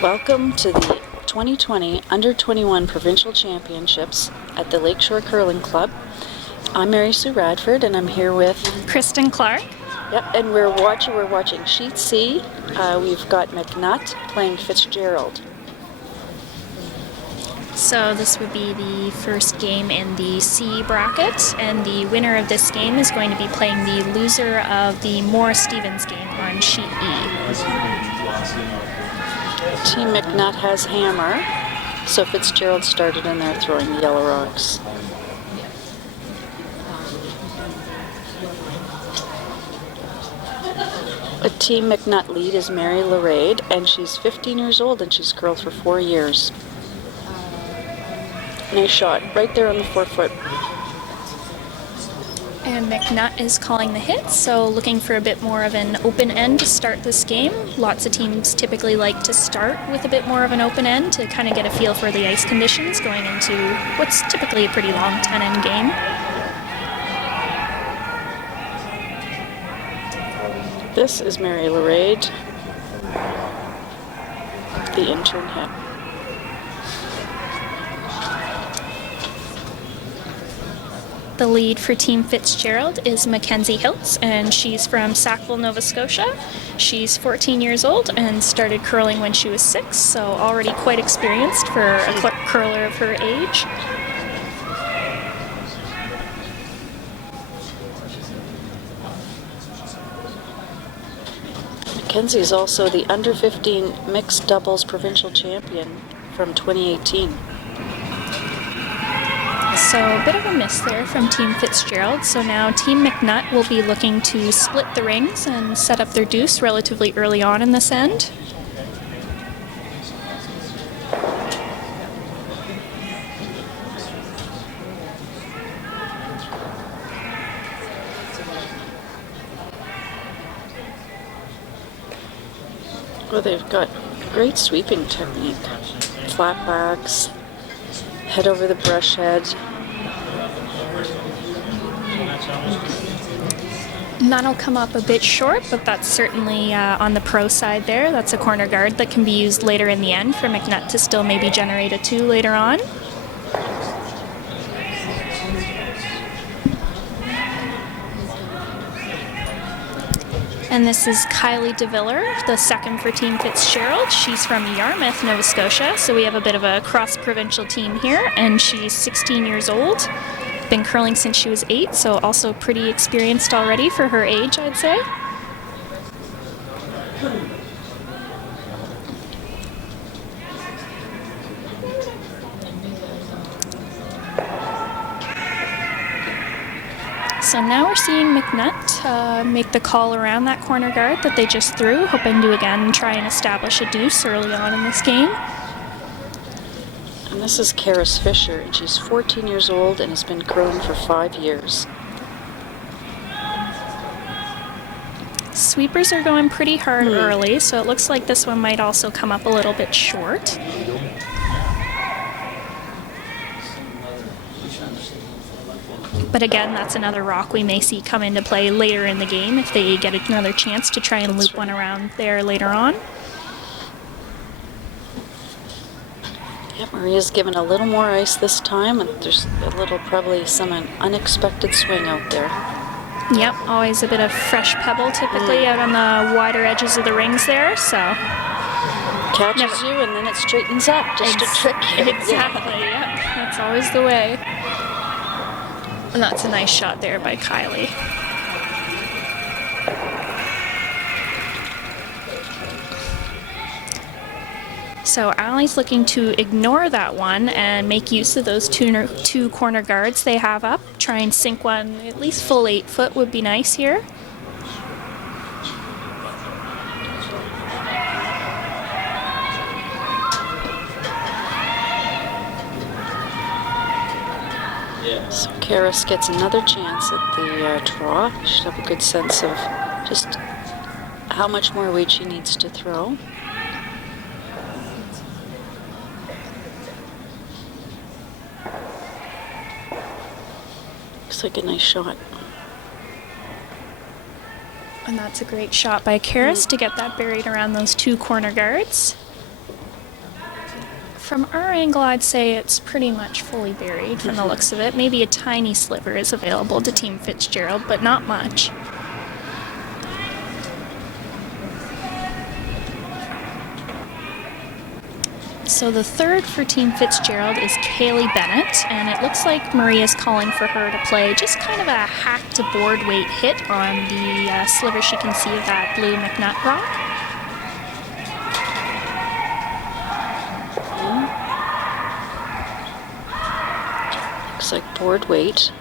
Welcome to the 2020 Under-21 Provincial Championships at the Lakeshore Curling Club. I'm Mary Sue Radford, and I'm here with Kristen Clark. Yep, and we're watching Sheet C. We've got MacNutt playing Fitzgerald. So this would be the first game in the C bracket, and the winner of this game is going to be playing the loser of the Moore-Stevens game on Sheet E. Team MacNutt has hammer, so Fitzgerald started in there throwing the yellow rocks. A Team MacNutt lead is Mary Larade, and she's 15 years old and she's curled for 4 years. Nice shot, right there on the forefoot. And MacNutt is calling the hit, so looking for a bit more of an open end to start this game. Lots of teams typically like to start with a bit more of an open end to kind of get a feel for the ice conditions going into what's typically a pretty long 10-end game. This is Mary Larade, the intern hit. The lead for Team Fitzgerald is Mackenzie Hiltz, and she's from Sackville, Nova Scotia. She's 14 years old and started curling when she was 6, so already quite experienced for a curler of her age. Mackenzie is also the under-15 mixed doubles provincial champion from 2018. So a bit of a miss there from Team Fitzgerald. So now Team MacNutt will be looking to split the rings and set up their deuce relatively early on in this end. Well, they've got great sweeping technique. Flat backs, head over the brush head. And that'll come up a bit short, but that's certainly on the pro side there. That's a corner guard that can be used later in the end for MacNutt to still maybe generate a 2 later on. And this is Kylie DeViller, the second for Team Fitzgerald. She's from Yarmouth, Nova Scotia, so we have a bit of a cross-provincial team here, and she's 16 years old. Been curling since she was 8, so also pretty experienced already for her age, I'd say. So now we're seeing MacNutt make the call around that corner guard that they just threw, hoping to again try and establish a deuce early on in this game. And this is Karis Fisher, and she's 14 years old and has been curling for 5 years. Sweepers are going pretty hard early, so it looks like this one might also come up a little bit short. But again, that's another rock we may see come into play later in the game if they get another chance to try and loop one around there later on. Yep, Maria's given a little more ice this time, and there's a little, probably some unexpected swing out there. Yep, always a bit of fresh pebble typically out on the wider edges of the rings there, so. Catches you and then it straightens up just to trick you. Exactly, yep, that's always the way. And that's a nice shot there by Kylie. So Allie's looking to ignore that one and make use of those two corner guards they have up. Try and sink one, at least full 8 foot would be nice here. So Karis gets another chance at the draw. She should have a good sense of just how much more weight she needs to throw. Looks like a nice shot. And that's a great shot by Karis to get that buried around those two corner guards. From our angle, I'd say it's pretty much fully buried from the looks of it. Maybe a tiny sliver is available to Team Fitzgerald, but not much. So the third for Team Fitzgerald is Kaylee Bennett, and it looks like Maria's calling for her to play just kind of a hack to board weight hit on the sliver she can see of that blue MacNutt rock. Looks like board weight,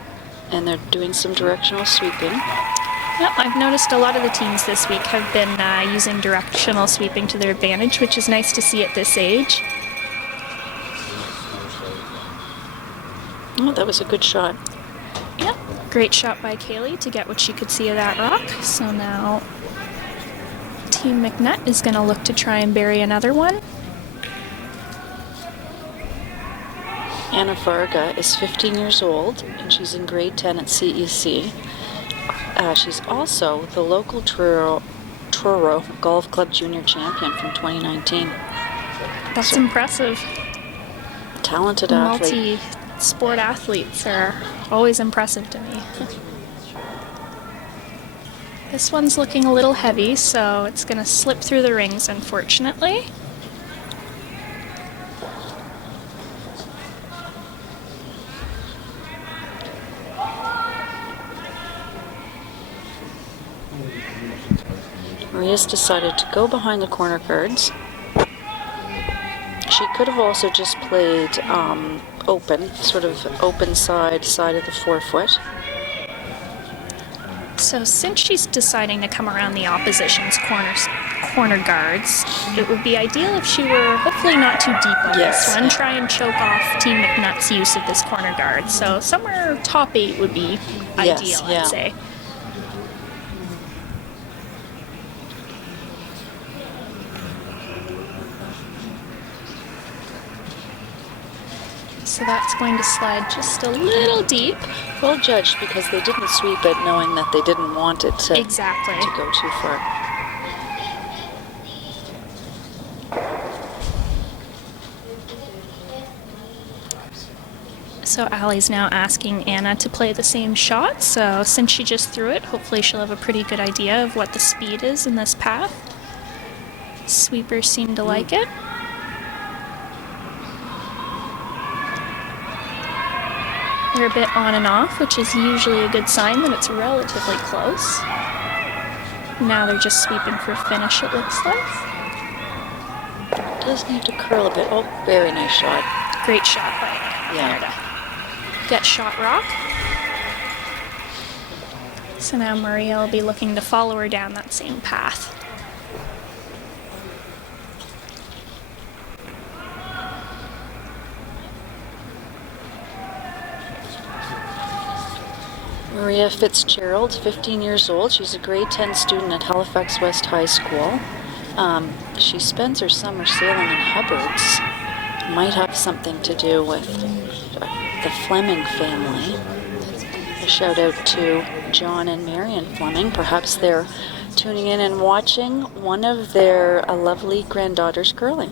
and they're doing some directional sweeping. Yep, I've noticed a lot of the teams this week have been using directional sweeping to their advantage, which is nice to see at this age. Oh, that was a good shot. Yep, great shot by Kaylee to get what she could see of that rock. So now Team MacNutt is going to look to try and bury another one. Anna Varga is 15 years old, and she's in grade 10 at CEC. She's also the local Truro Golf Club Junior Champion from 2019. That's impressive. Talented athlete. Multi-sport athletes are always impressive to me. This one's looking a little heavy, so it's going to slip through the rings, unfortunately. Maria's decided to go behind the corner guards. She could have also just played open, sort of open side of the forefoot. So since she's deciding to come around the opposition's corner guards, it would be ideal if she were hopefully not too deep on this one. Try and choke off Team MacNutt's use of this corner guard. So somewhere top 8 would be ideal, I'd say. So that's going to slide just a little deep. Well judged, because they didn't sweep it knowing that they didn't want it to, exactly. to go too far. So Allie's now asking Anna to play the same shot. So since she just threw it, hopefully she'll have a pretty good idea of what the speed is in this path. Sweepers seem to like it. They're a bit on and off, which is usually a good sign that it's relatively close. Now they're just sweeping for a finish, it looks like. Does need to curl a bit. Oh, very nice shot. Great shot by Anna. Get shot rock. So now Maria will be looking to follow her down that same path. Maria Fitzgerald, 15 years old. She's a grade 10 student at Halifax West High School. She spends her summer sailing in Hubbard's. Might have something to do with the Fleming family. A shout out to John and Marion Fleming. Perhaps they're tuning in and watching one of their lovely granddaughters curling.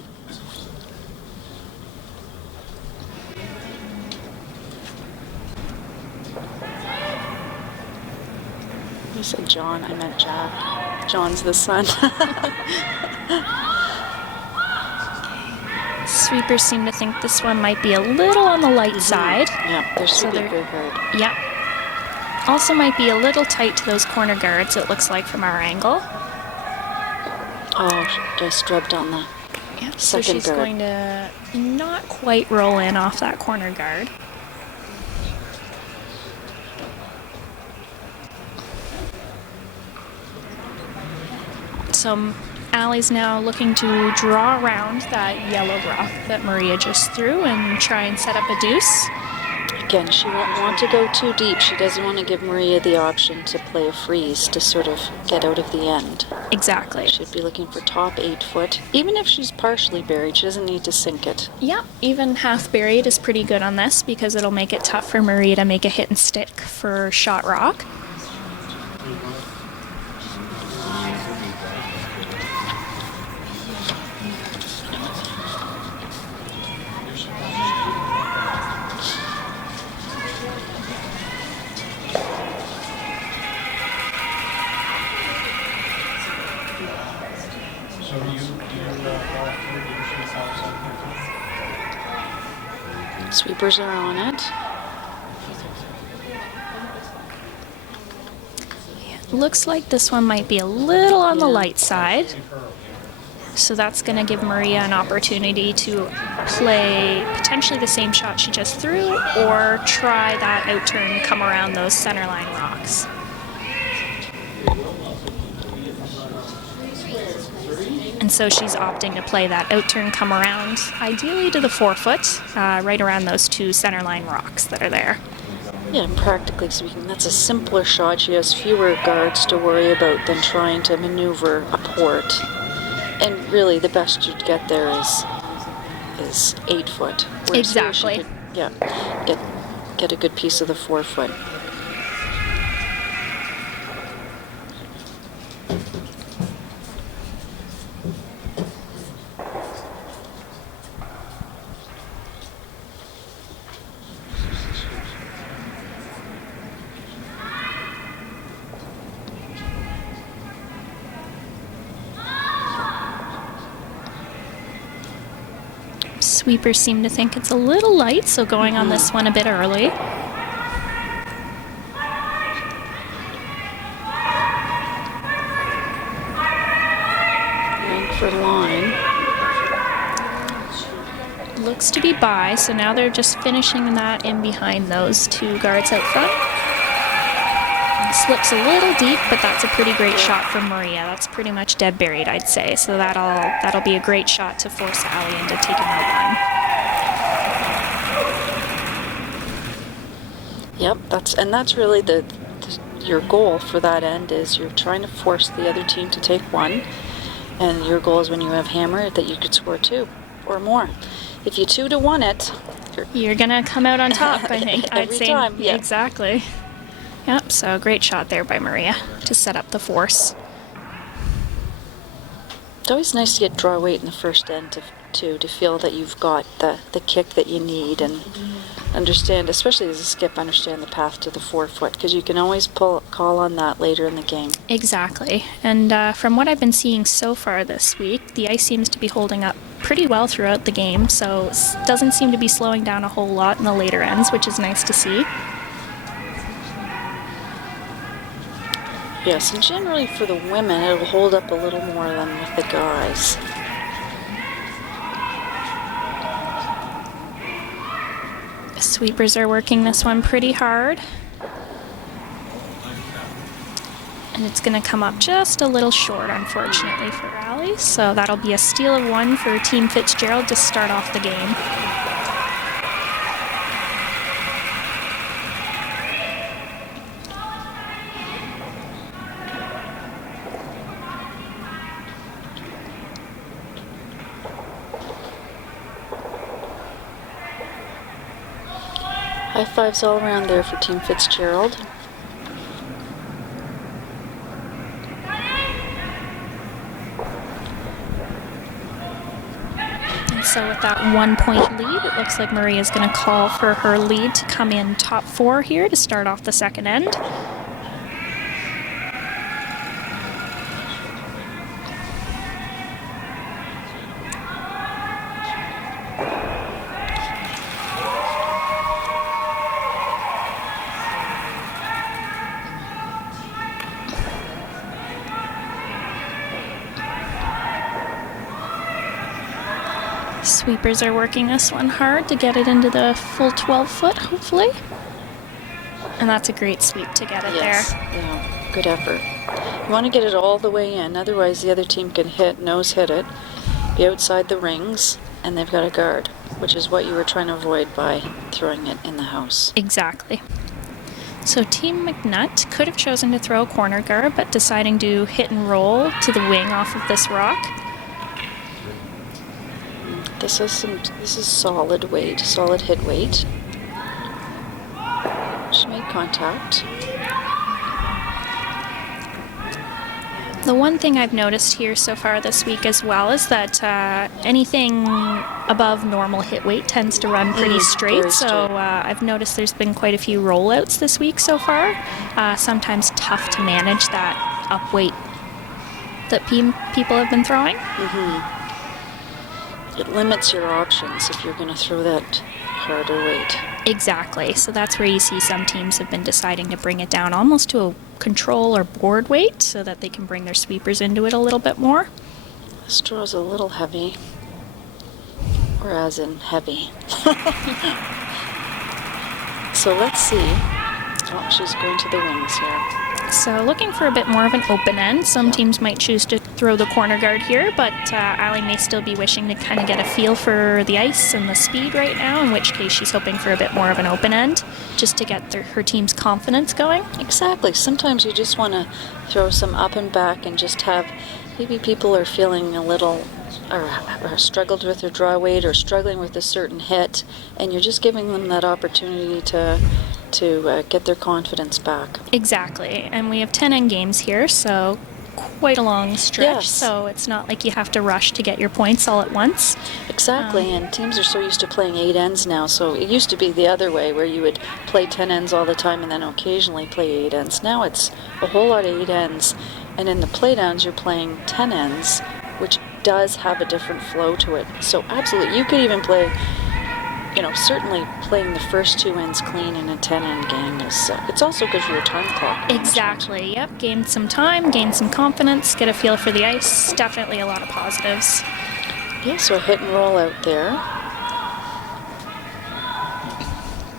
You said John, I meant Jack. John's the son. Sweepers seem to think this one might be a little on the light side. Yeah, they're sweeping very hard. Yep. Also might be a little tight to those corner guards, it looks like from our angle. Oh, just rubbed on the so second she's guard. going to not quite roll in off that corner guard. So Allie's now looking to draw around that yellow rock that Maria just threw and try and set up a deuce. Again, she won't want to go too deep. She doesn't want to give Maria the option to play a freeze to sort of get out of the end. Exactly. She'd be looking for top 8 foot. Even if she's partially buried, she doesn't need to sink it. Yeah, even half buried is pretty good on this because it'll make it tough for Maria to make a hit and stick for shot rock. Sweepers are on it. Looks like this one might be a little on the light side. So that's going to give Maria an opportunity to play potentially the same shot she just threw or try that out turn, come around those centerline rocks. And so she's opting to play that out turn, come around, ideally to the forefoot, right around those two centerline rocks that are there. Yeah, practically speaking, that's a simpler shot. She has fewer guards to worry about than trying to maneuver a port. And really, the best you'd get there is 8 foot. Whereas exactly. Here she could, get a good piece of the 4 foot. Sweepers seem to think it's a little light, so going on this one a bit early. Going for line. Looks to be by, so now they're just finishing that in behind those two guards out front. Slips a little deep, but that's a pretty great shot from Maria. That's pretty much dead buried, I'd say. So that'll be a great shot to force Allie into taking out one. Yep, that's really your goal for that end is you're trying to force the other team to take one, and your goal is when you have hammer that you could score 2 or more. If you 2-1 it, you're gonna come out on top. I think I'd every say time, yeah. Exactly. Yep, so great shot there by Maria to set up the force. It's always nice to get draw weight in the first end to feel that you've got the kick that you need and understand, especially as a skip, understand the path to the 4 foot because you can always call on that later in the game. Exactly, and from what I've been seeing so far this week, the ice seems to be holding up pretty well throughout the game, so it doesn't seem to be slowing down a whole lot in the later ends, which is nice to see. Yes, and generally for the women, it'll hold up a little more than with the guys. The sweepers are working this one pretty hard. And it's going to come up just a little short, unfortunately, for Allie. So that'll be a steal of 1 for Team Fitzgerald to start off the game. High fives all around there for Team Fitzgerald. And so with that 1-point lead, it looks like Maria's going to call for her lead to come in top 4 here to start off the second end. Sweepers are working this one hard to get it into the full 12 foot, hopefully. And that's a great sweep to get it there. Yeah, good effort. You want to get it all the way in, otherwise the other team can nose hit it, be outside the rings, and they've got a guard, which is what you were trying to avoid by throwing it in the house. Exactly. So Team MacNutt could have chosen to throw a corner guard, but deciding to hit and roll to the wing off of this rock. This is solid weight, solid hit weight. She made contact. The one thing I've noticed here so far this week as well is that anything above normal hit weight tends to run pretty straight. So I've noticed there's been quite a few rollouts this week so far. Sometimes tough to manage that up weight that people have been throwing. It limits your options if you're going to throw that harder weight. Exactly. So that's where you see some teams have been deciding to bring it down almost to a control or board weight so that they can bring their sweepers into it a little bit more. This draw's a little heavy, or as in heavy. So let's see. Oh, she's going to the wings here. So looking for a bit more of an open end. Some teams might choose to throw the corner guard here, but Allie may still be wishing to kind of get a feel for the ice and the speed right now, in which case she's hoping for a bit more of an open end just to get her team's confidence going. Exactly. Sometimes you just want to throw some up and back and just have, maybe people are feeling a little, or struggled with their draw weight or struggling with a certain hit, and you're just giving them that opportunity to get their confidence back. Exactly. And we have 10 end games here, so quite a long stretch. Yes. So it's not like you have to rush to get your points all at once. Exactly, and teams are so used to playing 8 ends now, so it used to be the other way where you would play 10 ends all the time and then occasionally play 8 ends. Now it's a whole lot of 8 ends, and in the playdowns you're playing 10 ends, which does have a different flow to it. So absolutely, you could even play, certainly playing the first 2 ends clean in a 10-end game is, it's also good for your time clock. Exactly, yep. Gain some time, gain some confidence, get a feel for the ice. Definitely a lot of positives. Yeah, so a hit and roll out there.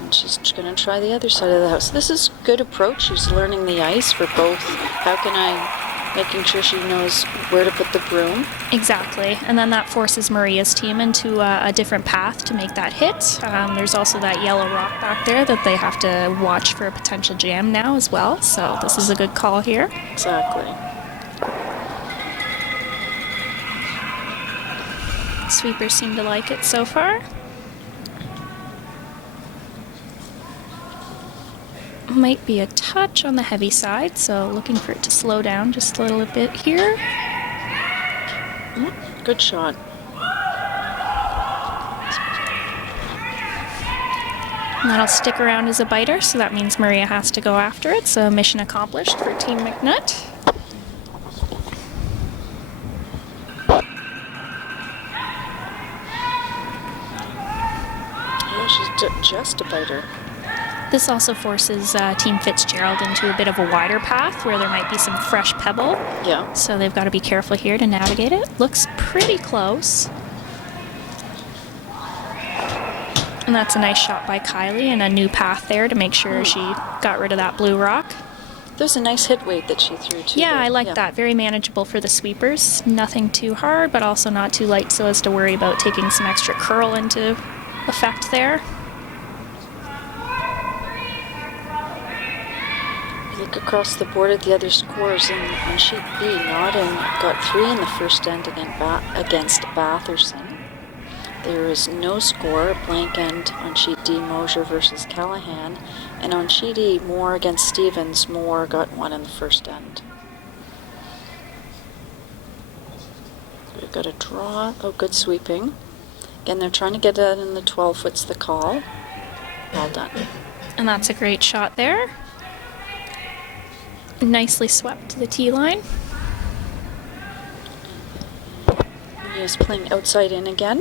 And she's going to try the other side of the house. This is good approach. She's learning the ice for both. Making sure she knows where to put the broom. Exactly, and then that forces Maria's team into a different path to make that hit. There's also that yellow rock back there that they have to watch for a potential jam now as well, so this is a good call here. Exactly. Sweepers seem to like it so far. Might be a touch on the heavy side, so looking for it to slow down just a little bit here. Good shot. And that'll stick around as a biter, so that means Maria has to go after it, so mission accomplished for Team MacNutt. Yeah, she's just a biter. This also forces Team Fitzgerald into a bit of a wider path where there might be some fresh pebble. Yeah. So they've got to be careful here to navigate it. Looks pretty close. And that's a nice shot by Kylie and a new path there to make sure she got rid of that blue rock. There's a nice hit weight that she threw too. Yeah, I like that. Very manageable for the sweepers. Nothing too hard, but also not too light so as to worry about taking some extra curl into effect there. Look across the board at the other scores on sheet B. Notting got 3 in the first end against Batherson. There is no score, blank end on sheet D, Mosier versus Callahan. And on sheet E, Moore against Stevens. Moore got 1 in the first end. We've got a draw. Oh, good sweeping. Again, they're trying to get that in the 12. What's the call? Well done. And that's a great shot there. Nicely swept to the tee line. He is playing outside in again.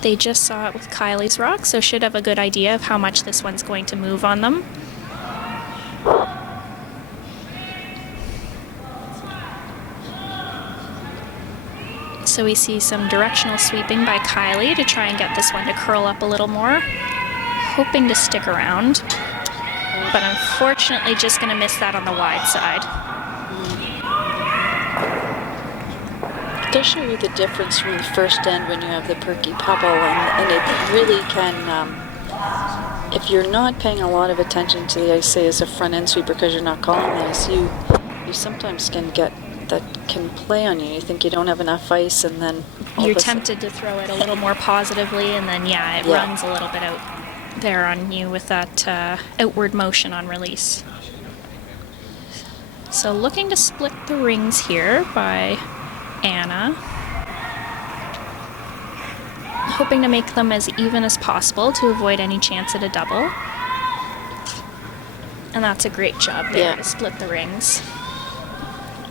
They just saw it with Kylie's rock, so should have a good idea of how much this one's going to move on them. So we see some directional sweeping by Kylie to try and get this one to curl up a little more. Hoping to stick around. But unfortunately just going to miss that on the wide side. It does show you the difference from the first end when you have the perky pebble, and it really can, if you're not paying a lot of attention to the ice, say as a front end sweeper because you're not calling the ice, you sometimes can get, that can play on you. You think you don't have enough ice, and then you're tempted to throw it a little more positively, and then it runs a little bit out there on you with that outward motion on release. So looking to split the rings here by Anna. Hoping to make them as even as possible to avoid any chance at a double. And that's a great job there to split the rings.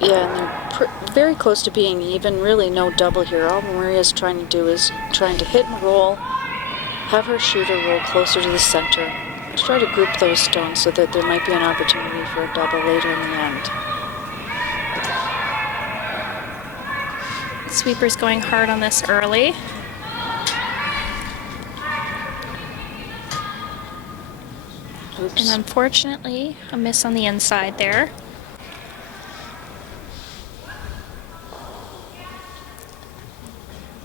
Yeah, and they're very close to being even. Really no double here. All Maria's trying to do is trying to hit and roll, have her shooter roll closer to the center. Let's try to group those stones so that there might be an opportunity for a double later in the end. Sweeper's going hard on this early. Oops. And unfortunately, a miss on the inside there.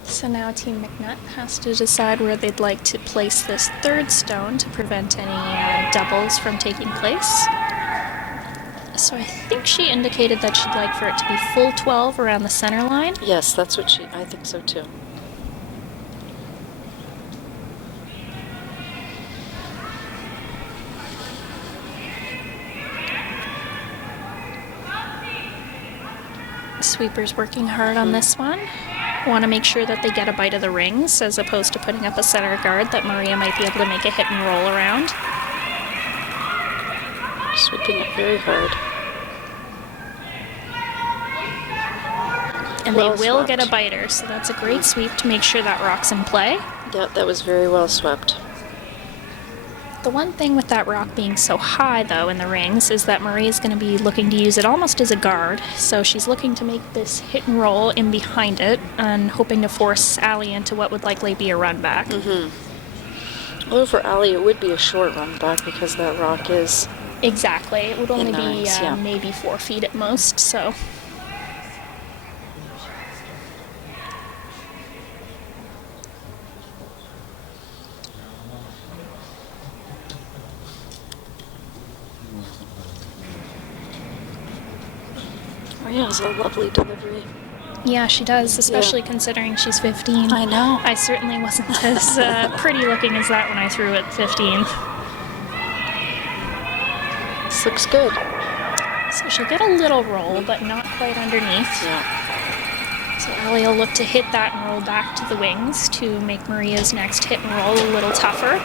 So now Team MacNutt has to decide where they'd like to place this third stone to prevent any doubles from taking place. So I think she indicated that she'd like for it to be full 12 around the center line. Yes, that's what I think so too. Sweeper's working hard on this one. Want to make sure that they get a bite of the rings as opposed to putting up a center guard that Maria might be able to make a hit and roll around. Sweeping it very hard. And Well they will swept. get a biter, so that's a great sweep to make sure that rock's in play. Yeah, that was very well swept. The one thing with that rock being so high, though, in the rings, is that Maria's going to be looking to use it almost as a guard. So she's looking to make this hit and roll in behind it and hoping to force Allie into what would likely be a run back. Although for Allie, it would be a short run back because that rock is... Exactly. It would only In the be rings, yeah. maybe 4 feet at most, so... Maria has a lovely delivery. Yeah, she does, especially considering she's 15. I know. I certainly wasn't as pretty looking as that when I threw at 15. This looks good. So she'll get a little roll, but not quite underneath. Yeah. So Allie will look to hit that and roll back to the wings to make Maria's next hit and roll a little tougher.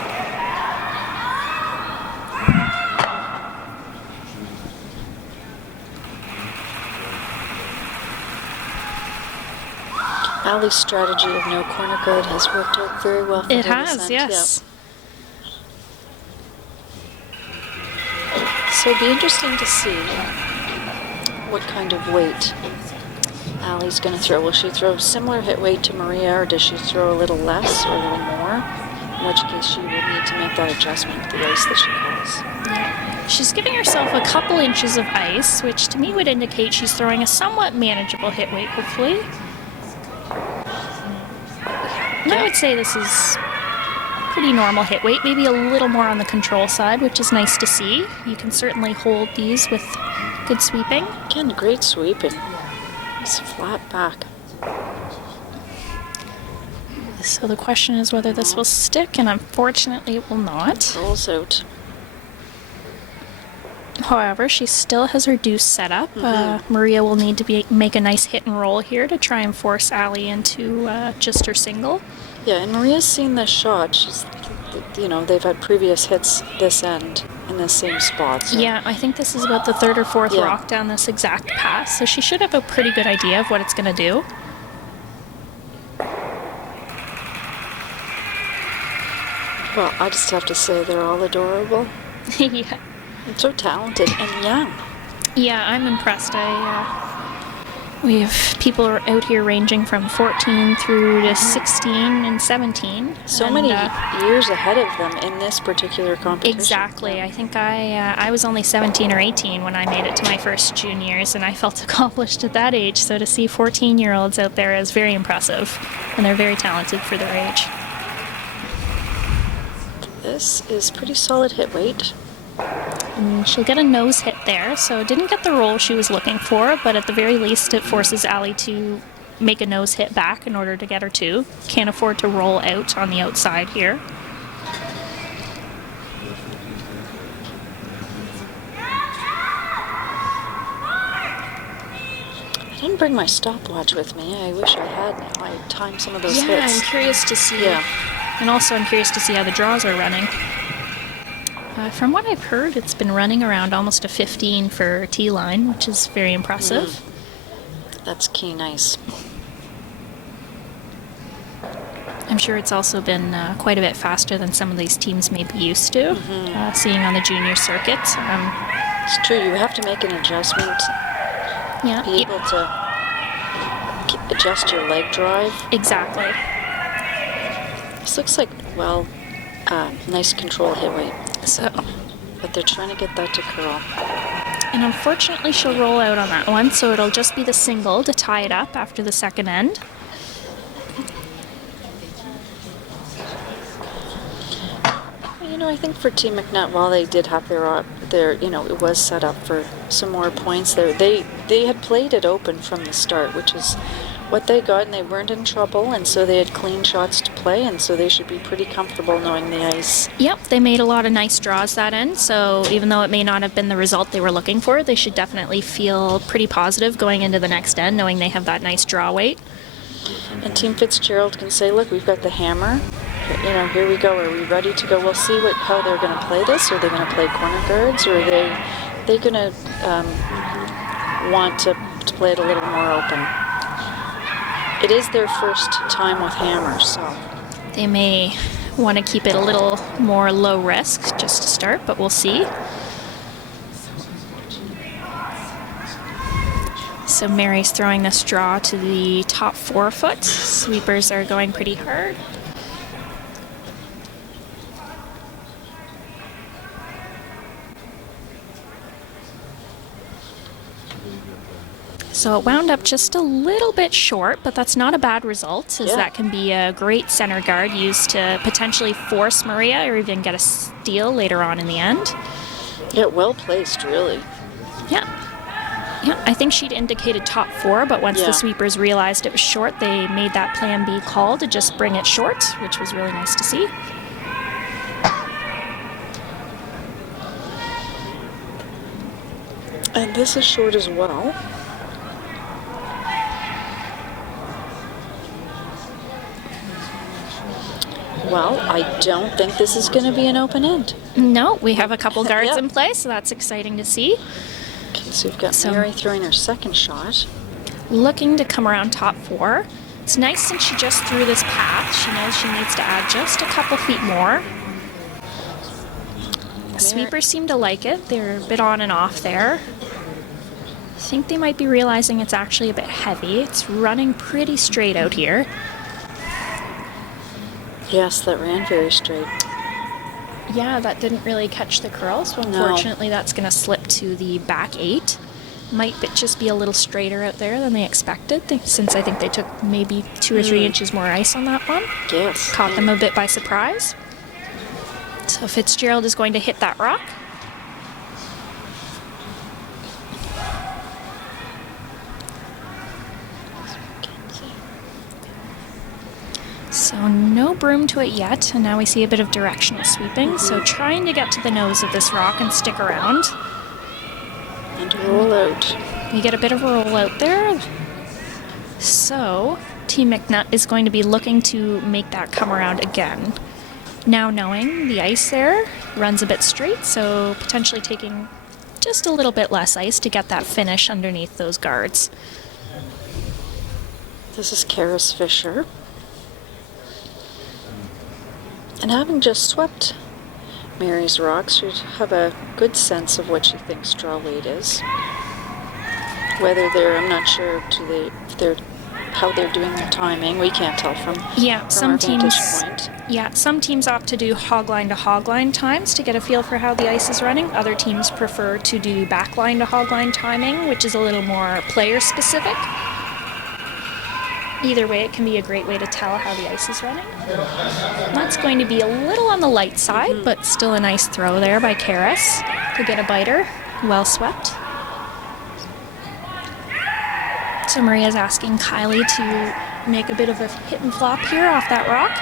Allie's strategy of no corner guard has worked out very well for her It has, this end. yes. Yeah. So it'd be interesting to see what kind of weight Allie's going to throw. Will she throw similar hit weight to Maria, or does she throw a little less or a little more? In which case she will need to make that adjustment with the ice that she has. Yeah. She's giving herself a couple inches of ice, which to me would indicate she's throwing a somewhat manageable hit weight, hopefully. And I would say this is pretty normal hit weight, maybe a little more on the control side, which is nice to see. You can certainly hold these with good sweeping. Again, great sweeping. It's flat back. So the question is whether this will stick, and unfortunately it will not. Rolls out. However, she still has her deuce set up. Maria will need to make a nice hit and roll here to try and force Allie into just her single. Yeah, and Maria's seen this shot. She's, they've had previous hits this end in the same spot. So. Yeah, I think this is about the third or fourth Yeah. rock down this exact pass, so she should have a pretty good idea of what it's going to do. Well, I just have to say they're all adorable. Yeah. And so talented and young. Yeah, I'm impressed. We have people out here ranging from 14 through to 16 and 17. So and, many years ahead of them in this particular competition. Exactly. Yeah. I think I was only 17 or 18 when I made it to my first juniors, and I felt accomplished at that age. So to see 14-year-olds out there is very impressive, and they're very talented for their age. This is pretty solid hit weight. And she'll get a nose hit there, so didn't get the roll she was looking for, but at the very least it forces Allie to make a nose hit back in order to get her two. Can't afford to roll out on the outside here. I didn't bring my stopwatch with me. I wish I had now. I timed some of those Yeah, hits. I'm curious to see. Yeah. And also I'm curious to see how the draws are running. From what I've heard, it's been running around almost a 15 for T-line, which is very impressive. That's keen ice. I'm sure it's also been quite a bit faster than some of these teams may be used to, seeing on the junior circuit. It's true, you have to make an adjustment. Yeah. Be able to adjust your leg drive. Exactly. This looks like, well, nice control hit weight. So, But they're trying to get that to curl. and unfortunately she'll roll out on that one, so it'll just be the single to tie it up after the second end. You know, I think for Team MacNutt, while they did have their it was set up for some more points there. They had played it open from the start, which is what they got, and they weren't in trouble, and so they had clean shots to play, and so they should be pretty comfortable knowing the ice. Yep, they made a lot of nice draws that end, so even though it may not have been the result they were looking for, they should definitely feel pretty positive going into the next end, knowing they have that nice draw weight. And Team Fitzgerald can say, look, we've got the hammer. You know, here we go. Are we ready to go? We'll see how they're going to play this. Are they going to play corner guards, or are they going to want to play it a little more open? It is their first time with hammers, so They may want to keep it a little more low risk just to start, but we'll see. So Mary's throwing this draw to the top 4 foot. Sweepers are going pretty hard. So it wound up just a little bit short, but that's not a bad result, as that can be a great center guard used to potentially force Maria or even get a steal later on in the end. yeah, well placed, really. Yeah. Yeah, I think she'd indicated top 4, but once the sweepers realized it was short, they made that plan B call to just bring it short, which was really nice to see. And this is short as well. Well, I don't think this is going to be an open end. No, we have a couple guards in place, so that's exciting to see. Okay, so we've got Mary throwing her second shot. Looking to come around top 4. It's nice since she just threw this path. She knows she needs to add just a couple feet more. Sweepers seem to like it. They're a bit on and off there. I think they might be realizing it's actually a bit heavy. It's running pretty straight out here. Yes, that ran very straight. Yeah, that didn't really catch the curl, so unfortunately that's going to slip to the back 8. Might just be a little straighter out there than they expected, since I think they took maybe 2 or 3 inches more ice on that one. Yes. Caught them a bit by surprise. So Fitzgerald is going to hit that rock. So no broom to it yet, and now we see a bit of directional sweeping. So trying to get to the nose of this rock and stick around. And roll out. We get a bit of a roll out there. So Team MacNutt is going to be looking to make that come around again. Now knowing the ice there runs a bit straight, so potentially taking just a little bit less ice to get that finish underneath those guards. This is Karis Fisher. And having just swept Mary's rocks, she'd have a good sense of what she thinks draw weight is. Whether I'm not sure how they're doing their timing. We can't tell from some our teams. vantage point. Yeah, some teams opt to do hogline to hogline times to get a feel for how the ice is running. Other teams prefer to do backline to hogline timing, which is a little more player specific. Either way, it can be a great way to tell how the ice is running. That's going to be a little on the light side, but still a nice throw there by Karis to get a biter. Well swept. So Maria's asking Kylie to make a bit of a hit and flop here off that rock.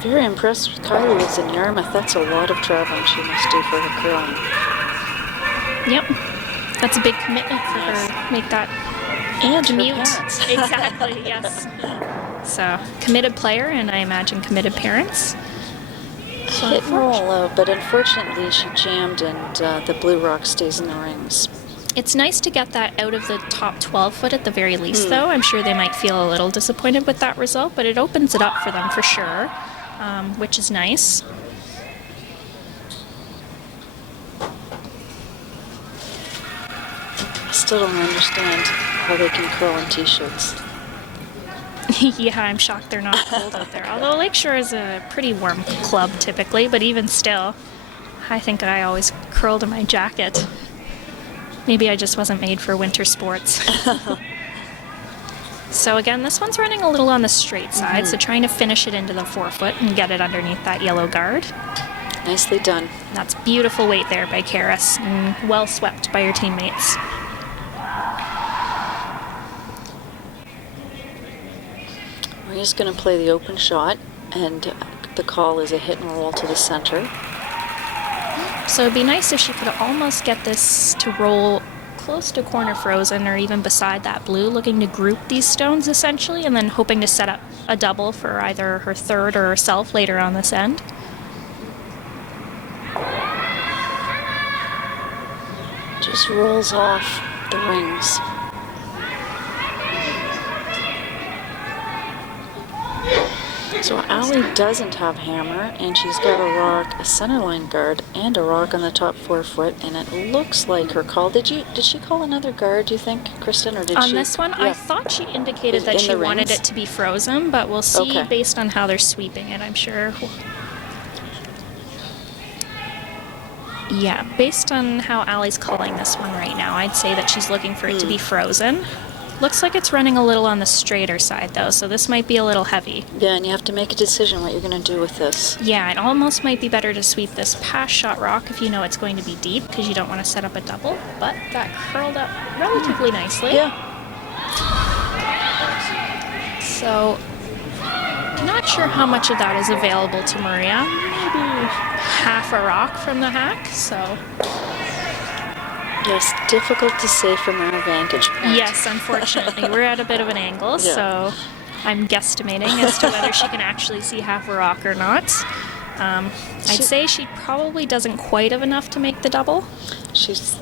Very impressed with Kylie is in Yarmouth. That's a lot of traveling she must do for her curling. Yep. That's a big commitment for her. Make that and commute. Her parents. Exactly, yes. So, committed player and I imagine committed parents. So Hit and roll out, but unfortunately she jammed and the blue rock stays in the rings. It's nice to get that out of the top 12 foot at the very least, though. I'm sure they might feel a little disappointed with that result, but it opens it up for them for sure, which is nice. I still don't understand how they can curl in t-shirts. Yeah, I'm shocked they're not cold out there. Although Lakeshore is a pretty warm club typically, but even still, I think I always curled in my jacket. Maybe I just wasn't made for winter sports. So again, this one's running a little on the straight side, so trying to finish it into the 4 foot and get it underneath that yellow guard. Nicely done. That's beautiful weight there by Karis, and well swept by your teammates. Maria's going to play the open shot, and the call is a hit and roll to the center. So it'd be nice if she could almost get this to roll close to corner frozen or even beside that blue, looking to group these stones essentially, and then hoping to set up a double for either her third or herself later on this end. Just rolls off the rings. So Allie doesn't have hammer, and she's got a rock, a centerline guard, and a rock on the top 4 foot, and it looks like her call. Did she call another guard, do you think, Kristen, or did she? On this one, yeah. I thought she indicated that she wanted it to be frozen, but we'll see based on how they're sweeping it, I'm sure. Yeah, based on how Allie's calling this one right now, I'd say that she's looking for it to be frozen. Looks like it's running a little on the straighter side, though, so this might be a little heavy. Yeah, and you have to make a decision what you're going to do with this. Yeah, it almost might be better to sweep this past shot rock if you know it's going to be deep, because you don't want to set up a double, but that curled up relatively nicely. Yeah. So, not sure how much of that is available to Maria. Maybe half a rock from the hack, so... Yes, difficult to say from our vantage point. Yes, unfortunately. We're at a bit of an angle, so I'm guesstimating as to whether she can actually see half a rock or not. I'd say she probably doesn't quite have enough to make the double. She's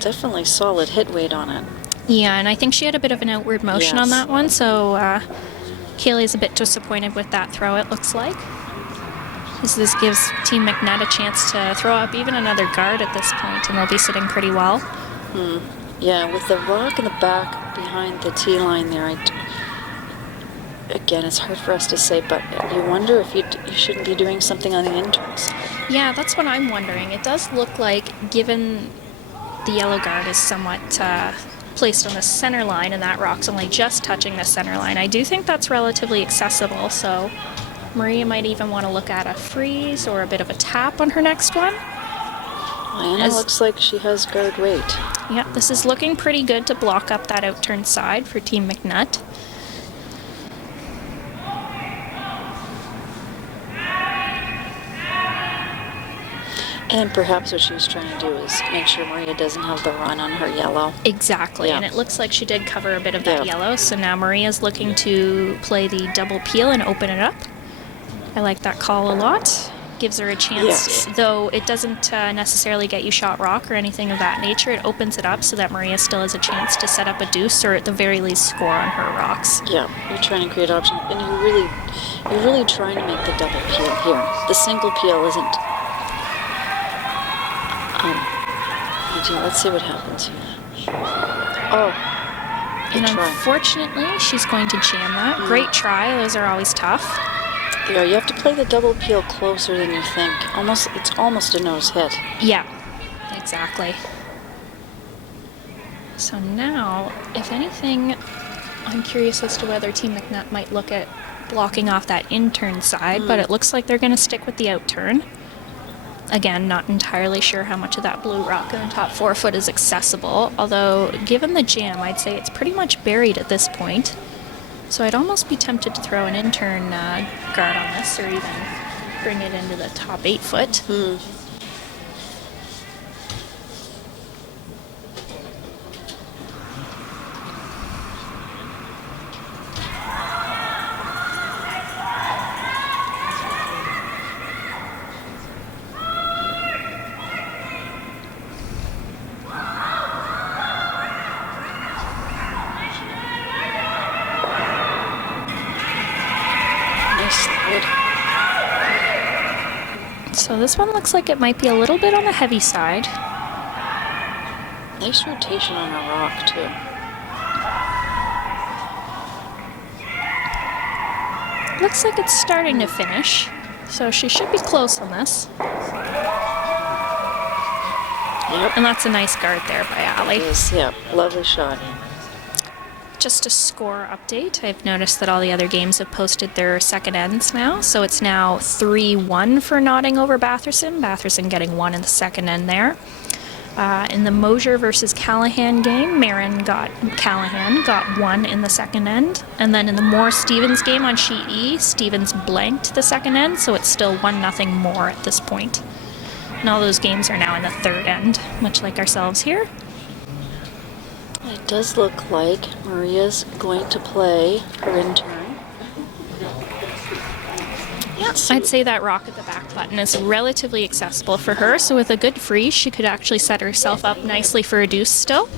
definitely solid hit weight on it. Yeah, and I think she had a bit of an outward motion on that one, so Kaylee's a bit disappointed with that throw, it looks like. This gives Team MacNutt a chance to throw up even another guard at this point, and they'll be sitting pretty well. Yeah, with the rock in the back behind the tee line there, again, it's hard for us to say, but you wonder if you shouldn't be doing something on the interns. Yeah, that's what I'm wondering. It does look like, given the yellow guard is somewhat placed on the center line, and that rock's only just touching the center line, I do think that's relatively accessible, so... Maria might even want to look at a freeze or a bit of a tap on her next one. Lana looks like she has guard weight. Yeah, this is looking pretty good to block up that outturned side for Team MacNutt. And perhaps what she was trying to do is make sure Maria doesn't have the run on her yellow. Exactly, and it looks like she did cover a bit of that yellow, so now Maria's looking to play the double peel and open it up. I like that call a lot. Gives her a chance, though it doesn't necessarily get you shot rock or anything of that nature. It opens it up so that Maria still has a chance to set up a deuce or at the very least score on her rocks. Yeah, you're trying to create options, and you're really trying to make the double peel here. The single peel isn't. Let's see what happens here. Oh. And unfortunately, she's going to jam that. Great try. Those are always tough. Yeah, you have to play the double peel closer than you think. It's almost a nose hit. Yeah, exactly. So now, if anything, I'm curious as to whether Team MacNutt might look at blocking off that in-turn side, but it looks like they're going to stick with the out-turn. Again, not entirely sure how much of that blue rock in the top 4 foot is accessible, although given the jam, I'd say it's pretty much buried at this point. So I'd almost be tempted to throw an in-turn guard on this, or even bring it into the top 8 foot. So this one looks like it might be a little bit on the heavy side. Nice rotation on a rock, too. Looks like it's starting to finish, so she should be close on this. Yep. And that's a nice guard there by Allie. It is, yep. Lovely shot. Just a score update. I've noticed that all the other games have posted their second ends now, so it's now 3-1 for Notting over Batherson. Batherson getting 1 in the second end there. In the Mosier versus Callahan game, Callahan got 1 in the second end. And then in the Moore-Stevens game on sheet E, Stevens blanked the second end, so it's still 1-0 Moore at this point. And all those games are now in the third end, much like ourselves here. It does look like Maria's going to play her intern. Yeah, I'd say that rock at the back button is relatively accessible for her, so with a good freeze, she could actually set herself up nicely for a deuce still.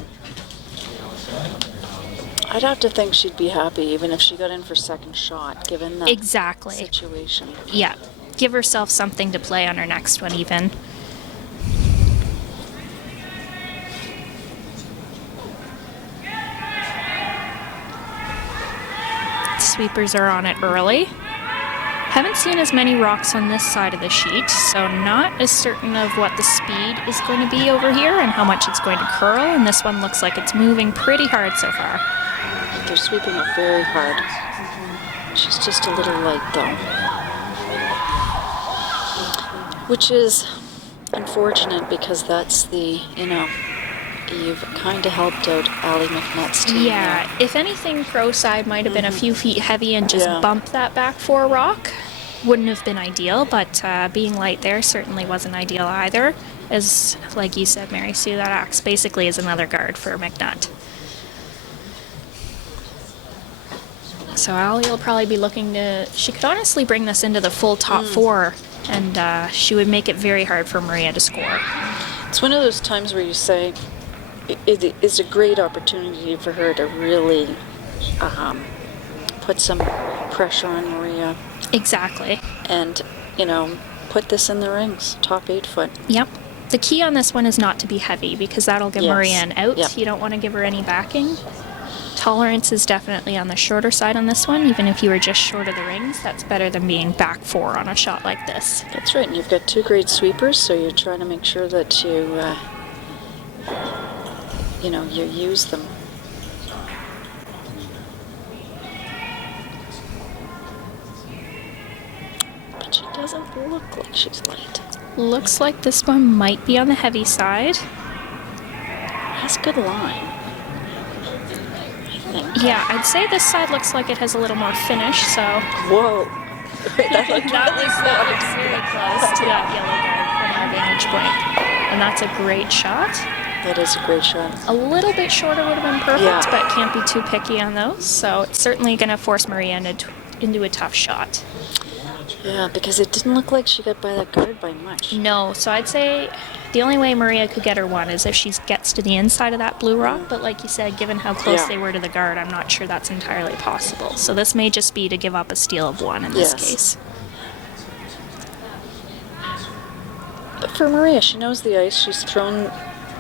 I'd have to think she'd be happy even if she got in for second shot, given that Exactly. situation. Yeah, give herself something to play on her next one even. Sweepers are on it early. Haven't seen as many rocks on this side of the sheet, so not as certain of what the speed is going to be over here and how much it's going to curl, and this one looks like it's moving pretty hard so far. They're sweeping it very hard. She's just a little light though. Which is unfortunate because that's the, you've kind of helped out Allie MacNutt's team. Yeah, if anything, pro side might have been a few feet heavy and just bumped that back 4 rock. Wouldn't have been ideal, but being light there certainly wasn't ideal either. As, like you said, Mary Sue, that acts basically as another guard for MacNutt. So Allie will probably be looking to... She could honestly bring this into the full top 4, and she would make it very hard for Maria to score. It's one of those times where you say, it is a great opportunity for her to really put some pressure on Maria. Exactly. And, put this in the rings, top 8 foot. Yep. The key on this one is not to be heavy because that'll give Maria an out. Yep. You don't want to give her any backing. Tolerance is definitely on the shorter side on this one. Even if you were just short of the rings, that's better than being back 4 on a shot like this. That's right. And you've got 2 great sweepers, so you're trying to make sure that you use them. But she doesn't look like she's light. Looks like this one might be on the heavy side. Has good line, I think. Yeah, I'd say this side looks like it has a little more finish, so... Whoa! That looks very close to that yellow guard from our vantage point. And that's a great shot. That is a great shot. A little bit shorter would have been perfect, but can't be too picky on those. So it's certainly going to force Maria into a tough shot. Yeah, because it didn't look like she got by that guard by much. No, so I'd say the only way Maria could get her one is if she gets to the inside of that blue rock. But like you said, given how close they were to the guard, I'm not sure that's entirely possible. So this may just be to give up a steal of 1 in this case. But for Maria, she knows the ice. She's thrown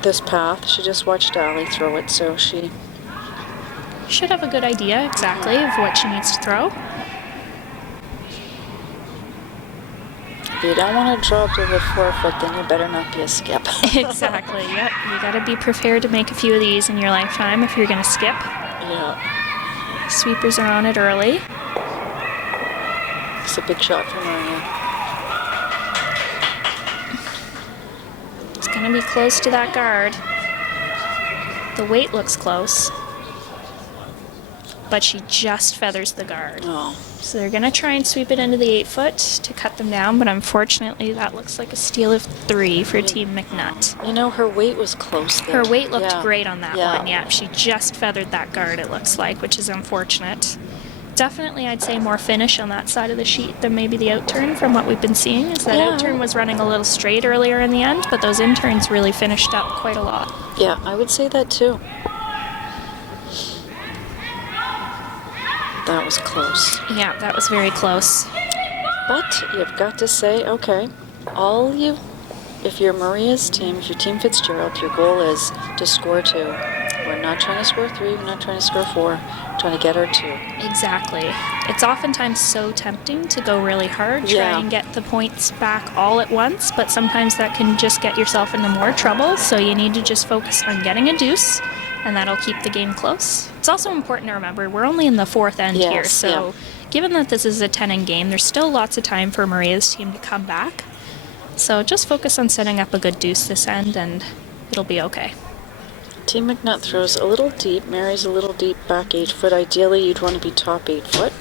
this path. She just watched Allie throw it, so she should have a good idea exactly of what she needs to throw. If you don't want to drop to the 4 foot, then you better not be a skip. Exactly, yep. You got to be prepared to make a few of these in your lifetime if you're going to skip. Yeah. Sweepers are on it early. It's a big shot for Maria. It's going to be close to that guard. The weight looks close, but she just feathers the guard. Oh. So they're going to try and sweep it into the 8 foot to cut them down, but unfortunately that looks like a steal of 3 for Team MacNutt. Her weight was close there. Her weight looked great on that one, yeah. She just feathered that guard, it looks like, which is unfortunate. Definitely, I'd say more finish on that side of the sheet than maybe the outturn from what we've been seeing. Is that outturn was running a little straight earlier in the end, but those inturns really finished up quite a lot. Yeah, I would say that too. That was close. Yeah, that was very close. But you've got to say, okay, If you're Maria's team, if you're Team Fitzgerald, your goal is to score 2. We're not trying to score 3, we're not trying to score 4, we're trying to get our 2. Exactly. It's oftentimes so tempting to go really hard, try and get the points back all at once, but sometimes that can just get yourself into more trouble, so you need to just focus on getting a deuce, and that'll keep the game close. It's also important to remember we're only in the 4th end here, so given that this is a 10-end game, there's still lots of time for Maria's team to come back. So just focus on setting up a good deuce this end, and it'll be okay. Team MacNutt throws a little deep. Mary's a little deep back 8 foot. Ideally, you'd want to be top 8 foot.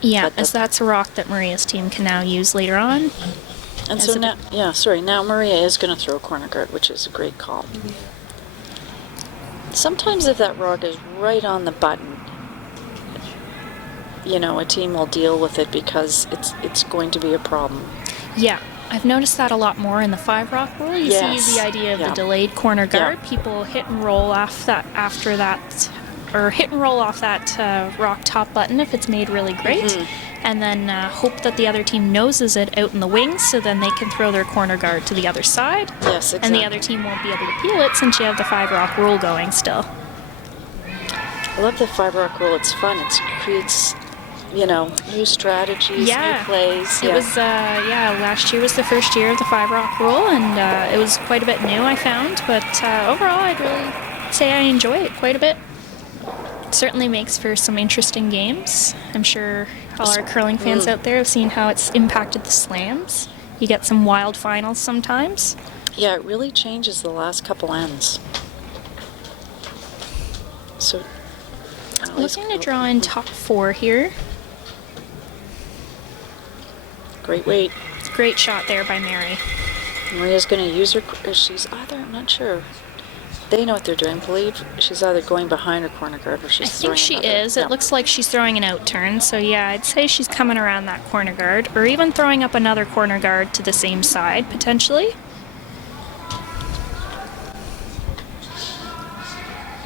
Yeah, as that's a rock that Maria's team can now use later on. And so now, now Maria is going to throw a corner guard, which is a great call. Sometimes if that rock is right on the button, a team will deal with it because it's going to be a problem. Yeah. I've noticed that a lot more in the 5-rock rule. You see the idea of the delayed corner guard. People hit and roll off that after that, or hit and roll off that rock top button if it's made really great, and then hope that the other team noses it out in the wings, so then they can throw their corner guard to the other side. Yes, exactly. And the other team won't be able to peel it since you have the 5-rock rule going still. I love the 5-rock rule. It's fun. It creates new strategies, new plays. It was, last year was the first year of the 5-rock rule, and it was quite a bit new, I found, but overall I'd really say I enjoy it quite a bit. It certainly makes for some interesting games. I'm sure all our curling fans out there have seen how it's impacted the slams. You get some wild finals sometimes. Yeah, it really changes the last couple ends. So, looking to draw in top 4 here. Great weight. Great shot there by Mary. Maria's going to use her. She's either, I'm not sure. They know what they're doing. I believe she's either going behind her corner guard or she's throwing. I think she another. is. It looks like she's throwing an out turn. So yeah, I'd say she's coming around that corner guard, or even throwing up another corner guard to the same side potentially.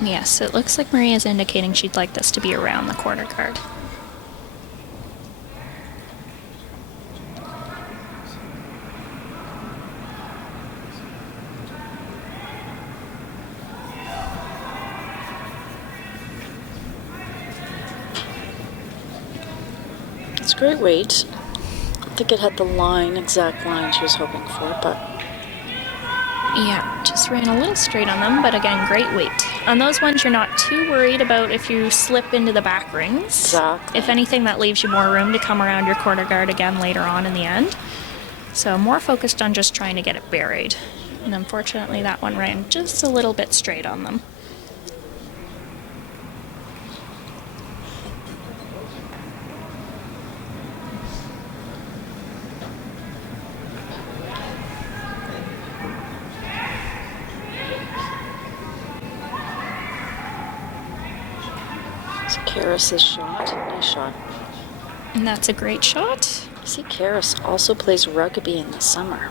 Yes, it looks like Maria's indicating she'd like this to be around the corner guard. It's a great weight. I think it had the exact line she was hoping for, but... Yeah, just ran a little straight on them, but again, great weight. On those ones, you're not too worried about if you slip into the back rings. Exactly. If anything, that leaves you more room to come around your corner guard again later on in the end. So more focused on just trying to get it buried. And unfortunately, that one ran just a little bit straight on them. Karis's shot. Nice shot. And that's a great shot. See, Karis also plays rugby in the summer.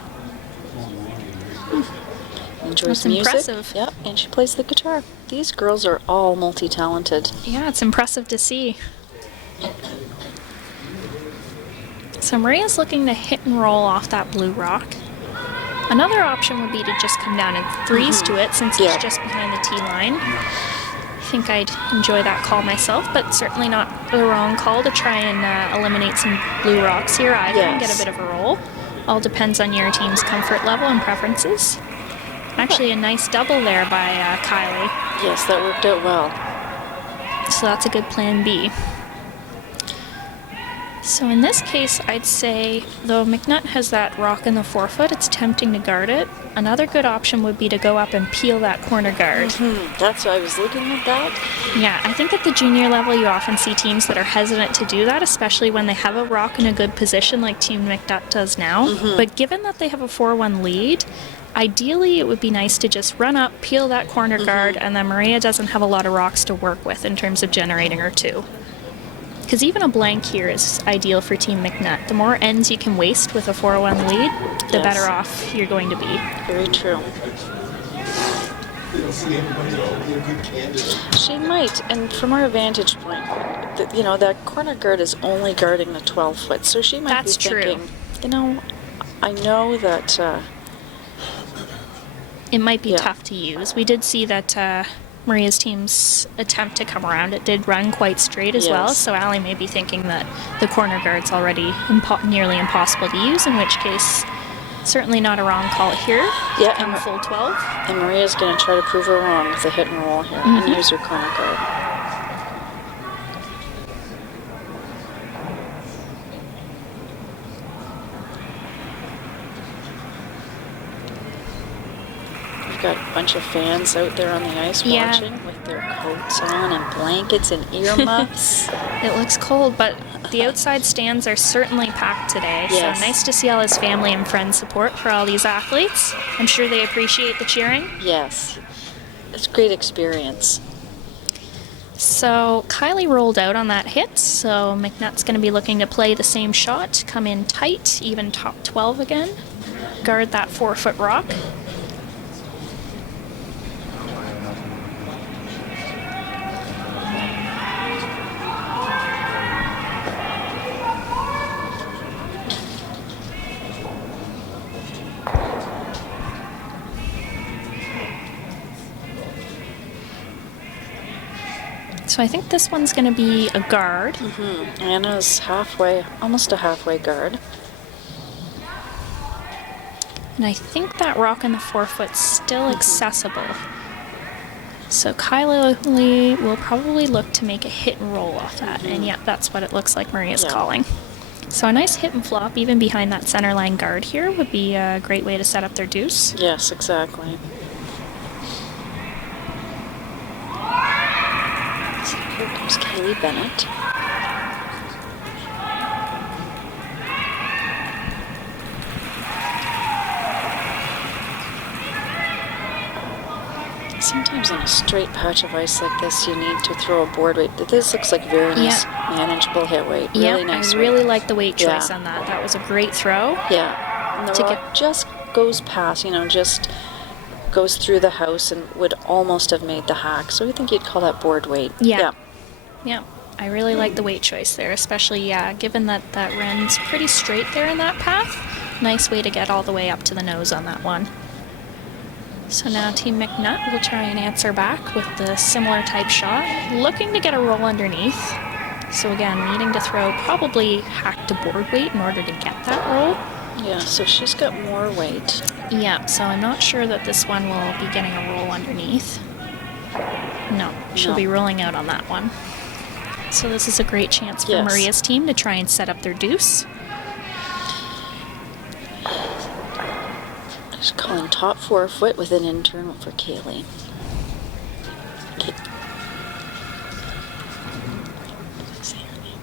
Enjoys That's music. Impressive. Yep, and she plays the guitar. These girls are all multi-talented. Yeah, it's impressive to see. So Maria's looking to hit and roll off that blue rock. Another option would be to just come down and threes to it since it's just behind the tee line. I think I'd enjoy that call myself, but certainly not the wrong call to try and eliminate some blue rocks here either and get a bit of a roll. All depends on your team's comfort level and preferences. Actually, a nice double there by Kylie. Yes, that worked out well. So that's a good plan B. So in this case, I'd say, though MacNutt has that rock in the forefoot, it's tempting to guard it. Another good option would be to go up and peel that corner guard. That's why I was looking at that. Yeah, I think at the junior level, you often see teams that are hesitant to do that, especially when they have a rock in a good position like Team MacNutt does now. But given that they have a 4-1 lead, ideally it would be nice to just run up, peel that corner guard, and then Maria doesn't have a lot of rocks to work with in terms of generating her 2. Because even a blank here is ideal for Team MacNutt. The more ends you can waste with a 4-1 lead, the better off you're going to be. Very true. She might, and from our vantage point, that corner guard is only guarding the 12 foot, so she might be thinking, I know that it might be Yeah. tough to use. We did see that Maria's team's attempt to come around, it did run quite straight as well, Yes. so Allie may be thinking that the corner guard's already nearly impossible to use, in which case, certainly not a wrong call here. Yeah, Come and- full 12. and Maria's going to try to prove her wrong with the hit and roll here and use her corner guard. We've got a bunch of fans out there on the ice Yeah. watching with their coats on and blankets and earmuffs. It looks cold, but the outside stands are certainly packed today. Yes. So nice to see all his family and friends support for all these athletes. I'm sure they appreciate the cheering. Yes. It's a great experience. So Kylie rolled out on that hit, so MacNutt's going to be looking to play the same shot, come in tight, even top 12 again, guard that 4-foot rock. So I think this one's going to be a guard. Anna's halfway, almost a halfway guard. And I think that rock in the 4-foot's still accessible. So Kylie will probably look to make a hit and roll off that. And yeah, that's what it looks like Maria's Yeah. calling. So a nice hit and flop, even behind that center line guard here, would be a great way to set up their deuce. Yes, exactly. So here comes Kaylee Bennett. Sometimes on a straight patch of ice like this, you need to throw a board weight. This looks like very nice, manageable hit weight. Really Yeah, nice I weight. really like the weight choice Yeah. on that. That was a great throw. Yeah, and the To rock just goes past, just goes through the house and would almost have made the hack. So I think you'd call that board weight. Yeah. Yeah, I really like the weight choice there, especially, given that that run's pretty straight there in that path. Nice way to get all the way up to the nose on that one. So now Team MacNutt will try and answer back with the similar type shot, looking to get a roll underneath. So again, needing to throw probably hack to board weight in order to get that roll. Yeah, so she's got more weight. Yeah, so I'm not sure that this one will be getting a roll underneath. No, she'll No. be rolling out on that one. So this is a great chance for Yes. Maria's team to try and set up their deuce. She's calling top 4-foot with an internal for Kaylee. Say her name.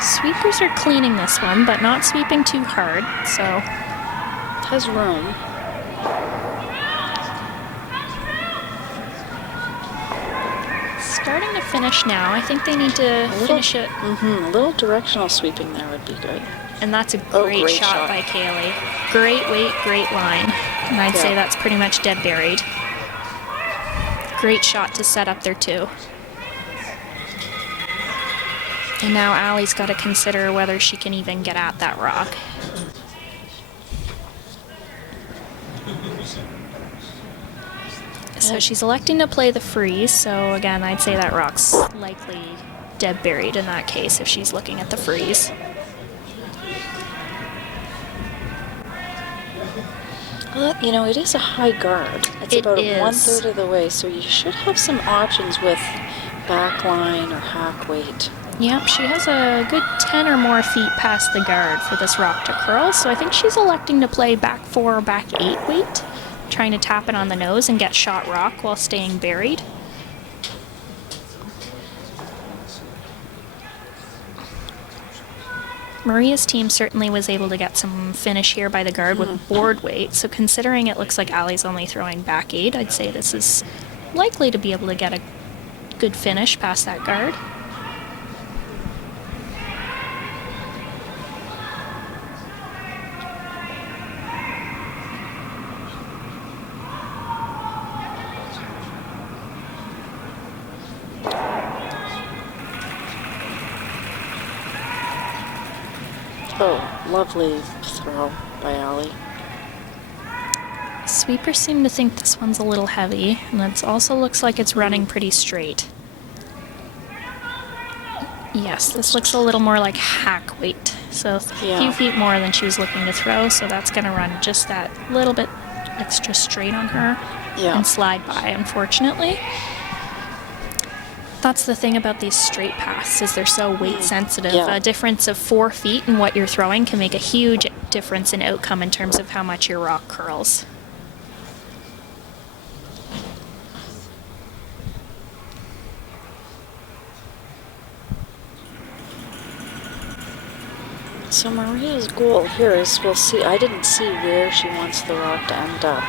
Sweepers are cleaning this one, but not sweeping too hard, so Has room. starting to finish now. I think they need to finish it, A little directional sweeping there would be good. and that's a Oh, great, great shot shot. by Kaylee. Great weight, great line, and I'd say Yeah. that's pretty much dead buried. Great shot to set up their two. And now Allie's got to consider whether she can even get at that rock. So she's electing to play the freeze, so again, I'd say that rock's likely dead buried in that case if she's looking at the freeze. Well, it is a high guard. It's It about is. 1/3 of the way, so you should have some options with backline or hack weight. Yep, she has a good 10 or more feet past the guard for this rock to curl, so I think she's electing to play back 4 or back 8 weight, trying to tap it on the nose and get shot rock while staying buried. Maria's team certainly was able to get some finish here by the guard with board weight, so considering it looks like Allie's only throwing back 8, I'd say this is likely to be able to get a good finish past that guard. Oh, lovely throw by Allie. Sweepers seem to think this one's a little heavy, and it also looks like it's running pretty straight. Yes, this looks a little more like hack weight, so a few feet more than she was looking to throw, so that's going to run just that little bit extra straight on her and slide by, unfortunately. That's the thing about these straight paths, is they're so weight sensitive. A difference of 4 feet in what you're throwing can make a huge difference in outcome in terms of how much your rock curls. So Maria's goal here is, we'll see, I didn't see where she wants the rock to end up.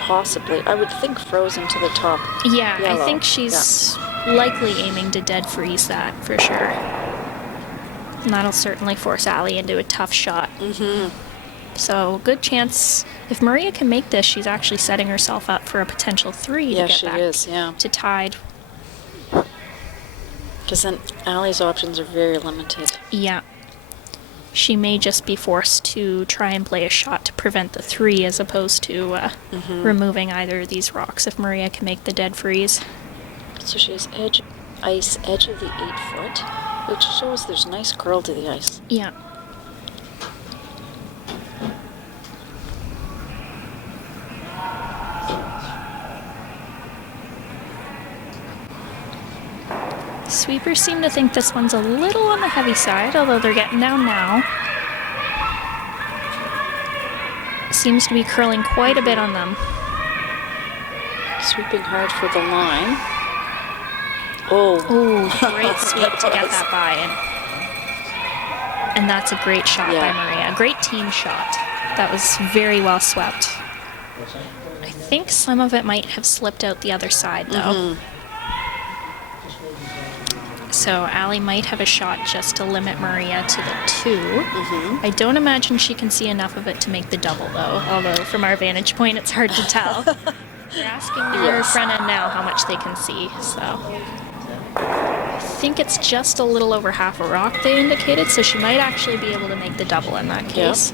Possibly, I would think frozen to the top. Yeah, yellow. I think she's likely aiming to dead freeze that for sure. And that'll certainly force Allie into a tough shot. So good chance, if Maria can make this, she's actually setting herself up for a potential 3 to get back to tied. Because then Allie's options are very limited. Yeah. She may just be forced to try and play a shot to prevent the 3 as opposed to removing either of these rocks if Maria can make the dead freeze. So she has edge of the 8-foot, which shows there's nice curl to the ice. Yeah. Sweepers seem to think this one's a little on the heavy side, although they're getting down now. Seems to be curling quite a bit on them. Sweeping hard for the line. Oh, great sweep to get that by. And that's a great shot by Maria. A great team shot. That was very well swept. I think some of it might have slipped out the other side, though. So Allie might have a shot just to limit Maria to the 2. I don't imagine she can see enough of it to make the double, though. Although from our vantage point, it's hard to tell. They're asking their front end now how much they can see. So I think it's just a little over half a rock they indicated, so she might actually be able to make the double in that case.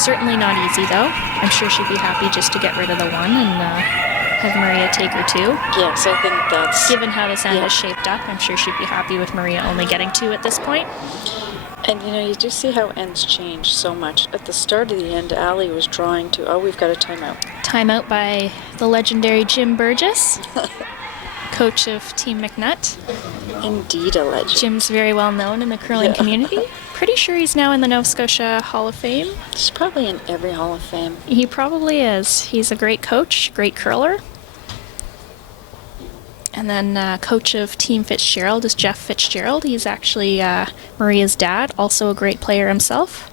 Certainly not easy, though. I'm sure she'd be happy just to get rid of the 1 and have Maria take her 2. Yes, I think that's... Given how this end is shaped up, I'm sure she'd be happy with Maria only getting 2 at this point. And you know, you do see how ends change so much. At the start of the end, Allie was drawing to, oh, we've got a timeout. Timeout by the legendary Jim Burgess, coach of Team MacNutt. Indeed a legend. Jim's very well known in the curling community. Pretty sure he's now in the Nova Scotia Hall of Fame. He's probably in every Hall of Fame. He probably is. He's a great coach, great curler. And then coach of Team Fitzgerald is Jeff Fitzgerald. He's actually Maria's dad, also a great player himself.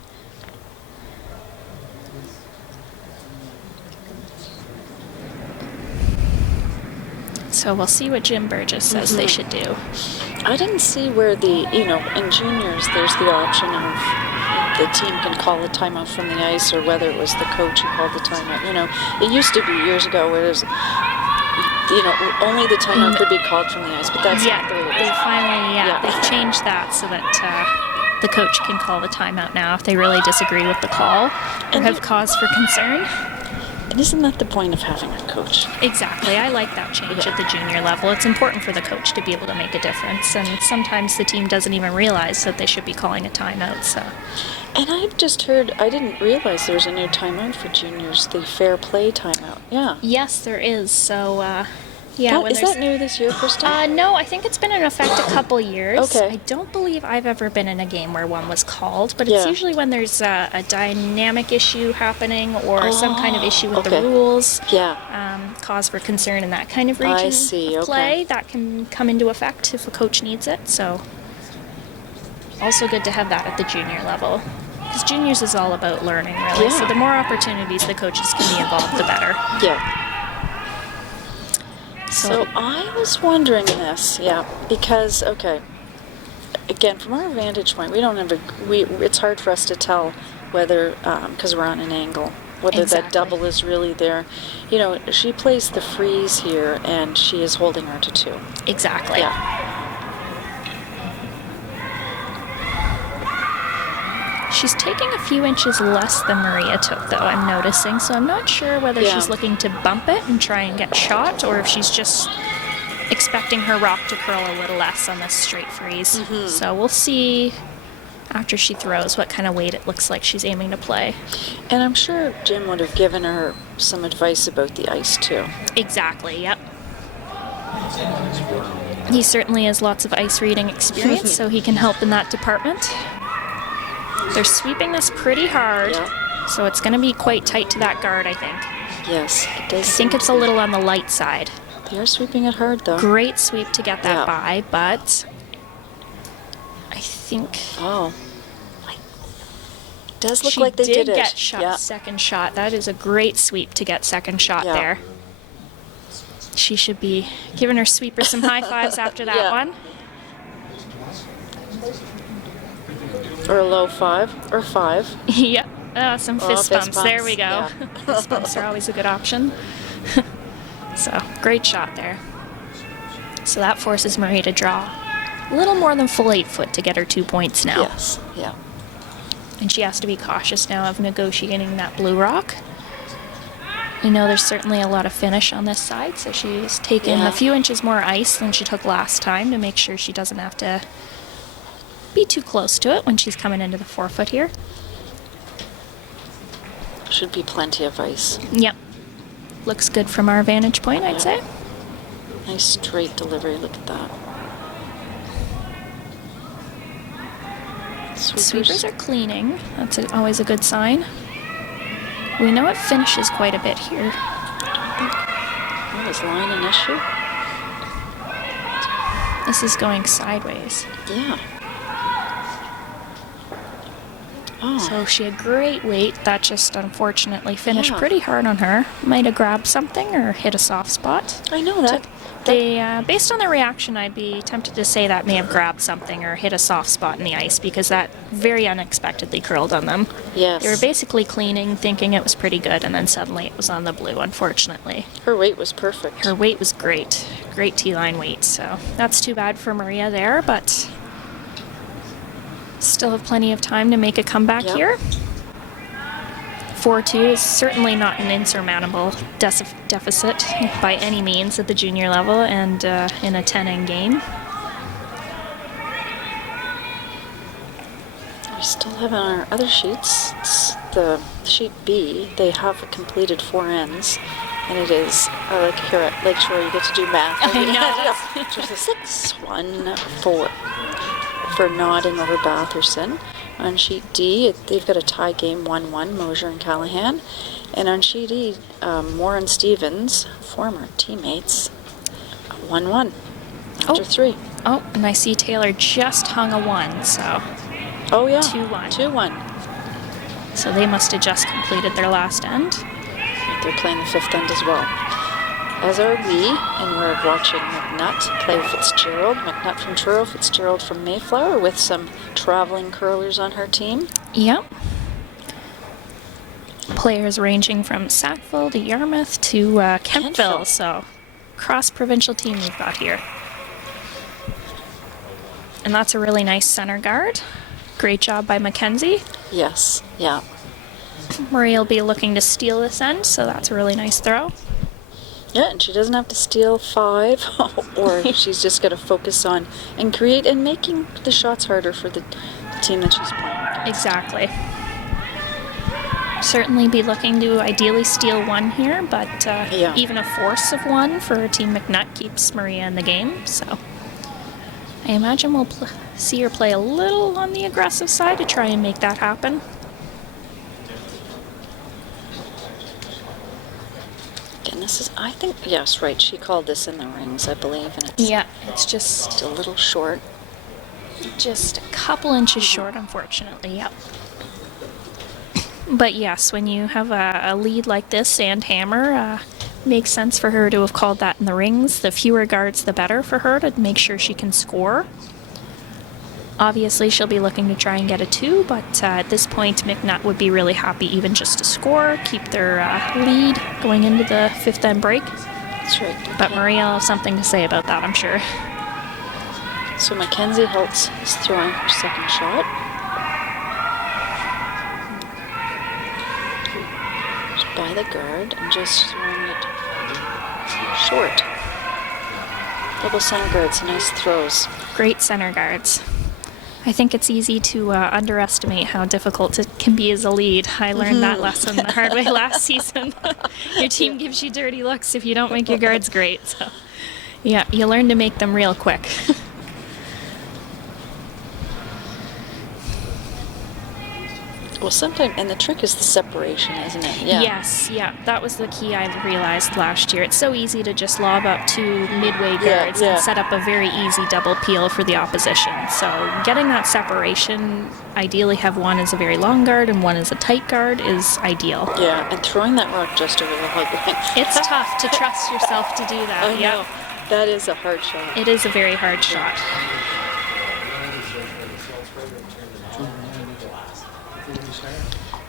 So we'll see what Jim Burgess says they should do. I didn't see where the, you know, in juniors there's the option of the team can call a timeout from the ice, or whether it was the coach who called the timeout. You know, it used to be years ago where there's, you know, only the timeout could be called from the ice, but that's not the way it is. They finally, they've changed that so that the coach can call the timeout now if they really disagree with the call or have cause for concern. And isn't that the point of having a coach? Exactly. I like that change at the junior level. It's important for the coach to be able to make a difference, and sometimes the team doesn't even realize that they should be calling a timeout. So. And I've just heard, I didn't realize there was a new timeout for juniors, the fair play timeout. Yeah. Yes, there is. So, is that new this year, Kristen? No, I think it's been in effect a couple years. Okay. I don't believe I've ever been in a game where one was called, but it's usually when there's a dynamic issue happening or some kind of issue with the rules. Cause for concern in that kind of region of play. That can come into effect if a coach needs it. So, also good to have that at the junior level. Because juniors is all about learning, really. So the more opportunities the coaches can be involved, the better. Yeah. So I was wondering this, because, again, from our vantage point, we don't have it's hard for us to tell whether, because we're on an angle, whether that double is really there. You know, she plays the freeze here, and she is holding her to 2. Exactly. Yeah. She's taking a few inches less than Maria took, though, I'm noticing. So I'm not sure whether she's looking to bump it and try and get shot, or if she's just expecting her rock to curl a little less on this straight freeze. So we'll see after she throws what kind of weight it looks like she's aiming to play. And I'm sure Jim would have given her some advice about the ice, too. Exactly, yep. He certainly has lots of ice reading experience, so he can help in that department. They're sweeping this pretty hard, so it's going to be quite tight to that guard, I think. Yes, it does. I think it's a little on the light side. They are sweeping it hard, though. Great sweep to get that by, but I think... Oh. It does look like they did it. She did get shot, second shot. That is a great sweep to get second shot there. She should be giving her sweeper some high fives after that one. Or a low five, or five. Yep, some fist bumps. There we go. Yeah. Fist bumps are always a good option. So, great shot there. So that forces Marie to draw a little more than full 8 foot to get her 2 points now. Yes, yeah. And she has to be cautious now of negotiating that blue rock. You know, there's certainly a lot of finish on this side, so she's taken a few inches more ice than she took last time to make sure she doesn't have to be too close to it when she's coming into the 4 foot here. Should be plenty of ice. Yep. Looks good from our vantage point, I'd say. Nice straight delivery, look at that. Sweepers are cleaning. That's always a good sign. We know it finishes quite a bit here. Oh, is line an issue? This is going sideways. Yeah. Oh. So she had great weight. That just unfortunately finished pretty hard on her. Might have grabbed something or hit a soft spot. I know that. Based on the reaction, I'd be tempted to say that may have grabbed something or hit a soft spot in the ice because that very unexpectedly curled on them. Yes. They were basically cleaning, thinking it was pretty good, and then suddenly it was on the blue, unfortunately. Her weight was perfect. Her weight was great. Great T-line weight, so that's too bad for Maria there, but still have plenty of time to make a comeback here. 4-2 is certainly not an insurmountable deficit by any means at the junior level and in a 10-inning game. We still have on our other sheets, it's the sheet B, they have completed 4 ends, and it is, like here at Lakeshore, you get to do math. I know. There's a 6-1-4 for nodding over Batherson. On sheet D, they've got a tie game 1-1, Mosier and Callahan. And on sheet E, Moore and Stevens, former teammates, 1-1 after 3. Oh, and I see Taylor just hung a 1, so. 2-1. 2-1. So they must have just completed their last end. They're playing the 5th end as well. As are we, and we're watching MacNutt play Fitzgerald. MacNutt from Truro, Fitzgerald from Mayflower, with some traveling curlers on her team. Yep. Players ranging from Sackville to Yarmouth to Kemptville, so cross-provincial team we've got here. And that's a really nice center guard. Great job by Mackenzie. Yes, yeah. Marie will be looking to steal this end, so that's a really nice throw. Yeah, and she doesn't have to steal 5, or she's just got to focus on and create and making the shots harder for the team that she's playing. Exactly. Certainly be looking to ideally steal 1 here, but even a force of 1 for Team MacNutt keeps Maria in the game, so I imagine we'll see her play a little on the aggressive side to try and make that happen. And this is, I think, yes, right, she called this in the rings, I believe, and it's just a little short. Just a couple inches short, unfortunately, yep. But yes, when you have a lead like this and hammer, makes sense for her to have called that in the rings. The fewer guards, the better for her to make sure she can score. Obviously, she'll be looking to try and get a 2, but at this point, MacNutt would be really happy even just to score, keep their lead going into the 5th end break. That's right. But Maria will have something to say about that, I'm sure. So Mackenzie Holtz is throwing her second shot. by the guard and just throwing it short. Double center guards, nice throws. Great center guards. I think it's easy to underestimate how difficult it can be as a lead. I learned that lesson the hard way last season. Your team gives you dirty looks if you don't make your guards great. So, yeah, you learn to make them real quick. Well, sometimes, and the trick is the separation, isn't it? Yeah. Yes, yeah, that was the key I realized last year. It's so easy to just lob up two midway guards and set up a very easy double peel for the opposition. So getting that separation, ideally have one as a very long guard and one as a tight guard, is ideal. Yeah, and throwing that rock just over the hug line. It's tough to trust yourself to do that. I know. That is a hard shot. It is a very hard shot.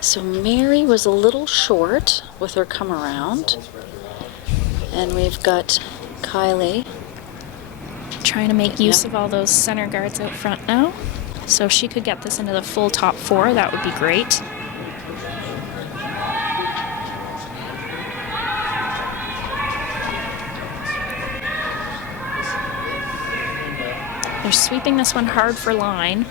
So Mary was a little short with her come around. And we've got Kylie. Trying to make use of all those center guards out front now. So if she could get this into the full top four, that would be great. They're sweeping this one hard for line.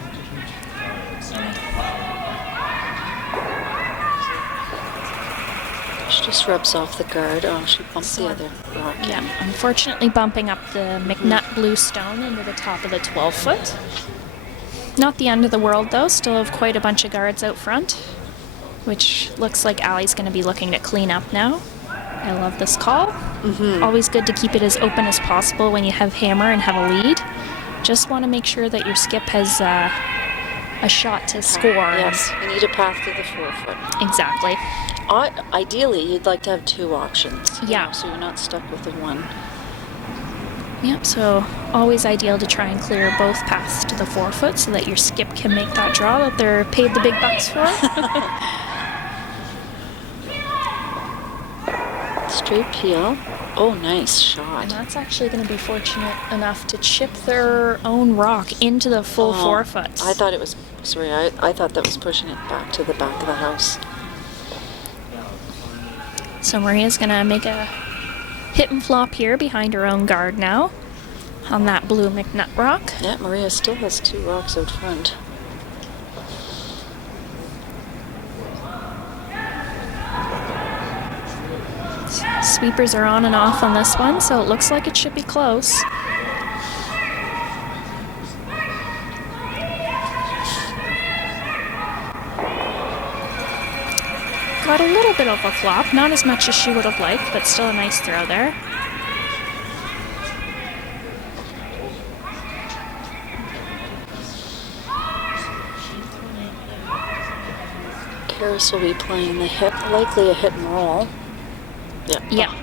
She just rubs off the guard. Oh, she bumped the other rock. Yeah, unfortunately bumping up the MacNutt blue stone into the top of the 12-foot. Not the end of the world, though. Still have quite a bunch of guards out front, which looks like Allie's going to be looking to clean up now. I love this call. Always good to keep it as open as possible when you have hammer and have a lead. Just want to make sure that your skip has a shot to score. Yes, you need a path to the 4-foot. Exactly. Ideally, you'd like to have two options. Yeah. So you're not stuck with the one. Yep, so always ideal to try and clear both paths to the 4-foot so that your skip can make that draw that they're paid the big bucks for. Straight peel. Oh, nice shot. And that's actually going to be fortunate enough to chip their own rock into the full 4-foot. I thought it was, sorry, I thought that was pushing it back to the back of the house. So Maria's going to make a hit and flop here behind her own guard now on that blue MacNutt rock. Yeah, Maria still has two rocks out front. Sweepers are on and off on this one, so it looks like it should be close. Got a little bit of a flop, not as much as she would have liked, but still a nice throw there. Karis will be playing the hit, likely a hit and roll. Yeah.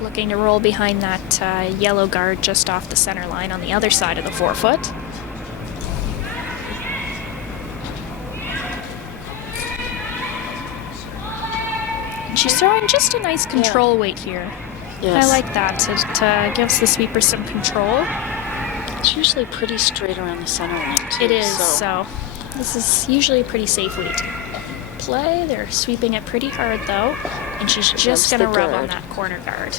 Looking to roll behind that yellow guard just off the center line on the other side of the 4-foot. She's throwing just a nice control weight here. Yes. I like that. It gives the sweeper some control. It's usually pretty straight around the center line, too. It is, so this is usually a pretty safe weight to play. They're sweeping it pretty hard, though, and she's just going to rub on that corner guard.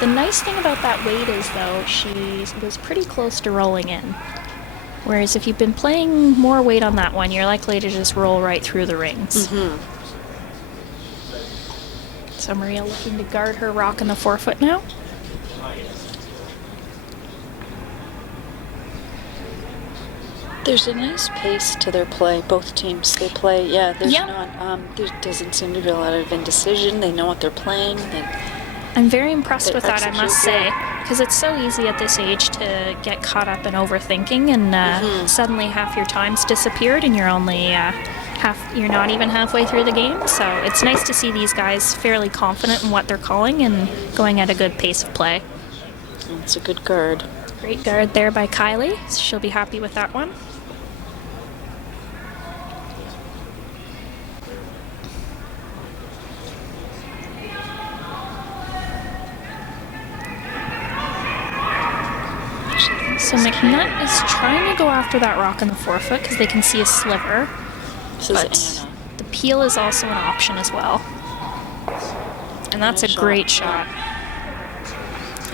The nice thing about that weight is, though, she was pretty close to rolling in. Whereas if you've been playing more weight on that one, you're likely to just roll right through the rings. So Maria looking to guard her rock in the 4-foot now. There's a nice pace to their play. Both teams, they play. Yeah, there's not. There doesn't seem to be a lot of indecision. They know what they're playing. I'm very impressed with that, I must say, because it's so easy at this age to get caught up in overthinking, and suddenly half your time's disappeared, and you're only you're not even halfway through the game. So it's nice to see these guys fairly confident in what they're calling and going at a good pace of play. It's a good guard. Great guard there by Kylie. She'll be happy with that one. So MacNutt is trying to go after that rock in the 4-foot because they can see a sliver. But the peel is also an option as well. And that's Nice a great shot.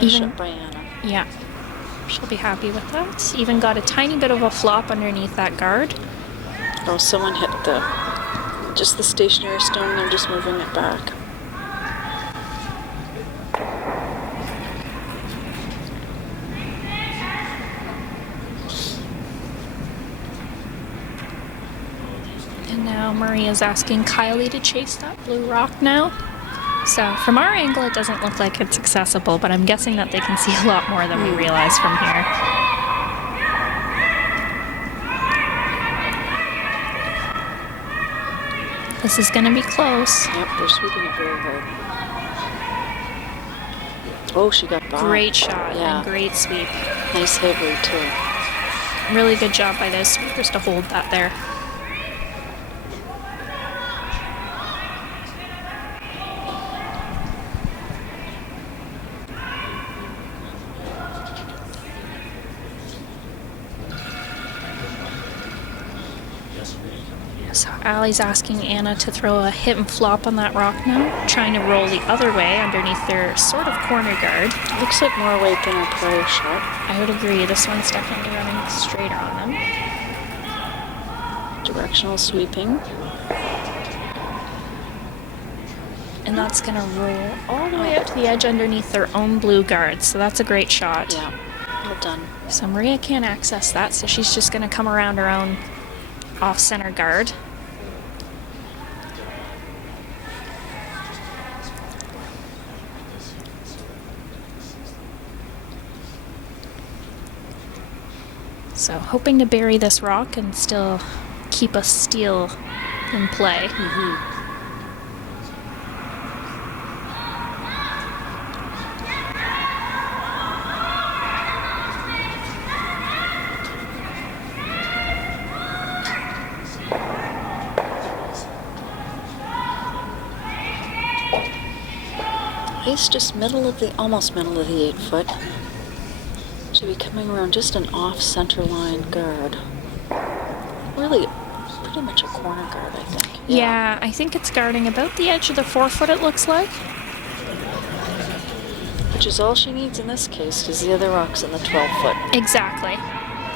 Nice shot by Anna. Yeah. She'll be happy with that. Even got a tiny bit of a flop underneath that guard. Oh, someone hit just the stationary stone. They're just moving it back. And now Maria's asking Kylie to chase that blue rock now. So from our angle, it doesn't look like it's accessible, but I'm guessing that they can see a lot more than we realize from here. This is going to be close. Yep, they're sweeping it very hard. Oh, she got by. Great shot Yeah. and great sweep. Nice hit rate, too. Really good job by those sweepers to hold that there. So Allie's asking Anna to throw a hit and flop on that rock now, trying to roll the other way underneath their sort of corner guard. Looks like more weight than our prior shot. I would agree, this one's definitely running straighter on them. Directional sweeping. And that's going to roll all the way out to the edge underneath their own blue guard, so that's a great shot. Yeah, well done. So Maria can't access that, so she's just going to come around her own off-center guard. So hoping to bury this rock and still keep a steal in play. Ice just almost middle of the 8 foot. Should be coming around just an off-center line guard. Really, pretty much a corner guard, I think. Yeah, I think it's guarding about the edge of the 4 foot, it looks like. Which is all she needs in this case, because the other rock's in the 12 foot. Exactly.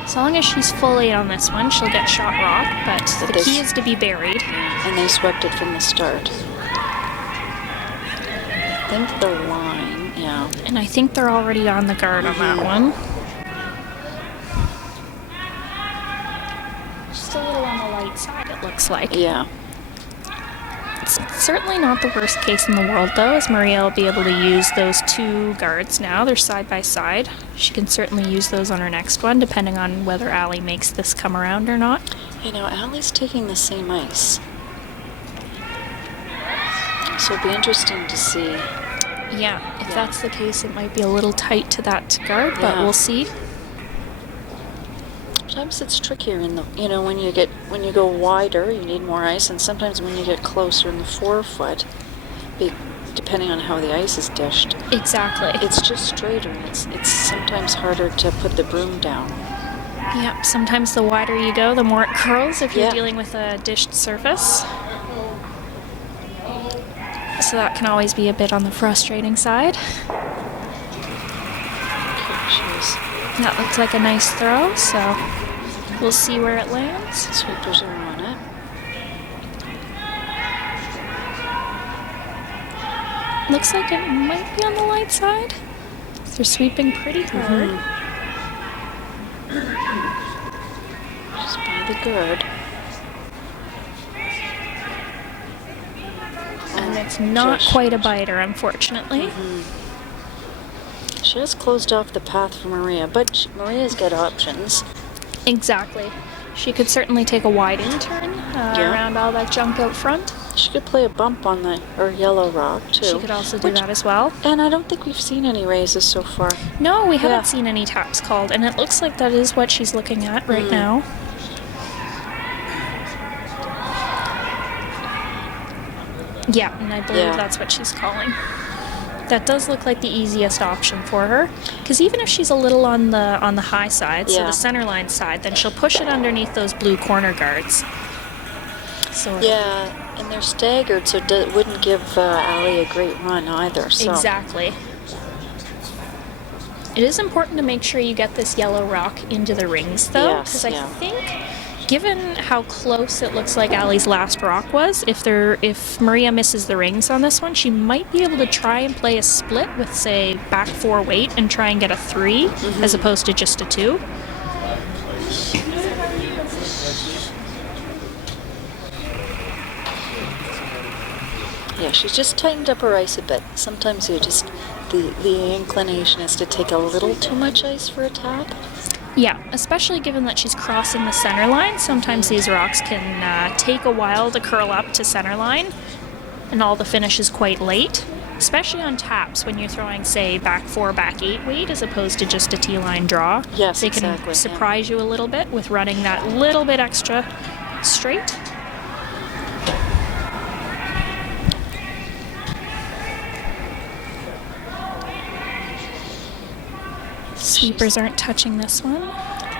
As long as she's full 8 on this one, she'll get shot rock, but the key is to be buried. And they swept it from the start. I think the line, yeah. And I think they're already on the guard on that one. Just a little on the light side, it looks like. Yeah. It's certainly not the worst case in the world, though, as Maria will be able to use those 2 guards now. They're side by side. She can certainly use those on her next one, depending on whether Allie makes this come around or not. You know, Allie's taking the same ice. So it'll be interesting to see. Yeah, if that's the case, it might be a little tight to that guard, but we'll see. Sometimes it's trickier in the, when you go wider, you need more ice, and sometimes when you get closer in the 4 foot, depending on how the ice is dished. Exactly. It's just straighter, and it's sometimes harder to put the broom down. Yeah, sometimes the wider you go, the more it curls if you're dealing with a dished surface. So that can always be a bit on the frustrating side. That looks like a nice throw, so we'll see where it lands. Sweepers are on it. Looks like it might be on the light side. They're sweeping pretty hard. Just by the guard. And it's not quite a biter, unfortunately. She has closed off the path for Maria, but Maria's got options. Exactly. She could certainly take a wide in-turn around all that junk out front. She could play a bump on the yellow rock, too. She could also do that as well. And I don't think we've seen any raises so far. No, we haven't seen any taps called, and it looks like that is what she's looking at right now. Yeah, and I believe that's what she's calling. That does look like the easiest option for her, because even if she's a little on the high side, so the center line side, then she'll push it underneath those blue corner guards. sort of. Yeah, and they're staggered, so it wouldn't give Allie a great run either. So. Exactly. It is important to make sure you get this yellow rock into the rings, though, because I think, given how close it looks like Allie's last rock was, if Maria misses the rings on this one, she might be able to try and play a split with, say, back 4 weight and try and get a 3 as opposed to just a 2. Yeah, she's just tightened up her ice a bit. Sometimes you just, the inclination is to take a little too much ice for a tap. Yeah, especially given that she's crossing the center line. Sometimes these rocks can take a while to curl up to center line, and all the finish is quite late, especially on taps when you're throwing, say, back 4, back 8 weight as opposed to just a T-line draw. Yes, they can surprise you a little bit with running that little bit extra straight. Sweepers aren't touching this one.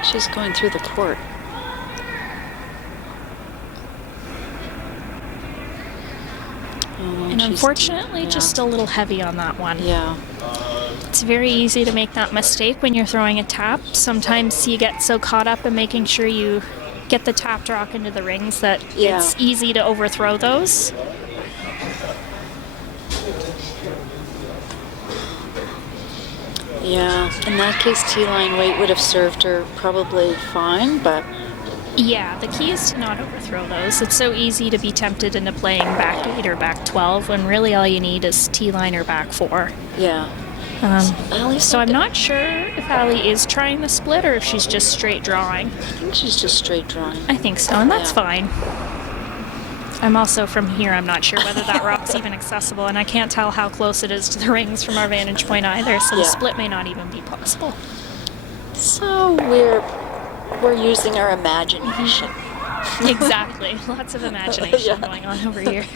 She's going through the court. And unfortunately, just a little heavy on that one. Yeah. It's very easy to make that mistake when you're throwing a tap. Sometimes you get so caught up in making sure you get the tapped rock into the rings that it's easy to overthrow those. Yeah, in that case, T-line weight would have served her probably fine, but... Yeah, the key is to not overthrow those. It's so easy to be tempted into playing back 8 or back 12 when really all you need is T-line or back 4. Yeah. So I'm not sure if Allie is trying the split or if she's just straight drawing. I think she's just straight drawing. I think so, and that's fine. I'm also from here, I'm not sure whether that rock's even accessible, and I can't tell how close it is to the rings from our vantage point either, so the split may not even be possible. So we're using our imagination. Exactly. Lots of imagination going on over here.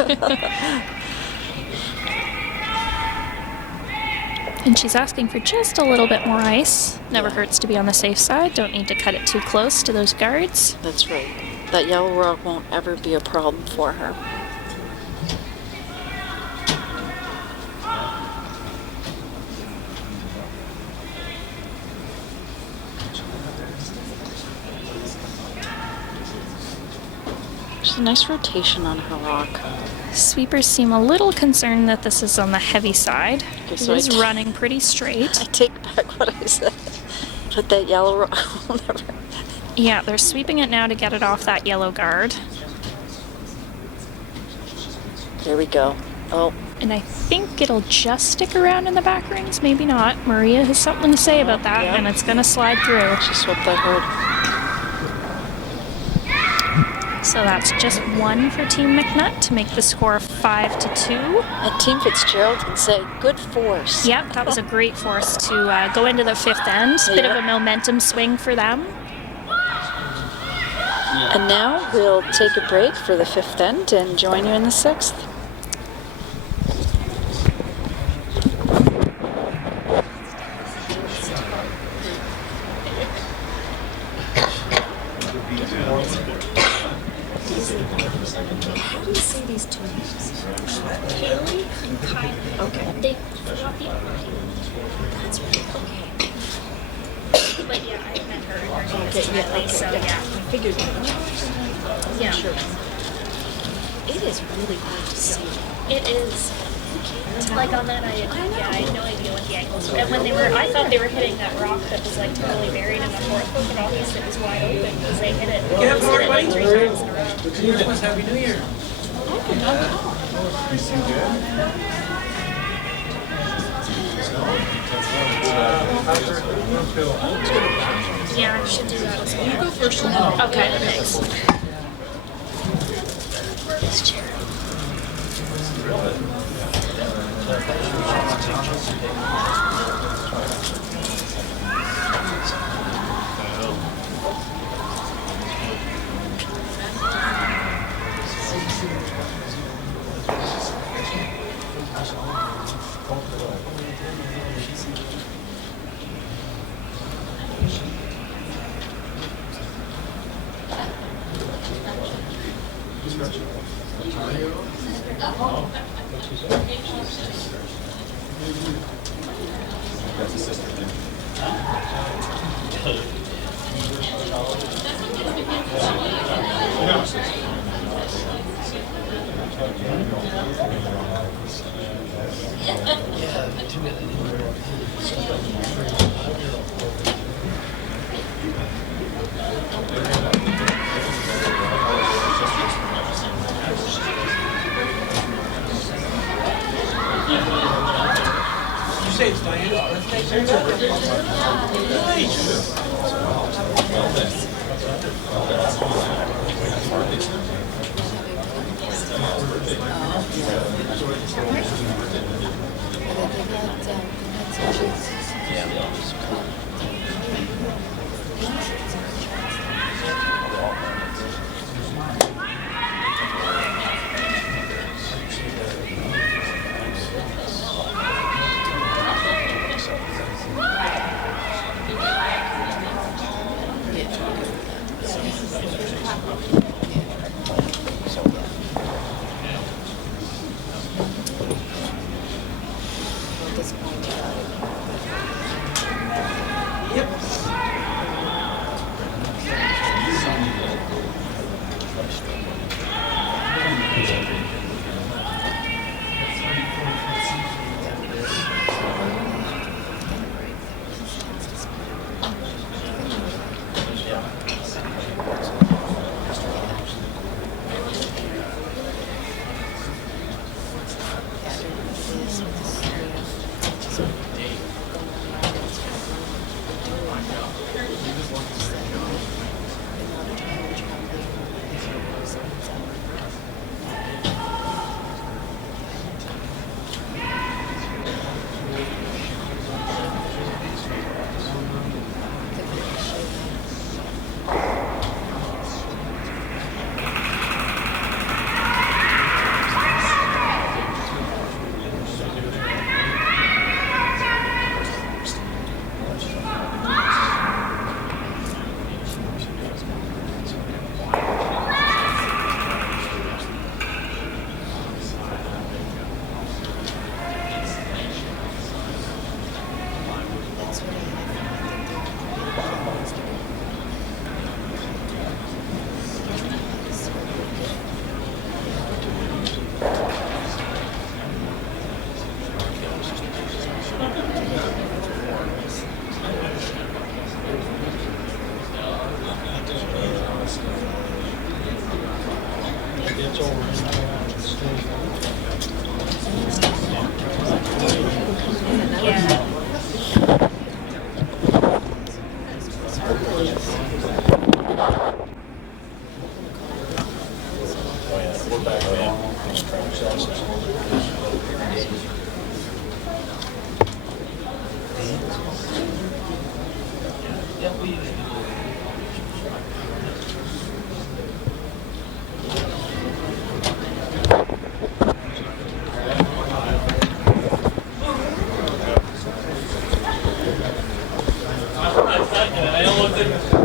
And she's asking for just a little bit more ice. Never hurts to be on the safe side. Don't need to cut it too close to those guards. That's right. That yellow rock won't ever be a problem for her. There's a nice rotation on her rock. Sweepers seem a little concerned that this is on the heavy side. Okay, it so is running pretty straight. I take back what I said. But that yellow rock will never... Yeah, they're sweeping it now to get it off that yellow guard. There we go. Oh. And I think it'll just stick around in the back rings, maybe not. Maria has something to say about that, and it's going to slide through. She swept that hard. So that's just 1 for Team MacNutt to make the score 5-2. And Team Fitzgerald can say, good force. Yep, that was a great force to go into the 5th end. Bit of a momentum swing for them. And now we'll take a break for the 5th end and join you in the 6th. How do you say these two names? Kaylee and Kylie. Okay. They forgot the other name. That's right. Okay. But yeah, I met her in her name is Kylie, so yeah. I figured Yeah. Sure. It is really hard to see. It is. Like on that, I had no idea what the angles were. And when I thought they were hitting that rock that was like totally buried in the 4th hook, and obviously it was wide open because they hit it. They hit it like 3 times in a row. Good Christmas, Happy New Year. Yeah, I should do that as well. You go first. Okay, thanks.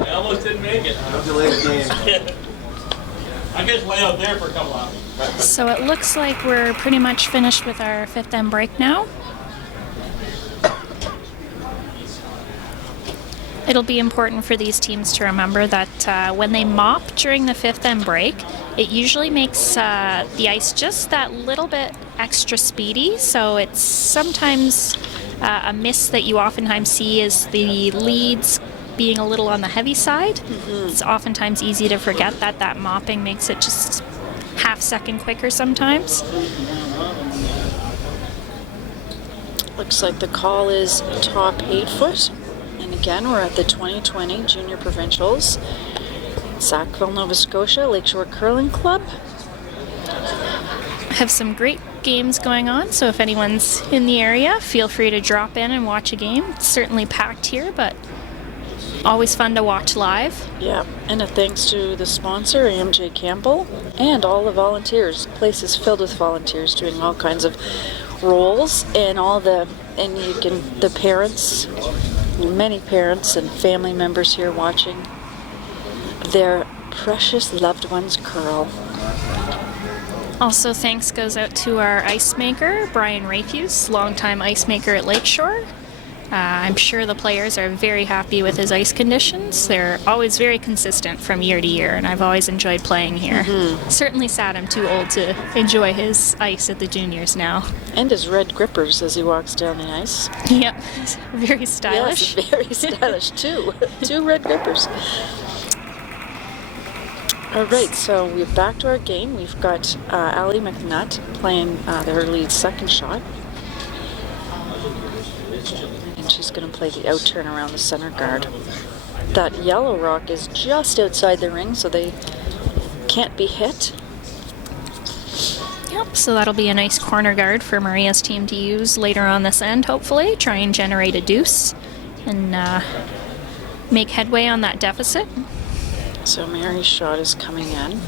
I almost didn't make it. I guess lay out there for a couple hours. So it looks like we're pretty much finished with our fifth end break now. It'll be important for these teams to remember that when they mop during the fifth end break, it usually makes the ice just that little bit extra speedy. So it's sometimes a miss that you oftentimes see is the leads being a little on the heavy side. It's oftentimes easy to forget that that mopping makes it just half second quicker sometimes. Looks like the call is top 8 foot. And again, we're at the 2020 Junior Provincials. Sackville, Nova Scotia, Lakeshore Curling Club. Have some great games going on, so if anyone's in the area, feel free to drop in and watch a game. It's certainly packed here, but always fun to watch live. Yeah, and a thanks to the sponsor, AMJ Campbell, and all the volunteers. The place is filled with volunteers doing all kinds of roles, and the parents, many parents and family members here watching their precious loved one's curl. Also, thanks goes out to our ice maker, Brian Rayfuse, longtime ice maker at Lakeshore. I'm sure the players are very happy with his ice conditions. They're always very consistent from year to year, and I've always enjoyed playing here. Certainly sad I'm too old to enjoy his ice at the juniors now. And his red grippers as he walks down the ice. Yep, very stylish. Yes, very stylish too. 2 red grippers. All right, so we're back to our game. We've got Allie MacNutt playing her lead second shot. And she's going to play the out turn around the center guard. That yellow rock is just outside the ring, so they can't be hit. Yep, so that'll be a nice corner guard for Maria's team to use later on this end, hopefully. Try and generate a deuce and make headway on that deficit. So Mary's shot is coming in,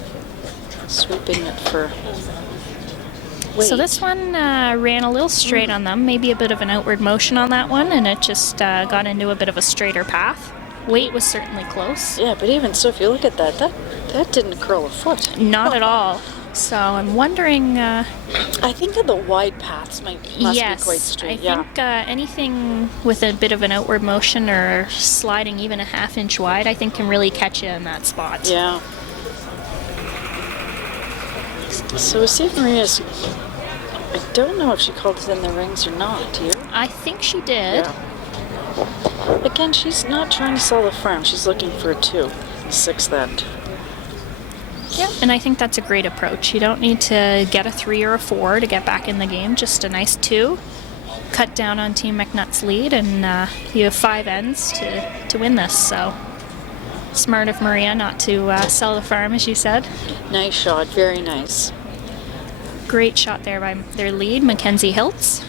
sweeping it for weight. So this one ran a little straight on them, maybe a bit of an outward motion on that one, and it just got into a bit of a straighter path. Weight was certainly close. Yeah, but even so, if you look at that didn't curl a foot. Not at all. So I'm wondering... I think that the wide paths must be quite straight. I think anything with a bit of an outward motion or sliding even a half-inch wide, I think can really catch you in that spot. Yeah. So we'll see if Maria's... I don't know if she called it in the rings or not, do you? I think she did. Yeah. Again, she's not trying to sell the farm. She's looking for a 2, 6th end. Yeah, and I think that's a great approach. You don't need to get a 3 or a 4 to get back in the game. Just a nice 2. Cut down on Team MacNutt's lead, and you have 5 ends to win this. So smart of Maria not to sell the farm, as you said. Nice shot, very nice. Great shot there by their lead, Mackenzie Hiltz.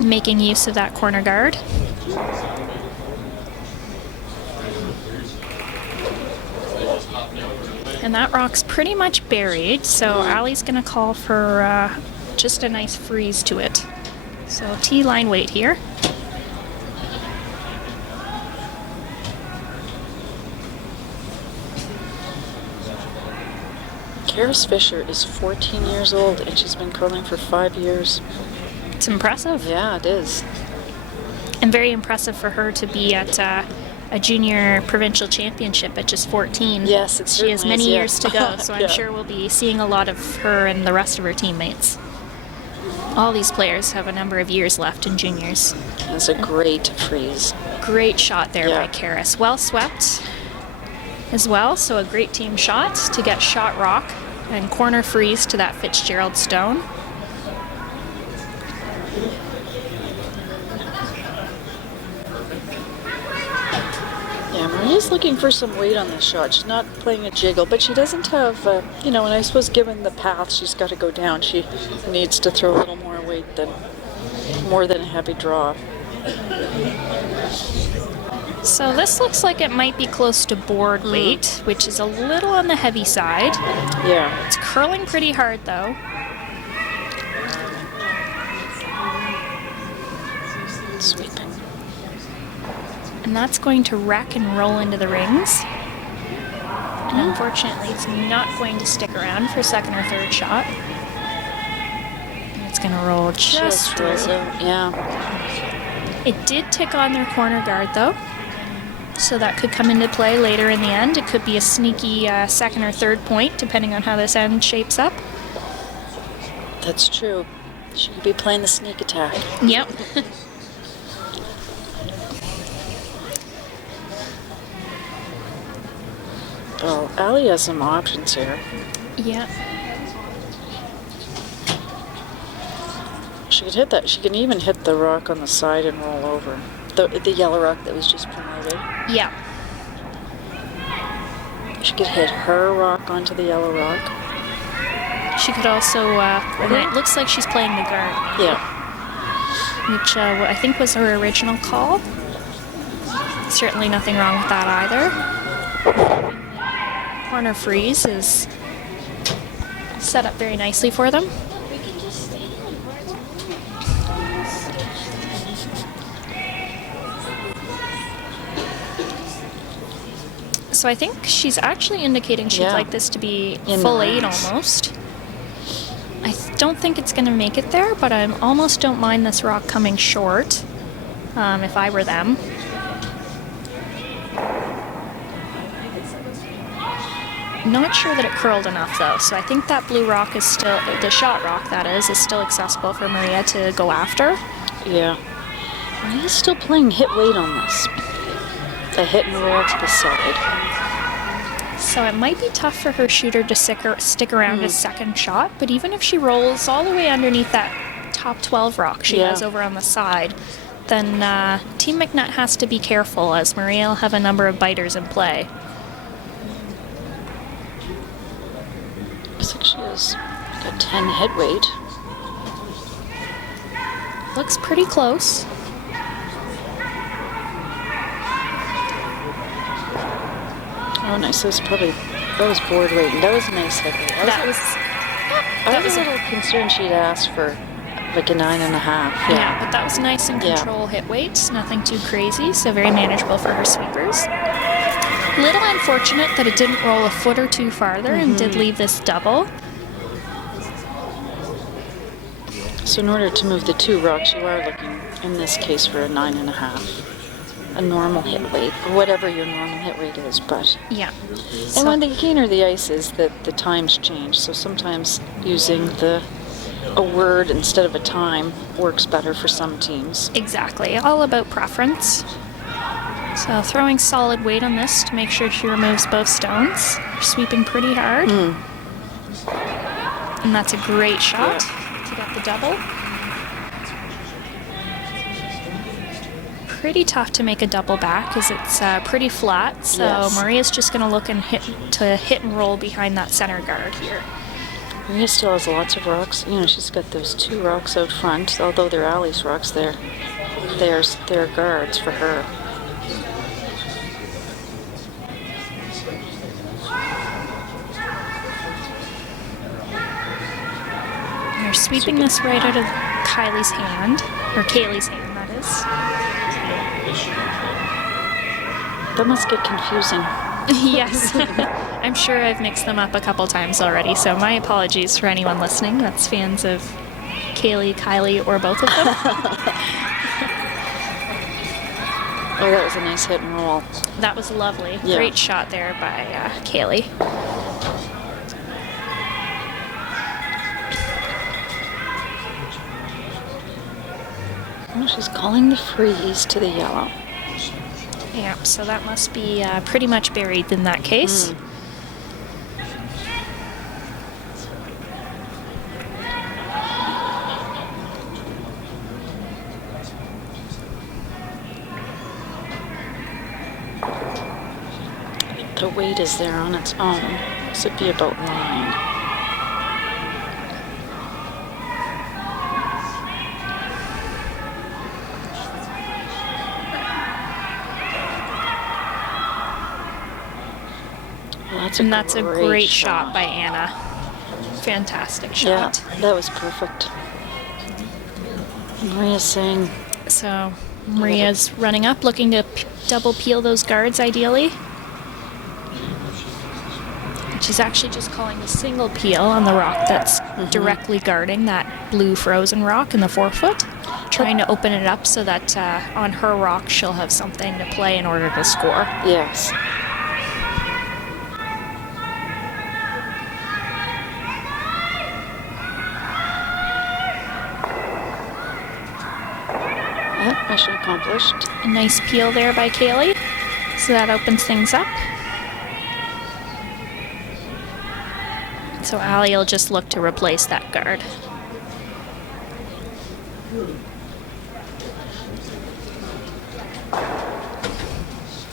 Making use of that corner guard. And that rock's pretty much buried, so Allie's going to call for just a nice freeze to it. So T-line weight here. Karis Fisher is 14 years old, and she's been curling for 5 years. It's impressive. Yeah, it is. And very impressive for her to be at a junior provincial championship at just 14. Yes, it She has certainly many is, yeah. years to go, so I'm Yeah. sure we'll be seeing a lot of her and the rest of her teammates. All these players have a number of years left in juniors. That's a great freeze. Great shot there Yeah. by Karis. Well swept as well, so a great team shot to get shot rock and corner freeze to that Fitzgerald stone. Yeah, Maria's looking for some weight on this shot. She's not playing a jiggle, but she doesn't have, and I suppose given the path she's got to go down, she needs to throw a little more weight more than a heavy draw. So this looks like it might be close to board weight, which is a little on the heavy side. Yeah. It's curling pretty hard though. Sweeping. And that's going to rack and roll into the rings. And unfortunately, it's not going to stick around for second or third shot. And it's going to roll just through. rolls out, yeah. It did tick on their corner guard, though. So that could come into play later in the end. It could be a sneaky second or third point, depending on how this end shapes up. That's true. She could be playing the sneak attack. Yep. Well, Allie has some options here. Yeah. She could hit that. She can even hit the rock on the side and roll over. The yellow rock that was just promoted. Yeah. She could hit her rock onto the yellow rock. She could also, and it looks like she's playing the guard, Yeah. which I think was her original call. Certainly nothing wrong with that either. Corner freeze is set up very nicely for them. So I think she's actually indicating she'd like this to be In full the 8 rings. almost. I don't think it's going to make it there, but I almost don't mind this rock coming short if I were them. Not sure that it curled enough though, so I think that blue rock is still, the shot rock that is still accessible for Maria to go after. Yeah. Maria's still playing hit weight on this. A hit and roll to the side. So it might be tough for her shooter to stick around a second shot, but even if she rolls all the way underneath that top 12 rock she has over on the side, then Team MacNutt has to be careful as Maria will have a number of biters in play. Looks like she has like a 10 hit weight. Looks pretty close. Oh, nice. That was board weight. That was a nice hit weight. That I was a little concerned she'd asked for like a 9.5. Yeah, but that was nice and control hit weights. Nothing too crazy, so very manageable for her sweepers. Little unfortunate that it didn't roll a foot or two farther and did leave this double. So in order to move the 2 rocks, you are looking, in this case, for a 9.5. A normal hit weight, or whatever your normal hit weight is, but... Yeah. And when the keener the ice is, that the times change, so sometimes using a word instead of a time works better for some teams. Exactly. All about preference. So throwing solid weight on this to make sure she removes both stones. Sweeping pretty hard. And that's a great shot to get the double. Pretty tough to make a double back as it's pretty flat. So Maria's just going to look and hit and roll behind that center guard here. Maria still has lots of rocks. You know, she's got those 2 rocks out front, although they're Allie's rocks. They're guards for her. They're sweeping this right out of Kylie's hand, or Kaylee's hand, that is. That must get confusing. Yes. I'm sure I've mixed them up a couple times already, so my apologies for anyone listening that's fans of Kaylee, Kylie, or both of them. Oh, that was a nice hit and roll. That was lovely. Yeah. Great shot there by Kaylee. Oh, she's calling the freeze to the yellow. Yeah, so that must be pretty much buried in that case. The weight is there on its own. This would be about 9. That's a great shot by Anna. Fantastic shot. Yeah, that was perfect. Maria's saying... So Maria's running up, looking to double peel those guards ideally. She's actually just calling the single peel on the rock that's directly guarding that blue frozen rock in the 4-foot. Trying to open it up so that on her rock she'll have something to play in order to score. Yes. Mission accomplished. A nice peel there by Kaylee. So that opens things up. So Allie will just look to replace that guard.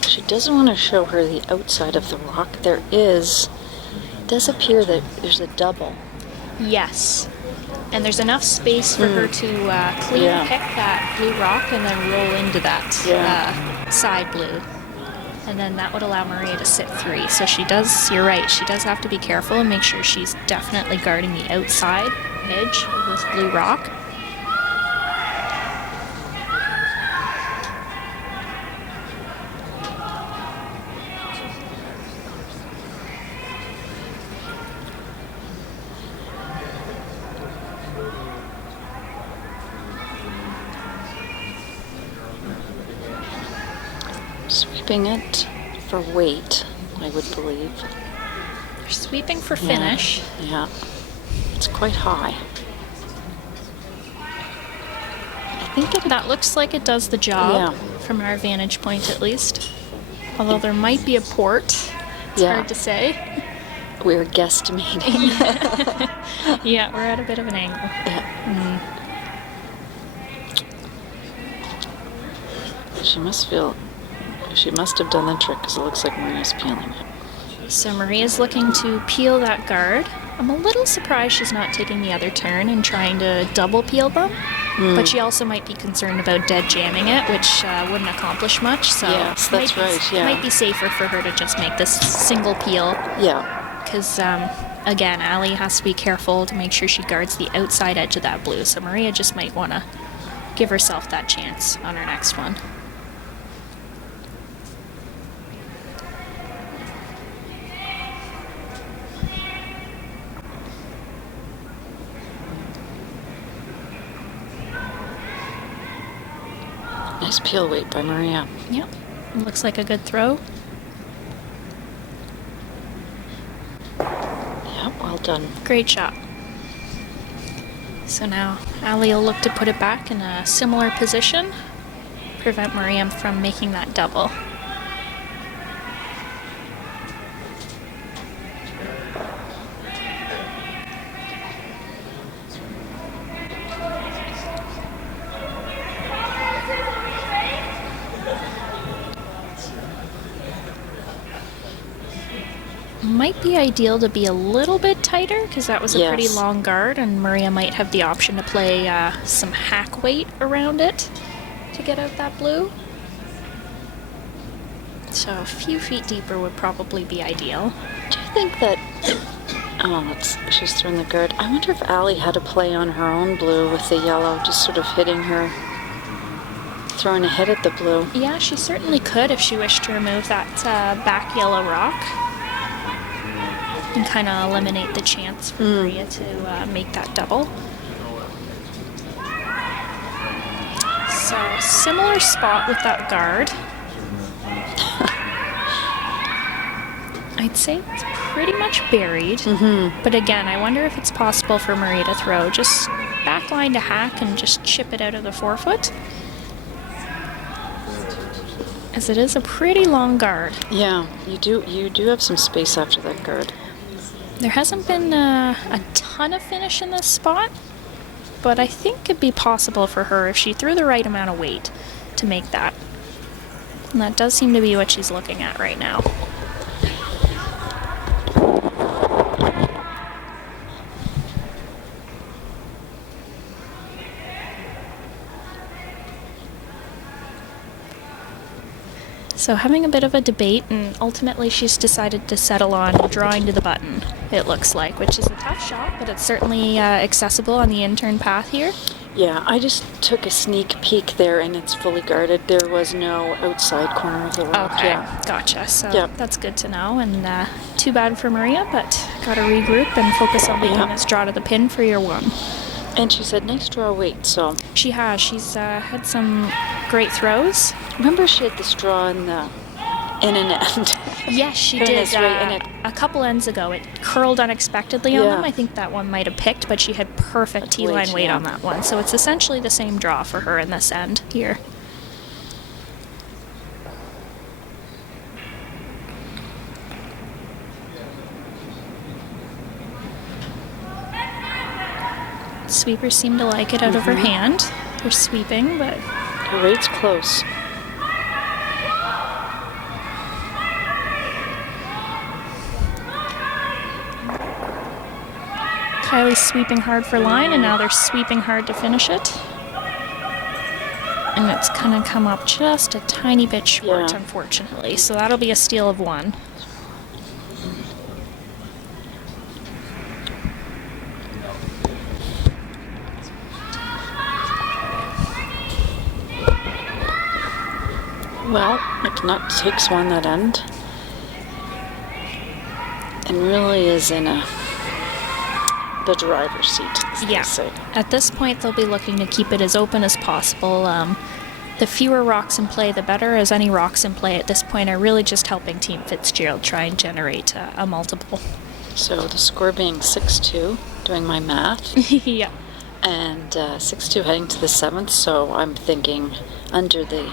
She doesn't want to show her the outside of the rock. It does appear that there's a double. Yes. And there's enough space for her to clean pick that blue rock and then roll into that side blue. And then that would allow Maria to sit 3. So she does, you're right, she does have to be careful and make sure she's definitely guarding the outside edge of this blue rock. sweeping it for weight, I would believe. They're sweeping for finish. Yeah. It's quite high. I think That looks like it does the job, Yeah. from our vantage point at least. Although there might be a port. It's hard to say. We're guesstimating. Yeah, we're at a bit of an angle. Yeah. She must have done the trick because it looks like Maria's peeling it. So Maria's looking to peel that guard. I'm a little surprised she's not taking the other turn and trying to double peel them. But she also might be concerned about dead jamming it, which wouldn't accomplish much. So yes, that's right. Yeah. Might be safer for her to just make this single peel. Yeah. Because, again, Allie has to be careful to make sure she guards the outside edge of that blue. So Maria just might want to give herself that chance on her next one. Nice peel weight by Maria. Yep. Looks like a good throw. Yeah, well done. Great shot. So now Allie will look to put it back in a similar position, prevent Maria from making that double. Might be ideal to be a little bit tighter because that was a pretty long guard, and Maria might have the option to play some hack weight around it to get out that blue. So a few feet deeper would probably be ideal. Do you think that... she's thrown the guard. I wonder if Allie had a play on her own blue with the yellow, just sort of hitting her, throwing ahead at the blue. Yeah, she certainly could if she wished to remove that back yellow rock. And kind of eliminate the chance for Maria to make that double. So, similar spot with that guard. I'd say it's pretty much buried. But again, I wonder if it's possible for Maria to throw just backline to hack and just chip it out of the forefoot. As it is a pretty long guard. Yeah, you do have some space after that guard. There hasn't been a ton of finish in this spot, but I think it'd be possible for her if she threw the right amount of weight to make that. And that does seem to be what she's looking at right now. So having a bit of a debate, and ultimately she's decided to settle on drawing to the button, it looks like, which is a tough shot, but it's certainly accessible on the in-turn path here. Yeah, I just took a sneak peek there, and it's fully guarded. There was no outside corner of the rock. Okay, Yeah. gotcha. So that's good to know, and too bad for Maria, but got to regroup and focus on making this draw to the pin for your one. And she said, nice draw weight, so... She has. She's had some great throws. Remember she had this draw in an end? Yes, she And did. it's right in it. A couple ends ago, it curled unexpectedly on Yeah. them. I think that one might have picked, but she had perfect That's T-line weight yeah. on that one. So it's essentially the same draw for her in this end here. Sweepers seem to like it out of her hand. They're sweeping, but... Her weight's close. Kylie's sweeping hard for line, and now they're sweeping hard to finish it. And it's gonna come up just a tiny bit short, unfortunately. So that'll be a steal of one. Well, MacNutt takes one that end. And really is in the driver's seat, as they say. At this point, they'll be looking to keep it as open as possible. The fewer rocks in play, the better, as any rocks in play at this point are really just helping Team Fitzgerald try and generate a multiple. So the score being 6-2, doing my math, Yeah. and 6-2 heading to the 7th, so I'm thinking under the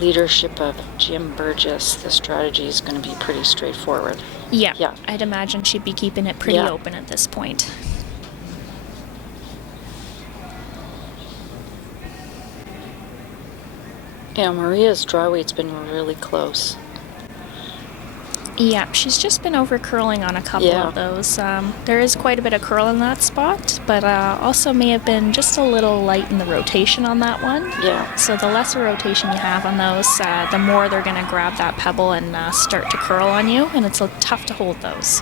leadership of Jim Burgess, the strategy is going to be pretty straightforward. Yeah. Yeah. I'd imagine she'd be keeping it pretty Yeah. open at this point. Yeah, Maria's draw weight's been really close. Yeah, she's just been over curling on a couple Yeah. of those. There is quite a bit of curl in that spot, but also may have been just a little light in the rotation on that one. Yeah. So the lesser rotation you have on those, the more they're going to grab that pebble and start to curl on you, and it's tough to hold those.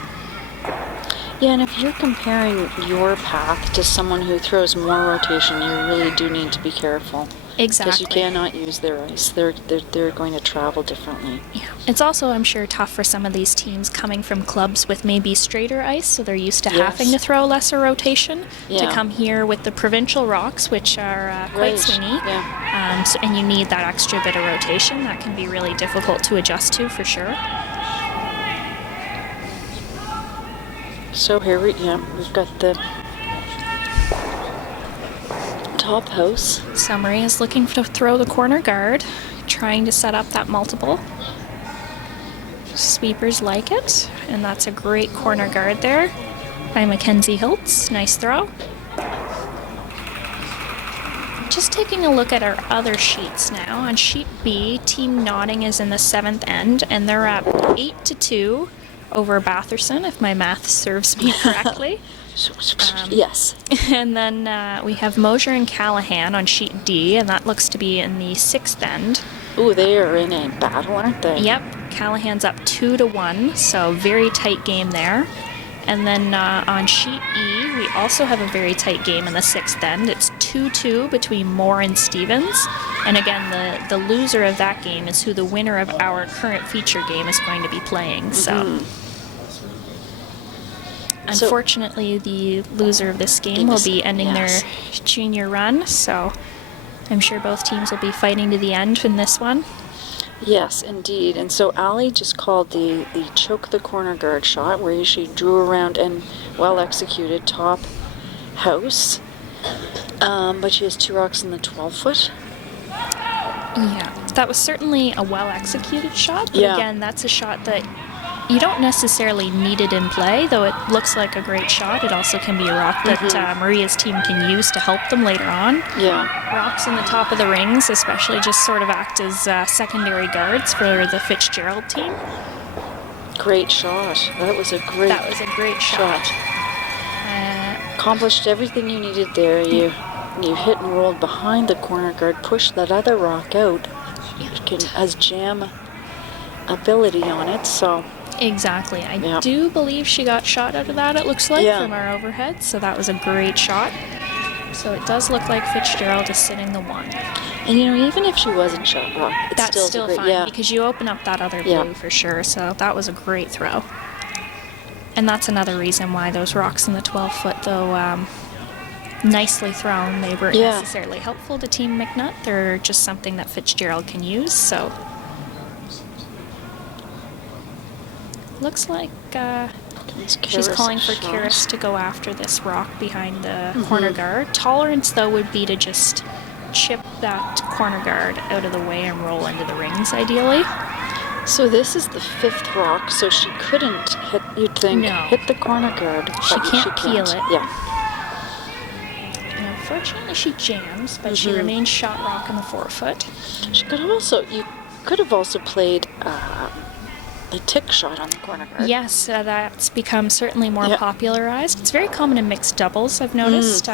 Yeah, and if you're comparing your path to someone who throws more rotation, you really do need to be careful. Exactly. Because you cannot use their ice. They're going to travel differently. Yeah. It's also, I'm sure, tough for some of these teams coming from clubs with maybe straighter ice, so they're used to having to throw lesser rotation, to Yeah. come here with the provincial rocks, which are quite Right. swingy. Yeah. And you need that extra bit of rotation. That can be really difficult to adjust to, for sure. So here we've got the top house. So Maria is looking to throw the corner guard, trying to set up that multiple. Sweepers like it, and that's a great corner guard there by Mackenzie Hiltz. Nice throw. Just taking a look at our other sheets now. On sheet B, Team Notting is in the 7th end, and they're up 8-2 over Batherson, if my math serves me correctly. Yes. And then we have Mosier and Callahan on sheet D, and that looks to be in the 6th end. Ooh, they are in a battle, aren't they? Yep, Callahan's up 2-1, so very tight game there. And then on sheet E, we also have a very tight game in the 6th end. It's 2-2 between Moore and Stevens. And again, the loser of that game is who the winner of our current feature game is going to be playing. So, unfortunately, the loser of this game will be ending their junior run. So I'm sure both teams will be fighting to the end in this one. Yes, indeed. And so Allie just called the choke the corner guard shot, where she drew around and well executed top house. But she has 2 rocks in the 12-foot. Yeah, that was certainly a well executed shot. But again, that's a shot that you don't necessarily need it in play, though it looks like a great shot. It also can be a rock that Maria's team can use to help them later on. Yeah. Rocks in the top of the rings, especially, just sort of act as secondary guards for the Fitzgerald team. Great shot. That was a great shot. Accomplished everything you needed there. You hit and rolled behind the corner guard, pushed that other rock out. It has jam ability on it, so... Exactly. I do believe she got shot out of that, it looks like, from our overhead, so that was a great shot. So it does look like Fitzgerald is sitting the 1. And even if she wasn't shot rock, it's still great, fine, because you open up that other blue for sure, so that was a great throw. And that's another reason why those rocks in the 12-foot, though, nicely thrown, they weren't necessarily helpful to Team MacNutt. They're just something that Fitzgerald can use, so... Looks like she's calling for Karis to go after this rock behind the corner guard. Tolerance, though, would be to just chip that corner guard out of the way and roll into the rings, ideally. So this is the 5th rock, so she couldn't hit, you'd think, hit the corner guard. She can't peel it. Yeah. And unfortunately, she jams, but she remains shot rock in the 4-foot. You could have also played a tick shot on the corner guard. Yes, that's become certainly more popularized. It's very common in mixed doubles, I've noticed.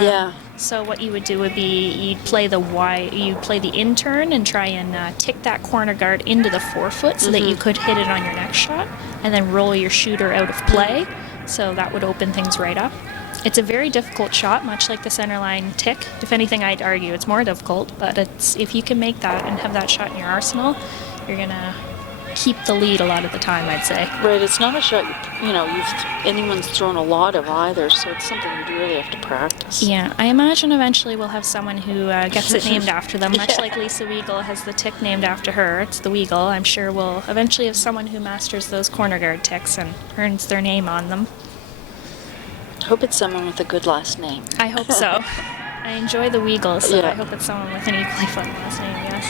So what you would do would be you'd play the in-turn and try and tick that corner guard into the 4-foot so that you could hit it on your next shot, and then roll your shooter out of play. So that would open things right up. It's a very difficult shot, much like the centerline tick. If anything, I'd argue it's more difficult, but if you can make that and have that shot in your arsenal, you're gonna keep the lead a lot of the time, I'd say. Right, it's not a shot anyone's thrown a lot of either, so it's something you really have to practice. Yeah, I imagine eventually we'll have someone who gets it named after them, much like Lisa Weagle has the tick named after her. It's the Weagle. I'm sure we'll eventually have someone who masters those corner guard ticks and earns their name on them. I hope it's someone with a good last name. I hope so. I enjoy the Weagle, so Yeah. I hope it's someone with an equally fun last name, yes.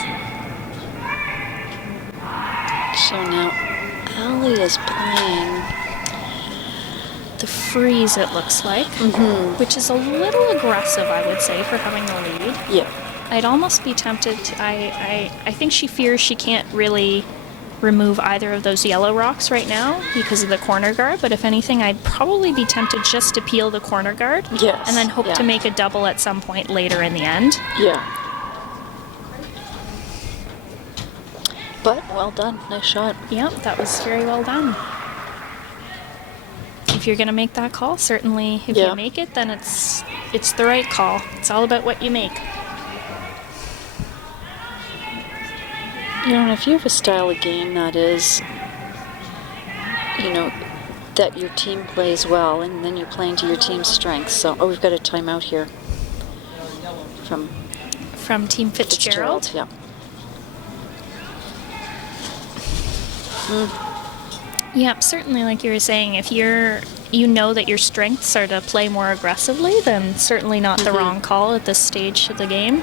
So now, Allie is playing The freeze, it looks like, which is a little aggressive, I would say, for having the lead. Yeah. I'd almost be tempted to, I think she fears she can't really remove either of those yellow rocks right now because of the corner guard, but if anything, I'd probably be tempted just to peel the corner guard Yes. and then hope to make a double at some point later in the end. Yeah. But well done. Nice shot. Yep, that was very well done. If you're going to make that call, certainly if Yeah. you make it, then it's the right call. It's all about what you make. And if you have a style of game that is, that your team plays well, and then you're playing to your team's strengths. So, we've got a timeout here From Team Fitzgerald. Yeah. Yeah, certainly, like you were saying, if you know that your strengths are to play more aggressively, then certainly not the wrong call at this stage of the game.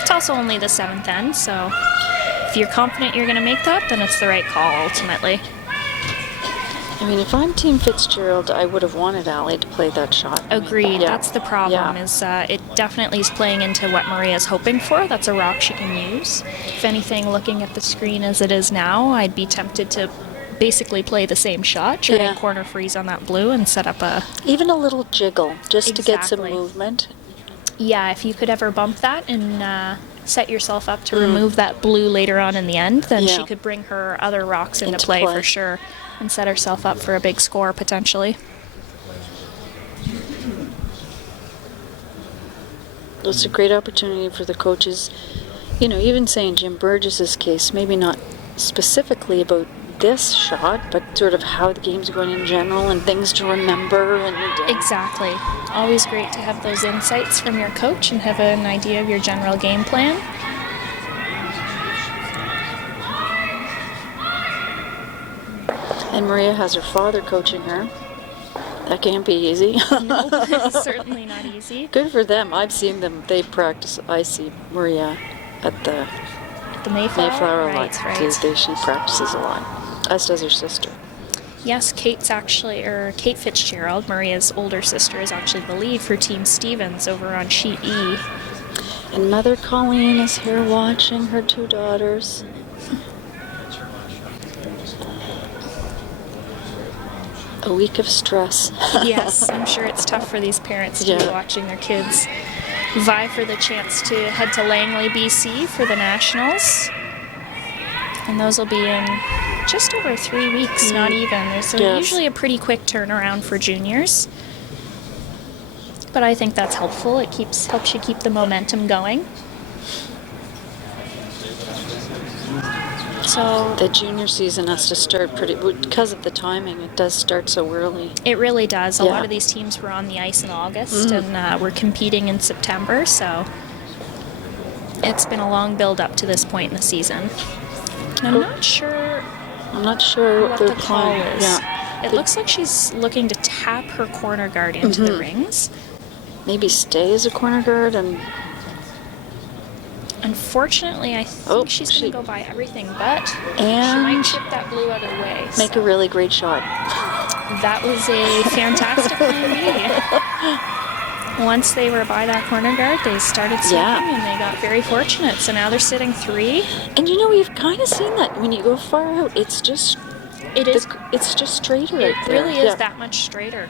It's also only the 7th end, so if you're confident you're going to make that, then it's the right call ultimately. I mean, if I'm Team Fitzgerald, I would have wanted Allie to play that shot. Agreed. Yeah. That's the problem. Yeah. Is it definitely is playing into what Maria's hoping for. That's a rock she can use. If anything, looking at the screen as it is now, I'd be tempted to basically play the same shot, try and corner freeze on that blue and set up a... Even a little jiggle, just to get some Exactly. movement. Yeah, if you could ever bump that and set yourself up to remove that blue later on in the end, then she could bring her other rocks into play for sure and set herself up for a big score potentially. It's a great opportunity for the coaches. Even saying Jim Burgess's case, maybe not specifically about this shot, but sort of how the game's going in general and things to remember. Exactly. Always great to have those insights from your coach and have an idea of your general game plan. And Maria has her father coaching her. That can't be easy. No, certainly not easy. Good for them. I've seen them. They practice. I see Maria at the The Mayflower, a lot. She practices a lot, as does her sister. Yes, Kate Fitzgerald, Maria's older sister, is actually the lead for Team Stevens over on Sheet E. And Mother Colleen is here watching her 2 daughters. A week of stress. Yes, I'm sure it's tough for these parents to be watching their kids vie for the chance to head to Langley, BC for the Nationals. And those will be in just over 3 weeks, not even. There's usually a pretty quick turnaround for juniors. But I think that's helpful. It helps you keep the momentum going. So the junior season has to start because of the timing. It does start so early. It really does. A lot of these teams were on the ice in August and were competing in September, so it's been a long build up to this point in the season. And I'm not sure what the call is. Yeah. It looks like she's looking to tap her corner guard into the rings. Maybe stay as a corner guard and... Unfortunately, I think she's going to go by everything but. She might chip that blue out of the way. Make a really great shot. That was a fantastic plan B. Once they were by that corner guard, they started sweeping and they got very fortunate. So now they're sitting 3. And we've kind of seen that when you go far out, it's just... It's just straighter It right there. really is that much straighter.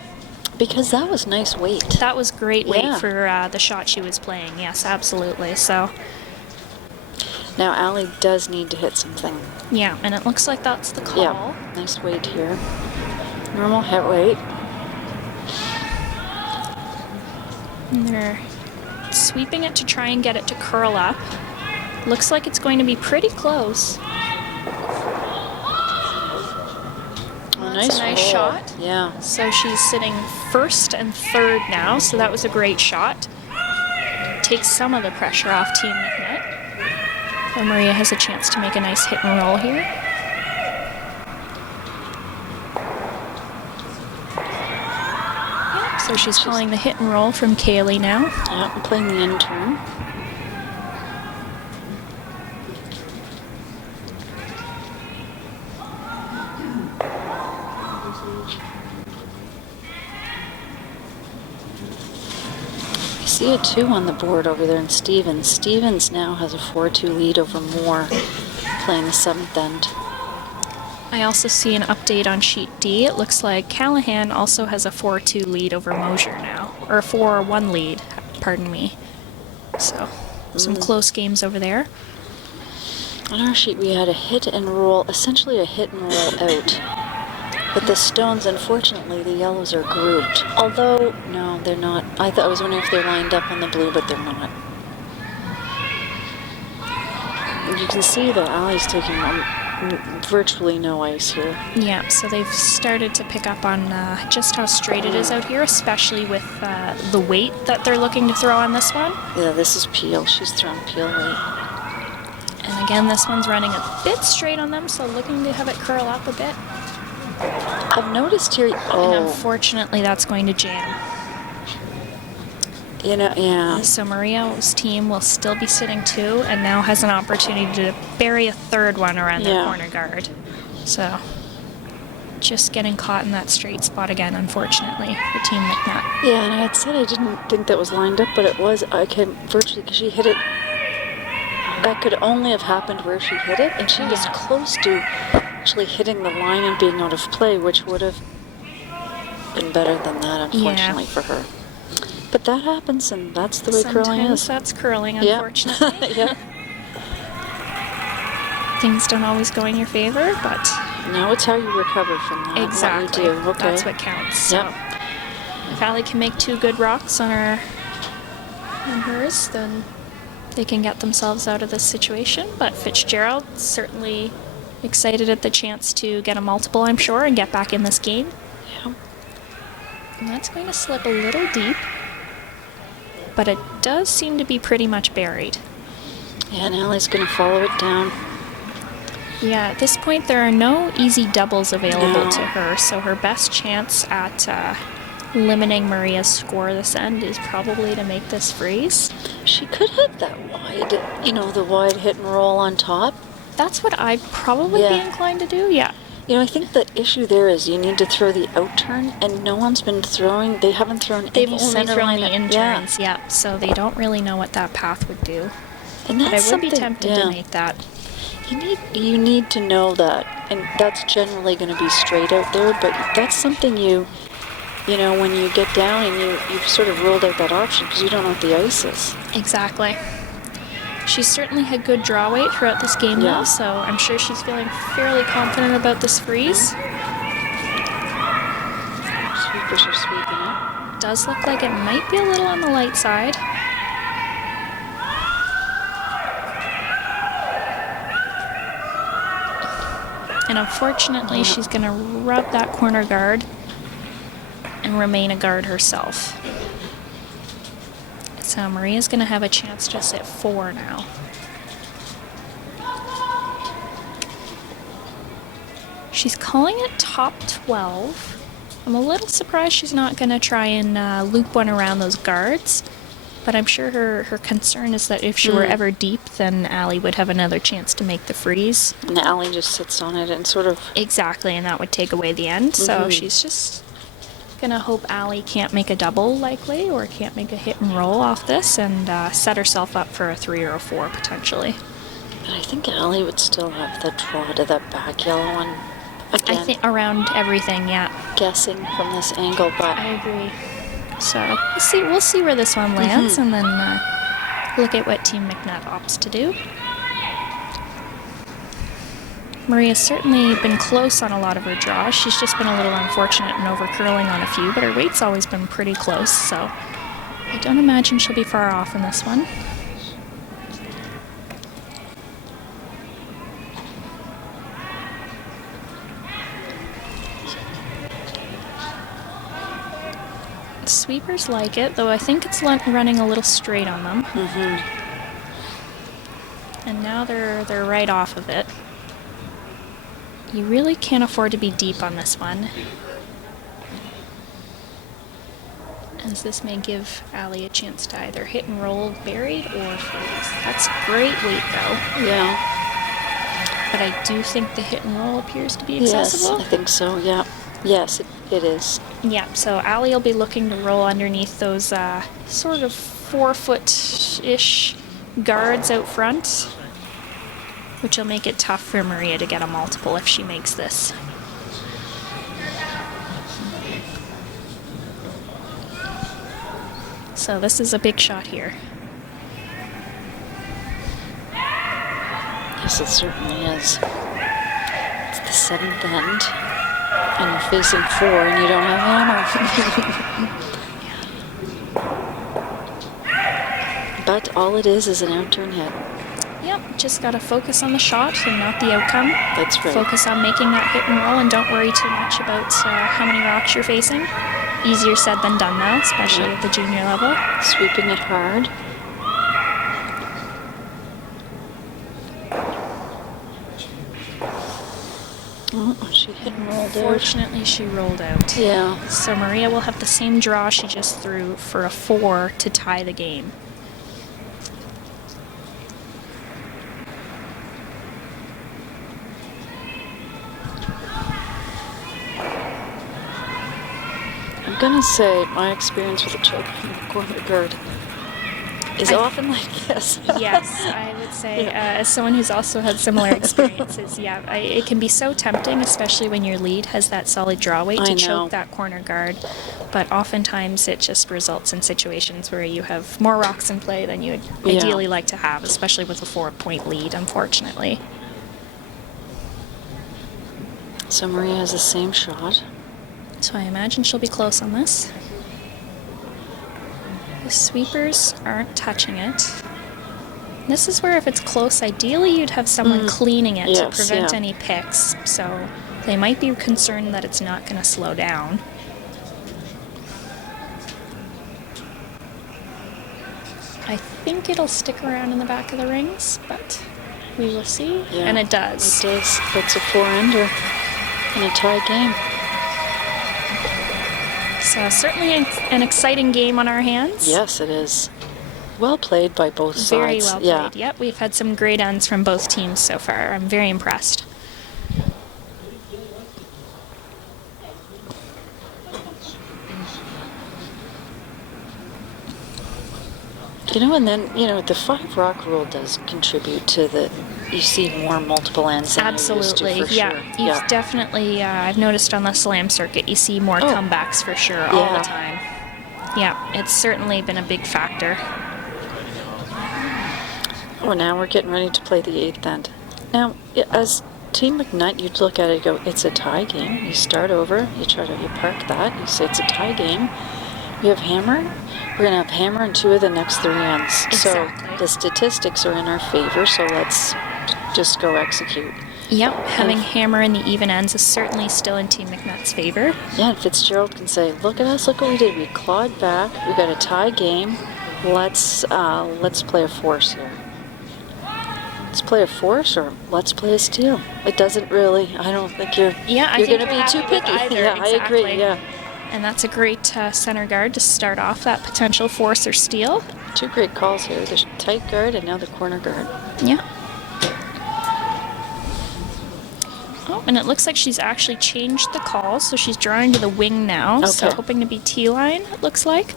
Because that was nice weight. That was great weight for the shot she was playing. Yes, absolutely. So... Now, Allie does need to hit something. Yeah, and it looks like that's the call. Yeah, nice weight here. Normal hit weight. And they're sweeping it to try and get it to curl up. Looks like it's going to be pretty close. nice a nice roll. shot. Yeah. So she's sitting first and third now, so that was a great shot. Takes some of the pressure off Team MacNutt. So Maria has a chance to make a nice hit and roll here. Yep, so she's calling the hit and roll from Kaylee now. Yeah, I'm playing the intern. I see a 2 on the board over there in Stevens. Stevens now has a 4-2 lead over Moore, playing the 7th end. I also see an update on sheet D. It looks like Callahan also has a 4-2 lead over Mosier now, or a 4-1 lead, pardon me. So, some close games over there. On our sheet we had a hit and roll, essentially a hit and roll out. But the stones, unfortunately, the yellows are grouped. Although, no, they're not. I was wondering if they're lined up on the blue, but they're not. You can see that Allie's taking virtually no ice here. Yeah, so they've started to pick up on just how straight it is out here, especially with the weight that they're looking to throw on this one. Yeah, this is peel. She's thrown peel weight. And again, this one's running a bit straight on them, so looking to have it curl up a bit. I've noticed here. And unfortunately, that's going to jam. You know, yeah. So Maria's team will still be sitting 2 and now has an opportunity to bury a 3rd one around their corner guard. So just getting caught in that straight spot again, unfortunately, for Team MacNutt. Yeah, and I had said I didn't think that was lined up, but it was. I came virtually because she hit it. That could only have happened where she hit it, and she was close to actually hitting the line and being out of play, which would have been better than that, unfortunately, for her. But that happens, and that's the way curling is. Sometimes that's curling, unfortunately. Yeah. Things don't always go in your favor, but... No, it's how you recover from that. Exactly. What you do. Okay. That's what counts. So if Allie can make 2 good rocks on hers, then they can get themselves out of this situation. But Fitzgerald certainly excited at the chance to get a multiple, I'm sure, and get back in this game. Yeah. And that's going to slip a little deep, but it does seem to be pretty much buried. Yeah, and Allie's going to follow it down. Yeah, at this point there are no easy doubles available to her, so her best chance at limiting Maria's score this end is probably to make this freeze. She could have that wide, you know, the wide hit and roll on top. That's what I'd probably be inclined to do, yeah. You know, I think the issue there is you need to throw the out turn, and no one's been throwing. They haven't thrown They've any only center thrown line. the interns, so they don't really know what that path would do. And But that's I would be something, tempted to make that. You need to know that, and that's generally going to be straight out there. But that's something you know, when you get down and you've sort of ruled out that option because you don't know what the ice is. Exactly. She's certainly had good draw weight throughout this game, though, so I'm sure she's feeling fairly confident about this freeze. Sweepers are sweeping it. Does look like it might be a little on the light side. And unfortunately, she's going to rub that corner guard and remain a guard herself. So Maria's going to have a chance just at 4 now. She's calling it top 12. I'm a little surprised she's not going to try and loop one around those guards, but I'm sure her concern is that if she were ever deep, then Allie would have another chance to make the freeze. And Allie just sits on it and sort of... Exactly, and that would take away the end. So she's just gonna hope Allie can't make a double, likely, or can't make a hit and roll off this, and set herself up for a 3 or a 4 potentially. But I think Allie would still have the draw to that back yellow one. Again, I think around everything, yeah. Guessing from this angle, but I agree. So we'll see where this one lands, and then look at what Team MacNutt opts to do. Maria's certainly been close on a lot of her draws. She's just been a little unfortunate and over-curling on a few, but her weight's always been pretty close, so I don't imagine she'll be far off in this one. The sweepers like it, though I think it's running a little straight on them. And now they're right off of it. You really can't afford to be deep on this one, as this may give Allie a chance to either hit and roll buried or freeze. That's great weight though. Yeah. But I do think the hit and roll appears to be accessible. Yes, I think so, yeah. Yes, it is. Yeah, so Allie will be looking to roll underneath those sort of 4-foot-ish guards out front, which will make it tough for Maria to get a multiple if she makes this. So this is a big shot here. Yes, it certainly is. It's the 7th end, and you're facing 4, and you don't have hammer. But all it is an outturn hit. Yep, just gotta focus on the shot and not the outcome. That's right. Focus on making that hit and roll, and don't worry too much about how many rocks you're facing. Easier said than done though, especially at the junior level. Sweeping it hard. Oh, she hit and rolled out. Fortunately, she rolled out. Yeah. So Maria will have the same draw she just threw for a 4 to tie the game. I'm gonna say my experience with the corner guard is often like this. Yes, I would say, as someone who's also had similar experiences, it can be so tempting, especially when your lead has that solid draw weight, to choke that corner guard. But oftentimes it just results in situations where you have more rocks in play than you would ideally like to have, especially with a 4-point lead, unfortunately. So Maria has the same shot. So I imagine she'll be close on this. The sweepers aren't touching it. This is where if it's close, ideally you'd have someone cleaning it to prevent any picks. So they might be concerned that it's not going to slow down. I think it'll stick around in the back of the rings, but we will see. Yeah, and it does. It does. It's a 4-ender in a tie game. So certainly an exciting game on our hands. Yes, it is. Well played by both sides. Very well played. Yep, we've had some great ends from both teams so far. I'm very impressed. You know, and then, you know, the 5-rock rule does contribute to the, you see more multiple ends than Absolutely, you used to, for yeah. sure. You've definitely, I've noticed on the slam circuit, you see more comebacks for sure all the time. Yeah, it's certainly been a big factor. Oh, now we're getting ready to play the 8th end. Now, as Team MacNutt, you'd look at it and go, it's a tie game. You start over, you park that, you say it's a tie game. We have hammer. We're going to have hammer in 2 of the next 3 ends. Exactly. So the statistics are in our favor, so let's just go execute. Yep, having hammer in the even ends is certainly still in Team MacNutt's favor. Yeah, and Fitzgerald can say, look at us, look what we did. We clawed back, we got a tie game. Let's play a force here. Let's play a force, or let's play a steal. It doesn't really, I don't think you're going to be too picky. Either. I agree, yeah. And that's a great center guard to start off that potential force or steal. 2 great calls here, the tight guard and now the corner guard. Yeah. Oh, and it looks like she's actually changed the call, so she's drawing to the wing now. Okay. So hoping to be T-line, it looks like.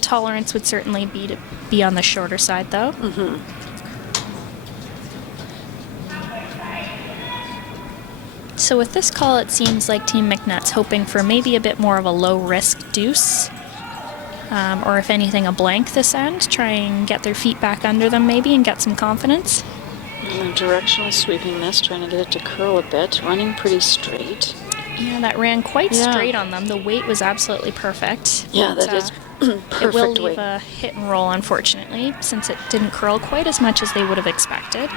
Tolerance would certainly be to be on the shorter side, though. So with this call, it seems like Team MacNutt's hoping for maybe a bit more of a low-risk deuce. Or if anything, a blank this end. Try and get their feet back under them maybe and get some confidence. And directionally sweeping this, trying to get it to curl a bit, running pretty straight. Yeah, that ran quite straight on them. The weight was absolutely perfect. Yeah, that is perfect It will weight. leave a hit and roll, unfortunately, since it didn't curl quite as much as they would have expected.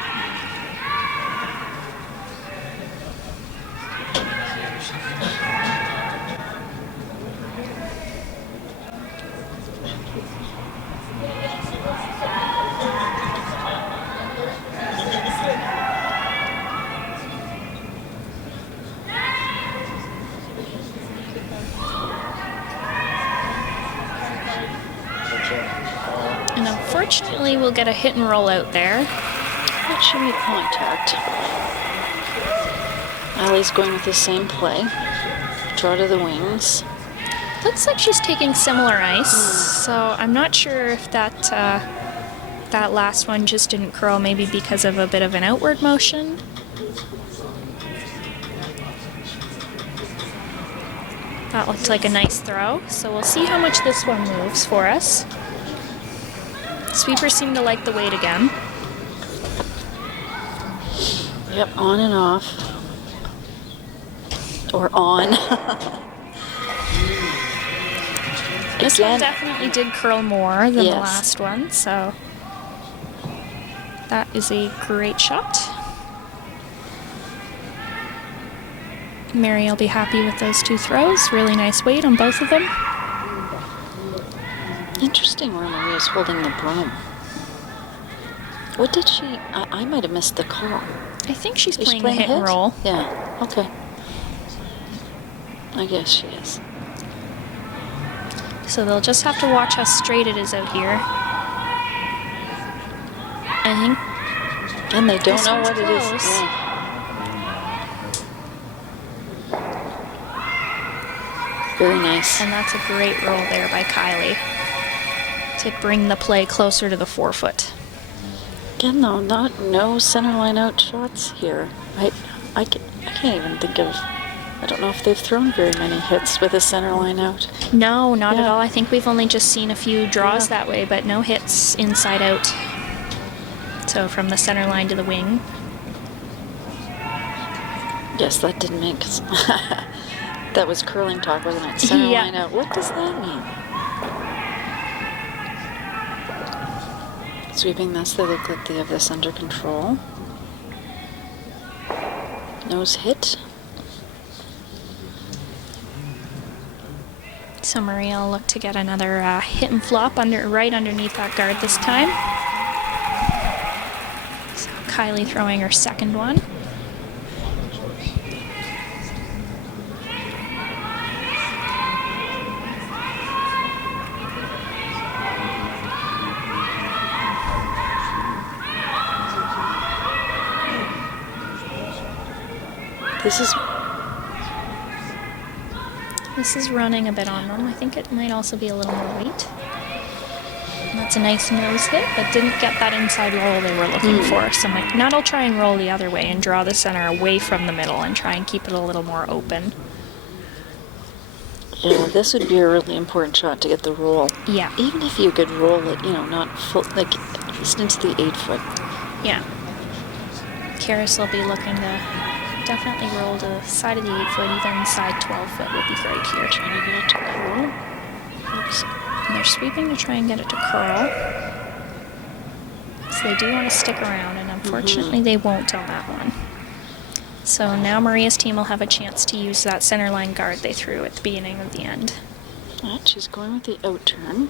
And unfortunately, we'll get a hit and roll out there. But she made contact. Allie's going with the same play. Draw to the wings. Looks like she's taking similar ice, so I'm not sure if that that last one just didn't curl, maybe because of a bit of an outward motion. That looked like a nice throw, so we'll see how much this one moves for us. Sweepers seem to like the weight again. Yep, on and off. Or on. This one definitely did curl more than the last one, so that is a great shot. Mary will be happy with those two throws. Really nice weight on both of them. Interesting where Maria's holding the broom. What did she... I might have missed the call. I think she's playing the hit and roll. Yeah, okay. I guess she is. So they'll just have to watch how straight it is out here. I think. And they don't know what it is. Yeah. Very nice. And that's a great roll there by Kylie to bring the play closer to the 4-foot. Again, though, no center line out shots here. I can't even think of... I don't know if they've thrown very many hits with a center line out. No, not at all. I think we've only just seen a few draws that way, but no hits inside out. So from the center line to the wing. Yes, that didn't make... That was curling talk, wasn't it? Center line out. What does that mean? Sweeping this, they look like they have this under control. Nose hit. So Maria will look to get another hit and flop right underneath that guard this time. So Kylie throwing her second one. This is running a bit on them. I think it might also be a little more weight. And that's a nice nose hit, but didn't get that inside roll they were looking for. So MacNutt will try and roll the other way and draw the center away from the middle and try and keep it a little more open. Yeah, this would be a really important shot to get the roll. Yeah. Even if you could roll it, not full, like just into the 8-foot. Yeah. Karis will be looking to definitely roll to the side of the 8-foot, even side 12-foot would be great here. Trying to get it to curl. Oops. And they're sweeping to try and get it to curl. So they do want to stick around, and unfortunately they won't on that one. So now Maria's team will have a chance to use that center line guard they threw at the beginning of the end. Right, she's going with the out turn.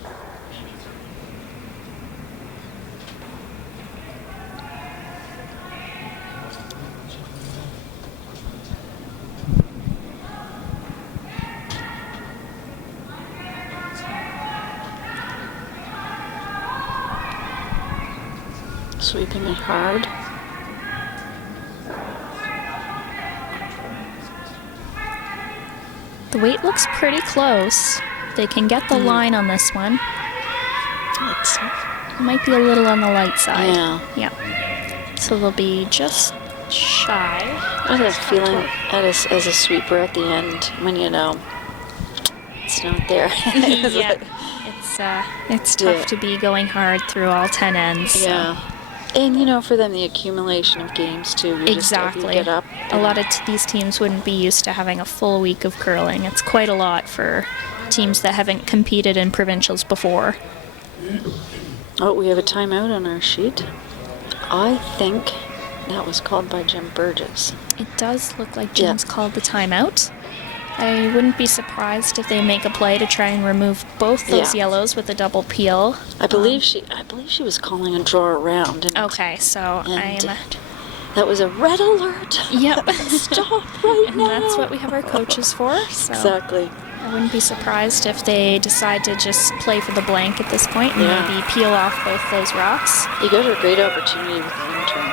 Sweeping it hard. The weight looks pretty close. They can get the line on this one. It might be a little on the light side. Yeah. So they'll be just shy. I have a feeling as a sweeper at the end when it's not there. It's tough to be going hard through all 10 ends. So. Yeah. And, for them, the accumulation of games, too. Exactly. You get up. A lot of these teams wouldn't be used to having a full week of curling. It's quite a lot for teams that haven't competed in provincials before. Oh, we have a timeout on our sheet. I think that was called by Jim Burgess. It does look like Jim's called the timeout. I wouldn't be surprised if they make a play to try and remove both those yellows with a double peel. I believe she was calling a draw around. Okay, so that was a red alert. Yep. Stop right now. And that's what we have our coaches for. So. Exactly. I wouldn't be surprised if they decide to just play for the blank at this point and Yeah. maybe peel off both those rocks. You got a great opportunity with the intern.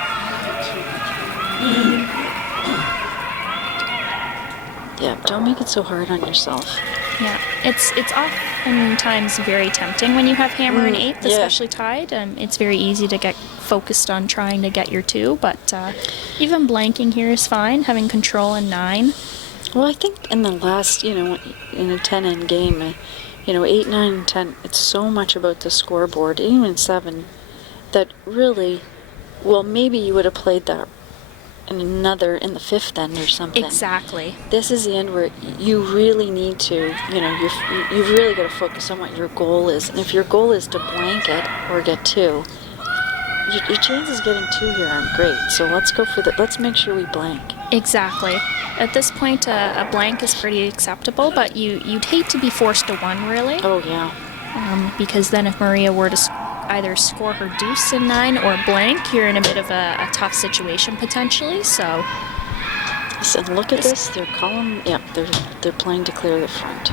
Yeah, don't make it so hard on yourself. Yeah, it's oftentimes very tempting when you have hammer and eighth, yeah. especially tied. It's very easy to get focused on trying to get your 2, but even blanking here is fine, having control in 9. Well, I think in the last, in a 10-end game, 8, 9, and 10, it's so much about the scoreboard, even 7, that really, well, maybe you would have played that in the 5th end or something. Exactly. This is the end where you really need to, you've really got to focus on what your goal is. And if your goal is to blank it or get 2, your chances of getting 2 here aren't great. So let's go for that. Let's make sure we blank. Exactly. At this point, a blank is pretty acceptable, but you'd hate to be forced to 1, really. Oh, yeah. Because then if Maria were to either score her deuce in 9 or blank, you're in a bit of a tough situation potentially. So, Listen, look at this. They're they're playing to clear the front.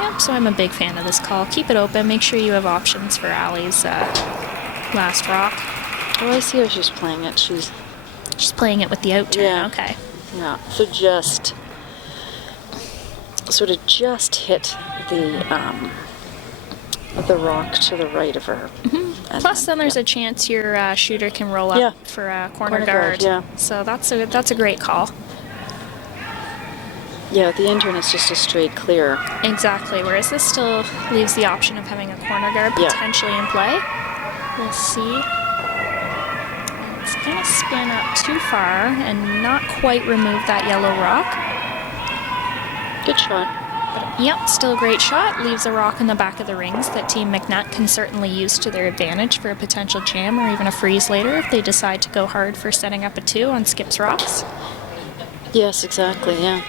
yep. So I'm a big fan of this call. Keep it open. Make sure you have options for Allie's last rock. Oh, I see how she's playing it. She's playing it with the out turn. Yeah. Okay. Yeah. So just sort of hit the rock to the right of her. And Plus, then there's a chance your shooter can roll up for a corner guard. Yeah. So that's a great call. Yeah, the intern is just a straight clear. Exactly. Whereas this still leaves the option of having a corner guard potentially in play. We'll see. It's going to spin up too far and not quite remove that yellow rock. Good shot. But, yep, still a great shot. Leaves a rock in the back of the rings that Team MacNutt can certainly use to their advantage for a potential jam or even a freeze later if they decide to go hard for setting up a 2 on Skip's rocks. Yes, exactly, yeah.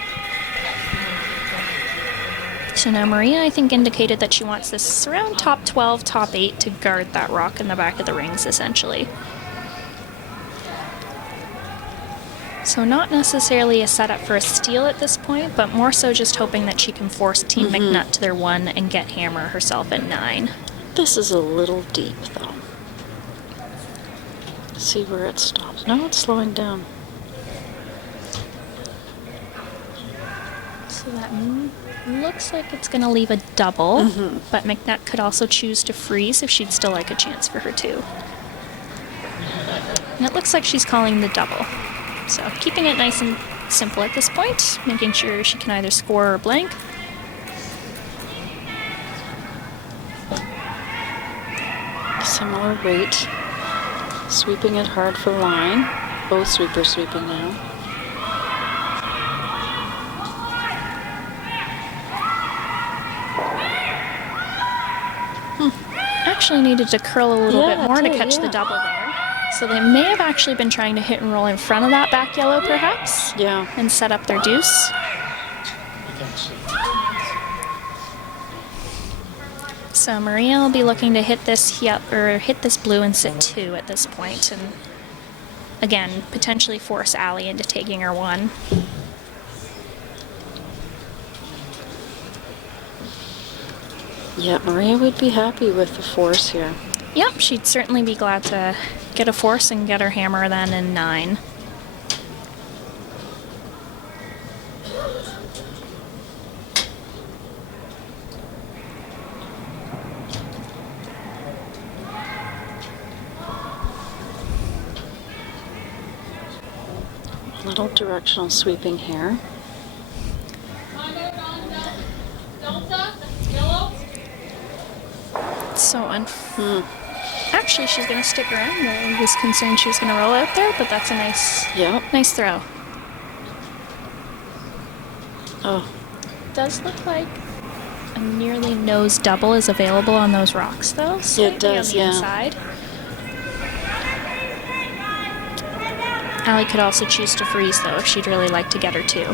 So now Maria, I think, indicated that she wants this around top 12, top 8 to guard that rock in the back of the rings, essentially. So not necessarily a setup for a steal at this point, but more so just hoping that she can force Team MacNutt to their 1 and get hammer herself at 9. This is a little deep, though. See where it stops. No, it's slowing down. So that looks like it's going to leave a double, but MacNutt could also choose to freeze if she'd still like a chance for her 2. And it looks like she's calling the double. So keeping it nice and simple at this point, making sure she can either score or blank. Similar weight. Sweeping it hard for line. Both sweepers sweeping now. Actually needed to curl a little bit more to catch the yeah. double there. So they may have actually been trying to hit and roll in front of that back yellow, perhaps, Yeah. and set up their deuce. So Maria will be looking to hit this hit this blue and sit 2 at this point, and again potentially force Allie into taking her 1. Yeah, Maria would be happy with the force here. Yep, she'd certainly be glad to get a force and get her hammer then in 9. Little directional sweeping here. So actually, she's going to stick around. I was concerned she was going to roll out there, but that's a nice throw. Oh, Does look like a nearly nose double is available on those rocks, though. Yeah, it does, On the yeah. inside. Allie could also choose to freeze, though, if she'd really like to get her 2.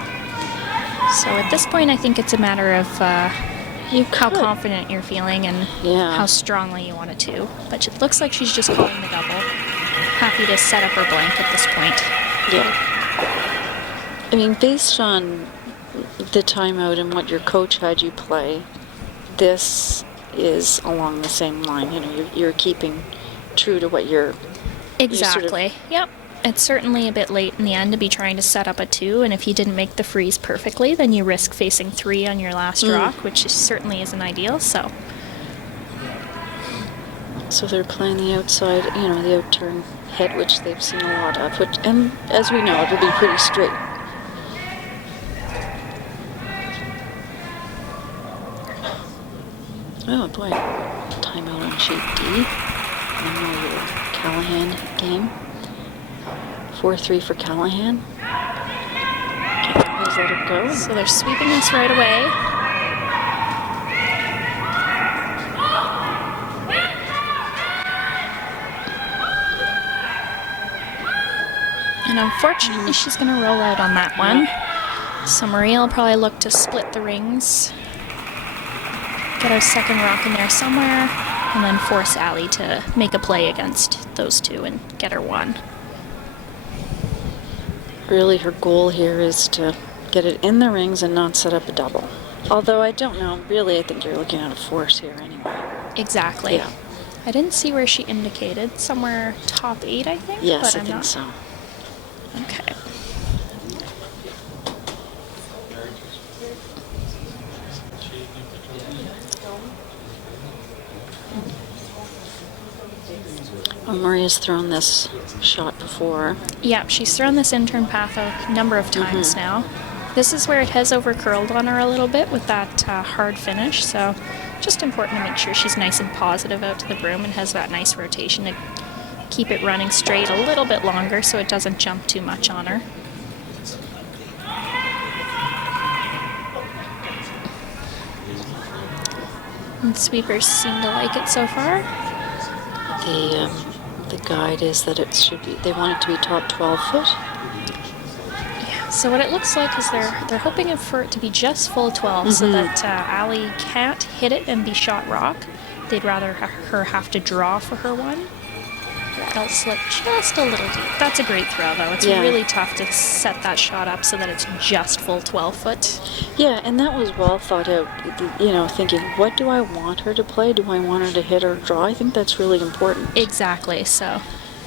So at this point, I think it's a matter of how confident you're feeling and how strongly you want it to. But it looks like she's just calling the double. Happy to set up her blank at this point. Yeah. I mean, based on the timeout and what your coach had you play, this is along the same line. You know, you're keeping true to what you're... Exactly. Yep. It's certainly a bit late in the end to be trying to set up a 2, and if you didn't make the freeze perfectly, then you risk facing 3 on your last rock, which certainly isn't ideal, so... So they're playing the outside, you know, the out-turn hit, which they've seen a lot of, which, and as we know, it'll be pretty straight. Oh boy, timeout on sheet D. I know your Callahan game. 4-3 for Callahan. Can't always let it go. So they're sweeping this right away. And unfortunately, she's going to roll out on that one. So Maria will probably look to split the rings. Get our second rock in there somewhere, and then force Allie to make a play against those 2 and get her 1. Really, her goal here is to get it in the rings and not set up a double. Although I don't know, really, I think you're looking at a force here anyway. Exactly. Yeah. I didn't see where she indicated. Somewhere top 8, I think. Yes, but I think so. Okay. Well, Maria's thrown this shot before. Yeah, she's thrown this in-turn path a number of times now. This is where it has over-curled on her a little bit with that hard finish, so just important to make sure she's nice and positive out to the broom and has that nice rotation to keep it running straight a little bit longer so it doesn't jump too much on her. And sweepers seem to like it so far. The guide is that it should be, they want it to be top 12 foot. Yeah, so what it looks like is they're hoping for it to be just full 12 so that Allie can't hit it and be shot rock. They'd rather her have to draw for her 1. That'll slip just a little deep. That's a great throw, though. It's really tough to set that shot up so that it's just full 12 foot. Yeah, and that was well thought out, you know, thinking, what do I want her to play? Do I want her to hit or draw? I think that's really important. Exactly, so.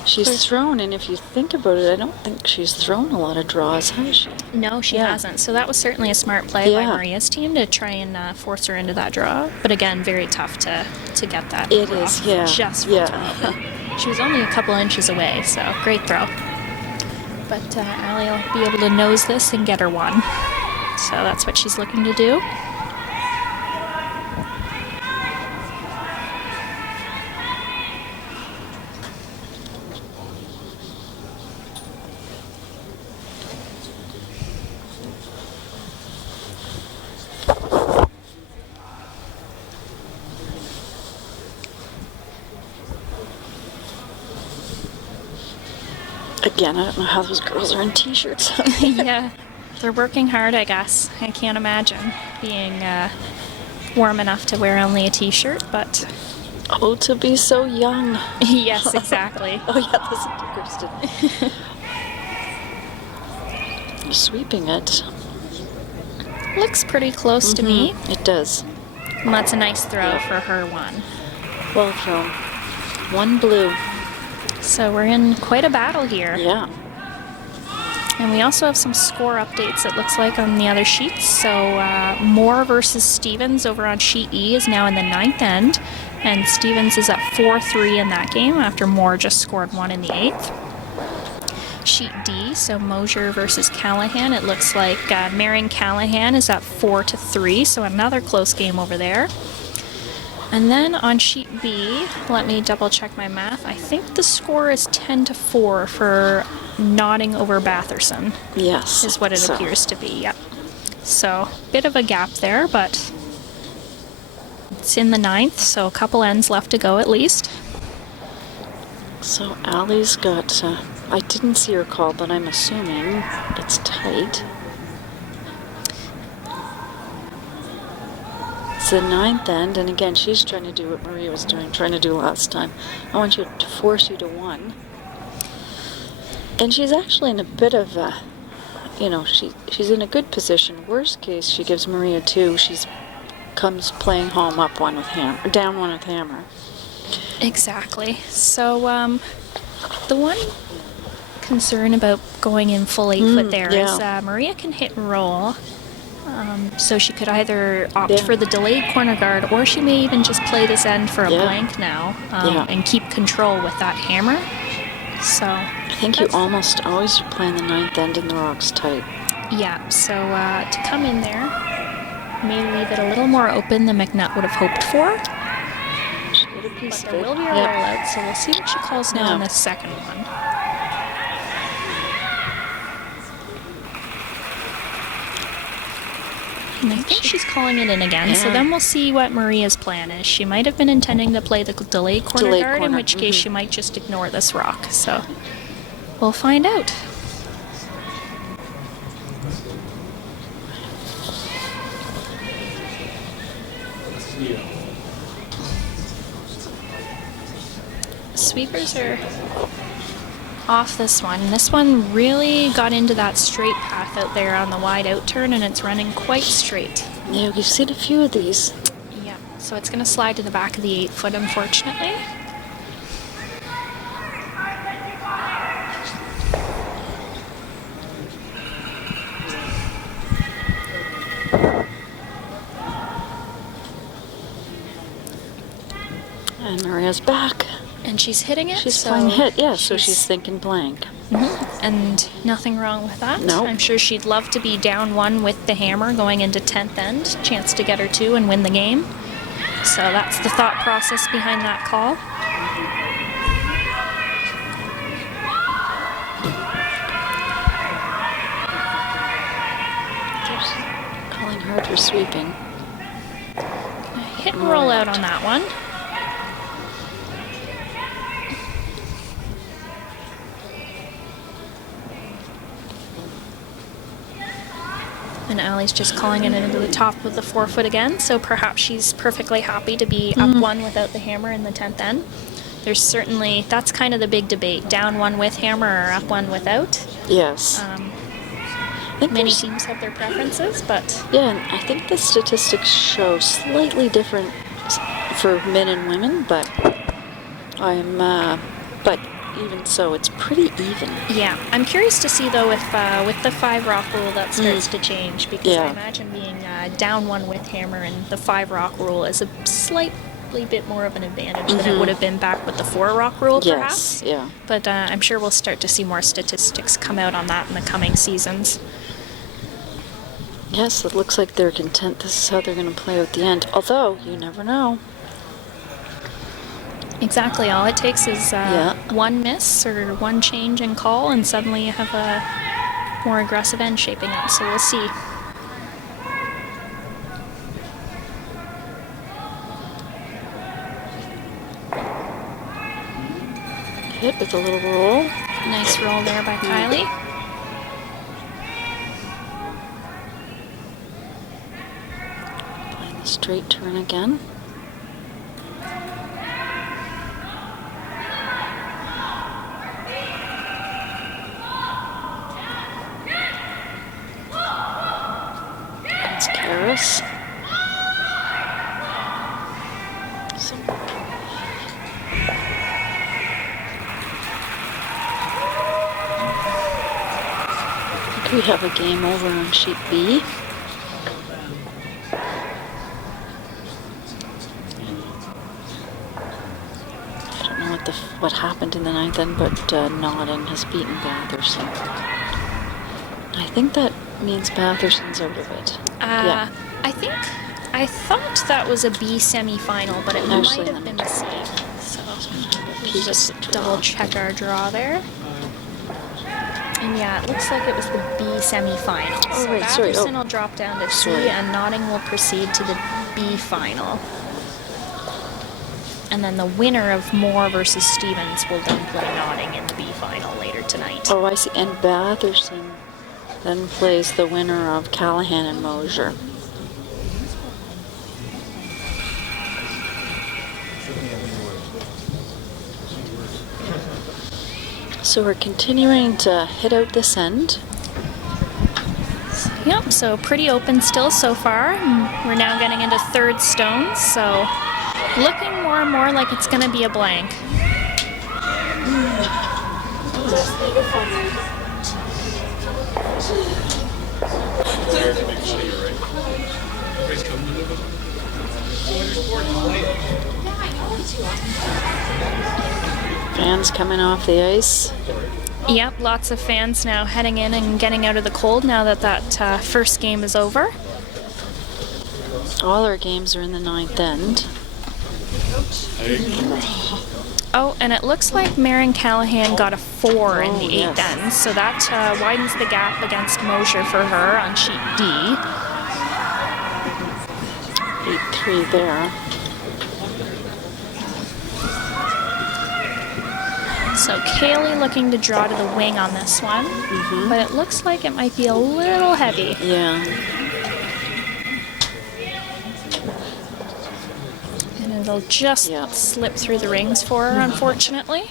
She's thrown, and if you think about it, I don't think she's thrown a lot of draws, has she? No, she hasn't. So that was certainly a smart play by Maria's team to try and force her into that draw. But again, very tough to get that It draw is, yeah. just full 12. She was only a couple inches away, so great throw. But Allie will be able to nose this and get her 1. So that's what she's looking to do. Again, I don't know how those girls are in t-shirts. Yeah, they're working hard, I guess. I can't imagine being warm enough to wear only a t-shirt, but... Oh, to be so young. Yes, exactly. Oh, yeah, listen to Kirsten. Sweeping it. Looks pretty close to me. It does. And that's a nice throw for her 1. Well thrown. 1 blue. So we're in quite a battle here. Yeah. And we also have some score updates, it looks like, on the other sheets. So Moore versus Stevens over on sheet E is now in the 9th end. And Stevens is at 4-3 in that game after Moore just scored 1 in the 8th. Sheet D, so Mosier versus Callahan. It looks like Marion Callahan is at 4-3, so another close game over there. And then on sheet B, let me double check my math. I think the score is 10-4 for Nodding over Batherson. Yes. Is what it appears to be, yep. So, bit of a gap there, but it's in the 9th, so a couple ends left to go at least. So Allie's got, I didn't see her call, but I'm assuming it's tight. It's the 9th end, and again, she's trying to do what Maria was trying to do last time. I want you to force you to 1. And she's actually in a bit of a you know, she's in a good position. Worst case, she gives Maria 2. She's comes playing home up 1 with hammer, down 1 with hammer. Exactly. So the one concern about going in full 8-foot there is Maria can hit and roll. So she could either opt for the delayed corner guard, or she may even just play this end for a blank now and keep control with that hammer. So I think you almost always are playing the 9th end and the rocks tight. Yeah, so to come in there, may leave it a little more open than MacNutt would have hoped for. But there will be a rollout, so we'll see what she calls now on the second one. And I think she's calling it in again, so then we'll see what Maria's plan is. She might have been intending to play the delayed corner guard, in which case she might just ignore this rock. So we'll find out. Sweepers are off this one. This one really got into that straight path out there on the wide out turn, and it's running quite straight. Yeah, we've seen a few of these. Yeah, so it's going to slide to the back of the 8-foot, unfortunately. And Maria's back. And she's hitting it. She's playing hit, yeah, so she's thinking blank. And nothing wrong with that. No. I'm sure she'd love to be down 1 with the hammer going into 10th end. Chance to get her 2 and win the game. So that's the thought process behind that call. Calling hard for sweeping. Hit and roll out on that one. And Allie's just calling it into the top of the 4-foot again, so perhaps she's perfectly happy to be up 1 without the hammer in the 10th end. There's certainly, that's kind of the big debate, down 1 with hammer or up 1 without. Yes. Many teams have their preferences, but... Yeah, and I think the statistics show slightly different for men and women, but but even so, it's pretty even. Yeah, I'm curious to see though if with the 5 rock rule that starts to change, because I imagine being down 1 with hammer and the 5 rock rule is a slightly bit more of an advantage than it would have been back with the 4 rock rule, perhaps. Yeah. But I'm sure we'll start to see more statistics come out on that in the coming seasons. Yes, it looks like they're content. This is how they're going to play out the end. Although, you never know. Exactly. All it takes is 1 miss or 1 change in call, and suddenly you have a more aggressive end shaping up. So we'll see. Hit with a little roll. Nice roll there by Kylie. Playing the straight turn again. It's Karis. We have a game over on sheet B. I don't know what happened in the 9th end, but Nodden has beaten Batherson. I think that means Batherson's out of it. I thought that was a B semi-final, but it might have been a C. So we'll just double check our draw there. And yeah, it looks like it was the B semi-final. Oh, so right, Batherson will drop down to C, and Notting will proceed to the B final. And then the winner of Moore versus Stevens will then play Notting in the B final later tonight. Oh, I see. And Batherson then plays the winner of Callahan and Mosier. So we're continuing to hit out this end. Yep, so pretty open still so far. We're now getting into third stones, so looking more and more like it's going to be a blank. Fans coming off the ice. Yep, lots of fans now heading in and getting out of the cold now that that first game is over. All our games are in the ninth end. Oh, and it looks like Marin Callahan got a 4 in the eighth end, so that widens the gap against Mosher for her on sheet D. 8-3 there. So Kaylee looking to draw to the wing on this one, but it looks like it might be a little heavy. Yeah. And it'll just slip through the rings for her, unfortunately.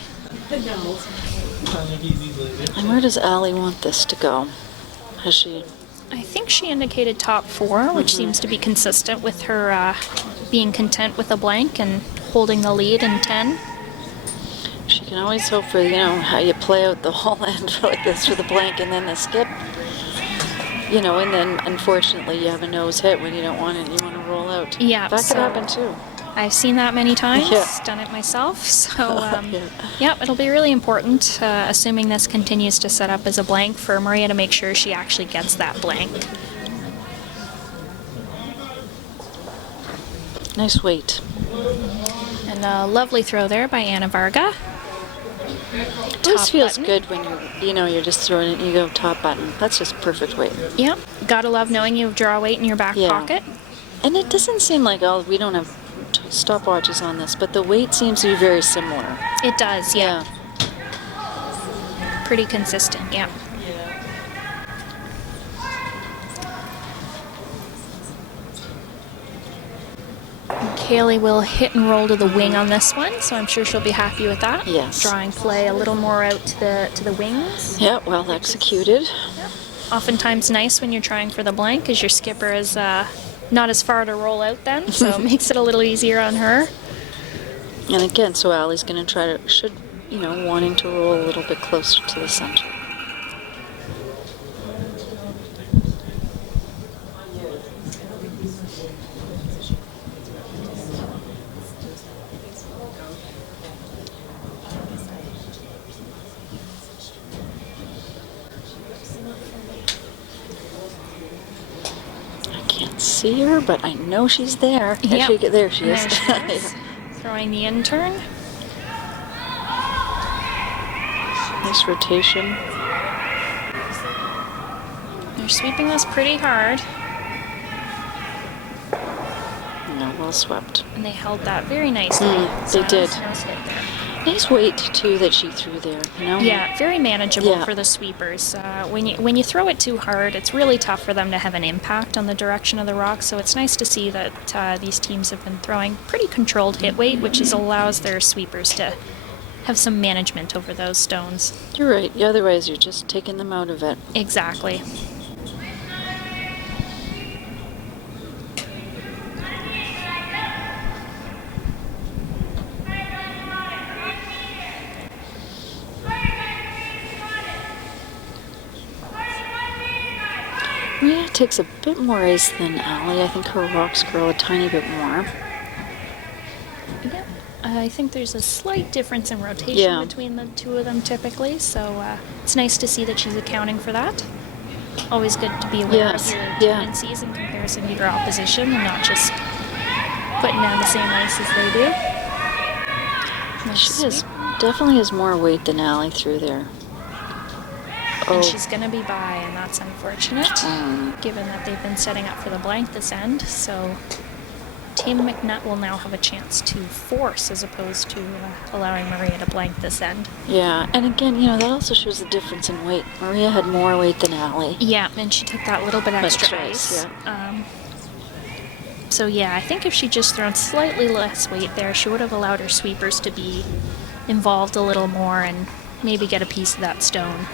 And where does Allie want this to go? Has she? I think she indicated top 4, which seems to be consistent with her being content with a blank and holding the lead in 10. She can always hope for, how you play out the whole end like this for the blank and then the skip. And then unfortunately you have a nose hit when you don't want it. You want to roll out. Yeah, that could happen too. I've seen that many times. Yeah. Done it myself. So, it'll be really important, assuming this continues to set up as a blank, for Maria to make sure she actually gets that blank. Nice weight. And a lovely throw there by Anna Varga. This feels good when you're just throwing it and you go top button. That's just perfect weight. Yep. Gotta love knowing you have draw weight in your back pocket. And it doesn't seem like, we don't have stopwatches on this, but the weight seems to be very similar. It does, yeah. Pretty consistent, yeah. Kaylee will hit and roll to the wing on this one, so I'm sure she'll be happy with that. Yes. Drawing play a little more out to the wings. Yeah, well executed. Yep. Oftentimes nice when you're trying for the blank, because your skipper is not as far to roll out then, so it makes it a little easier on her. And again, so Allie's going to try to, wanting to roll a little bit closer to the center. See her, but I know she's there. Yep. There she is. There she is. Throwing the in-turn. Nice rotation. They're sweeping this pretty hard. No, well swept. And they held that very nicely. They did. No skip there. Nice weight too that she threw there. Yeah, very manageable for the sweepers. When you throw it too hard, it's really tough for them to have an impact on the direction of the rock. So it's nice to see that these teams have been throwing pretty controlled hit weight, which allows their sweepers to have some management over those stones. You're right. Otherwise, you're just taking them out of it. Exactly. Maria takes a bit more ice than Allie. I think her rocks curl a tiny bit more. Yeah, I think there's a slight difference in rotation between the two of them typically, so it's nice to see that she's accounting for that. Always good to be aware of your tendencies in comparison to your opposition and not just putting down the same ice as they do. She definitely has more weight than Allie through there. And she's going to be by, and that's unfortunate, given that they've been setting up for the blank this end. So Team MacNutt will now have a chance to force as opposed to allowing Maria to blank this end. Yeah, and again, that also shows the difference in weight. Maria had more weight than Allie. Yeah, and she took that little bit extra ice. So yeah, I think if she just thrown slightly less weight there, she would have allowed her sweepers to be involved a little more and maybe get a piece of that stone.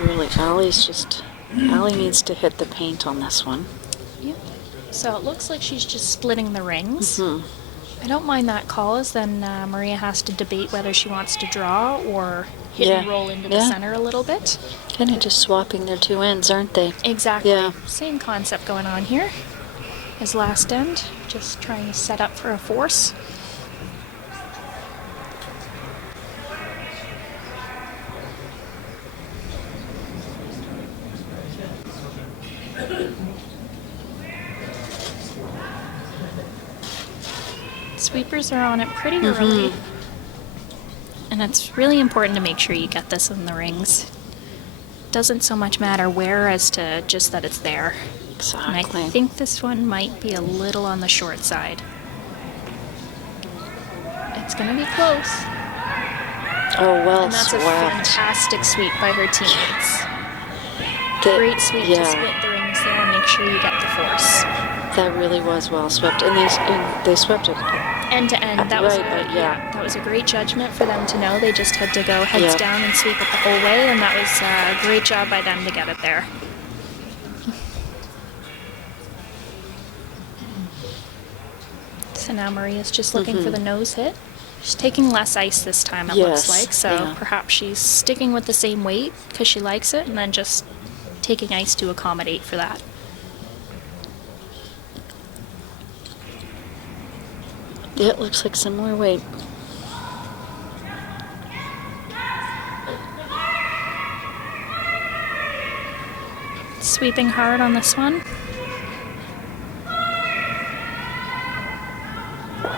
Really, Allie needs to hit the paint on this one. Yep. So it looks like she's just splitting the rings. Mm-hmm. I don't mind that call, as then Maria has to debate whether she wants to draw or hit and roll into the center a little bit. Kind of just swapping their two ends, aren't they? Exactly. Yeah. Same concept going on here as last end, just trying to set up for a force. Sweepers are on it pretty early. And it's really important to make sure you get this in the rings. Doesn't so much matter where as to just that it's there. Exactly. And I think this one might be a little on the short side. It's going to be close. Oh, well And that's swept. a fantastic sweep by her teammates. Great sweep to split the rings there and make sure you get the force. That really was well swept, and they swept it end to end. That was that was a great judgment for them to know. They just had to go heads down and sweep it the whole way, and that was a great job by them to get it there. So now Maria's just looking for the nose hit. She's taking less ice this time, it looks like, so perhaps she's sticking with the same weight because she likes it, and then just taking ice to accommodate for that. Yeah, it looks like similar weight. Sweeping hard on this one.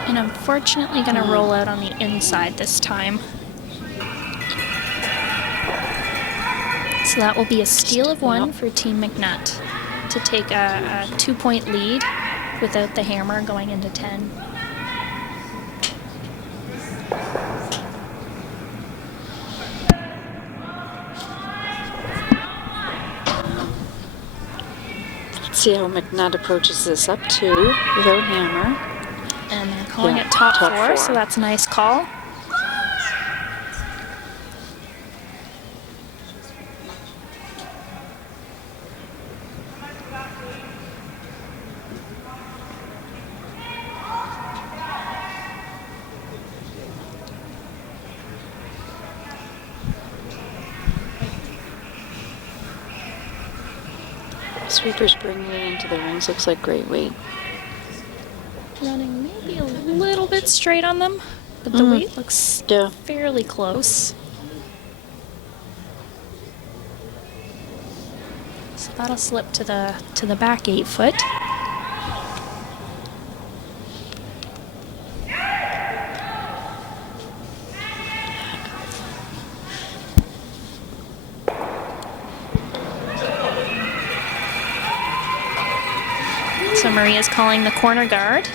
And unfortunately going to roll out on the inside this time. So that will be a steal of one for Team MacNutt to take a 2-point lead without the hammer going into 10. Let's see how MacNutt approaches this. Up 2 without hammer. And they're calling it top four, so that's a nice call. Sweepers bringing it into the rings. Looks like great weight. Running maybe a little bit straight on them, but the weight looks fairly close. So that'll slip to the back 8 foot. So Maria's calling the corner guard.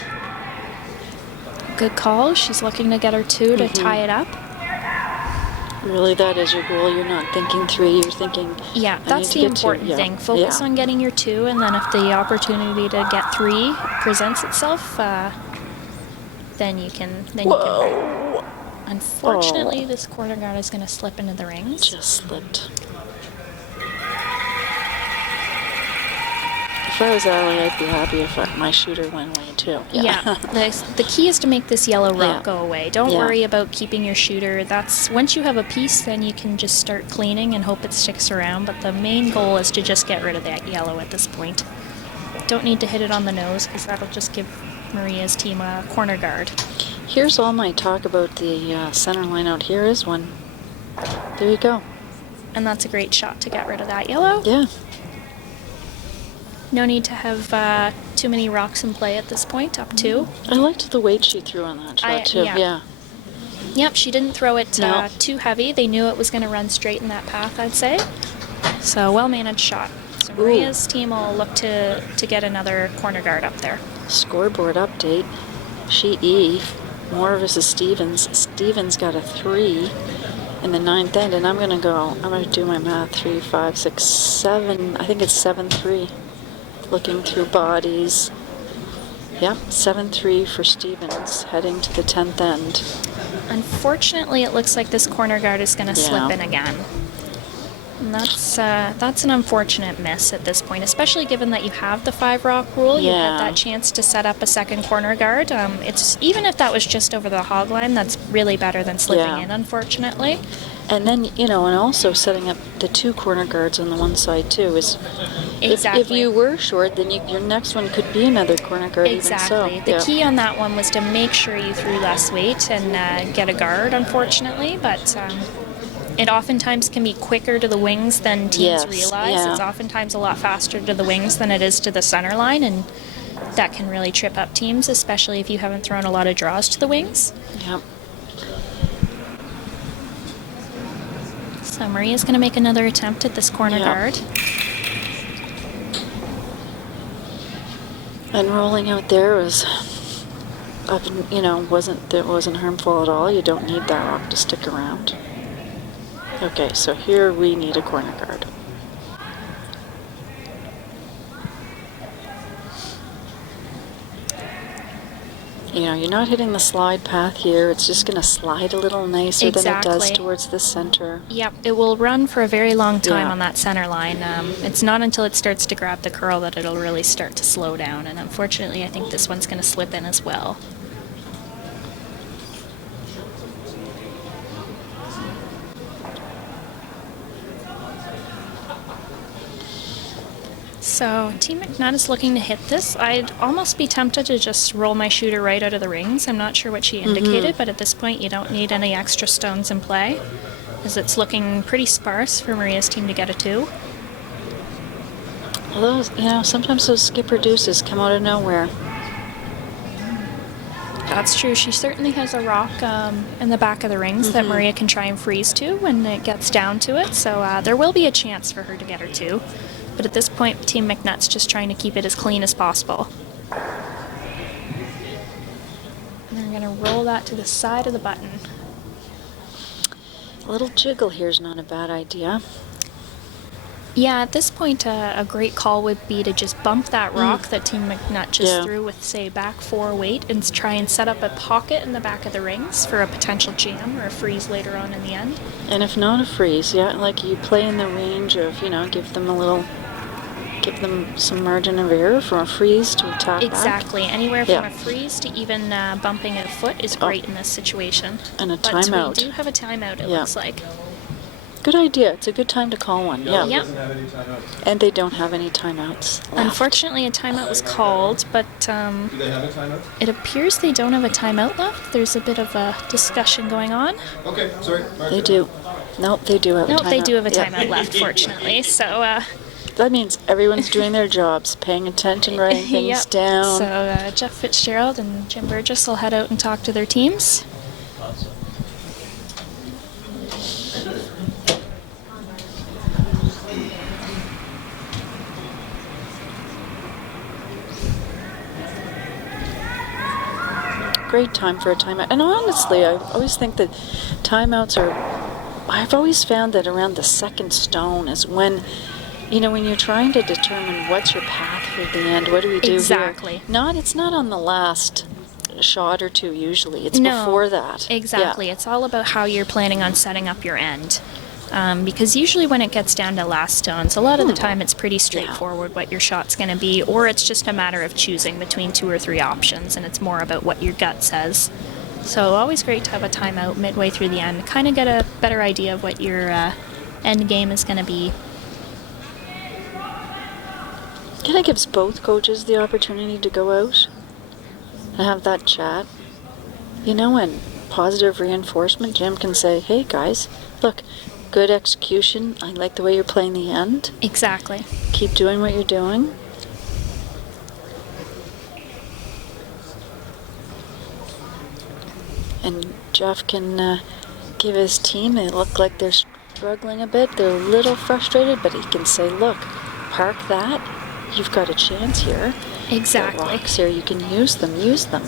Good call. She's looking to get her 2 to tie it up. Really, that is your goal. You're not thinking 3. You're thinking. Yeah, that's the important thing. Focus on getting your 2, and then if the opportunity to get 3 presents itself, then you can. Whoa! Unfortunately, this corner guard is going to slip into the rings. Just slipped. If I was Allie, I'd be happy if my shooter went away too. Yeah. The key is to make this yellow rock go away. Don't worry about keeping your shooter. That's once you have a piece, then you can just start cleaning and hope it sticks around. But the main goal is to just get rid of that yellow at this point. Don't need to hit it on the nose because that'll just give Maria's team a corner guard. Here's all my talk about the center line out here is one. There you go. And that's a great shot to get rid of that yellow. Yeah. No need to have too many rocks in play at this point, up 2. I liked the weight she threw on that shot too. Yeah. Yep, she didn't throw it too heavy. They knew it was going to run straight in that path, I'd say. So well-managed shot. So Maria's team will look to get another corner guard up there. Scoreboard update. Sheet E. Moore versus Stevens. Stevens got a 3 in the 9th end, and I'm going to do my math. 3, 5, 6, 7. I think it's 7-3. Looking through bodies. Yep, 7-3 for Stevens, heading to the 10th end. Unfortunately, it looks like this corner guard is going to slip in again. And that's an unfortunate miss at this point, especially given that you have the 5-rock rule. You Yeah. had that chance to set up a second corner guard. It's even if that was just over the hog line, that's really better than slipping Yeah. in, unfortunately. And then, and also setting up the 2 corner guards on the one side too is Exactly. if you were short, then your next one could be another corner guard. Exactly. Even so. The key on that one was to make sure you threw less weight and get a guard, unfortunately, but it oftentimes can be quicker to the wings than teams Yes, realize. yeah. It's oftentimes a lot faster to the wings than it is to the center line, and that can really trip up teams, especially if you haven't thrown a lot of draws to the wings. Yep. So Maria's going to make another attempt at this corner Yeah. guard. And rolling out there was, wasn't harmful at all. You don't need that rock to stick around. Okay, so here we need a corner guard. You're not hitting the slide path here. It's just going to slide a little nicer than it does Exactly. towards the center. Yep, it will run for a very long time Yeah. on that center line. It's not until it starts to grab the curl that it'll really start to slow down, and unfortunately I think this one's going to slip in as well. So Team MacNutt is looking to hit this. I'd almost be tempted to just roll my shooter right out of the rings. I'm not sure what she indicated, but at this point you don't need any extra stones in play, as it's looking pretty sparse for Maria's team to get a 2. Although, sometimes those skipper deuces come out of nowhere. That's true. She certainly has a rock in the back of the rings that Maria can try and freeze to when it gets down to it. So there will be a chance for her to get her 2. But at this point, Team MacNutt's just trying to keep it as clean as possible. And they're going to roll that to the side of the button. A little jiggle here is not a bad idea. Yeah, at this point, a great call would be to just bump that rock that Team MacNutt just Yeah. threw with, say, back 4 weight and try and set up a pocket in the back of the rings for a potential jam or a freeze later on in the end. And if not a freeze, like you play in the range of, give them some margin of error from a freeze to attack Exactly. Anywhere from Yeah. a freeze to even bumping a foot is great in this situation. And a But timeout. we do have a timeout, it Yeah. looks like. Good idea. It's a good time to call one. Yeah. Yep. And they don't have any timeouts left. Unfortunately, a timeout was called, but Do they have a timeout? it appears they don't have a timeout left. There's a bit of a discussion going on. Okay, sorry. They do. Nope, they do have a timeout. Nope, they do have a Yeah. timeout left, fortunately. So, That means everyone's doing their jobs, paying attention, writing things yep. down. So Jeff Fitzgerald and Jim Burgess will head out and talk to their teams. Great time for a timeout. And honestly, I always think that timeouts are, I've always found that around the second stone is when, when you're trying to determine what's your path for the end, what do we do Exactly. here? It's not on the last shot or 2 usually. It's No, before that. Exactly. Yeah. It's all about how you're planning on setting up your end. Because usually when it gets down to last stones, a lot of the time it's pretty straightforward what your shot's going to be, or it's just a matter of choosing between 2 or 3 options, and it's more about what your gut says. So always great to have a timeout midway through the end, kind of get a better idea of what your end game is going to be. Kind of gives both coaches the opportunity to go out and have that chat. And positive reinforcement. Jim can say, hey guys, look, good execution. I like the way you're playing the end. Exactly. Keep doing what you're doing. And Jeff can give his team, they look like they're struggling a bit. They're a little frustrated, but he can say, look, park that. You've got a chance here. Exactly. The rocks here, you can use them. Use them.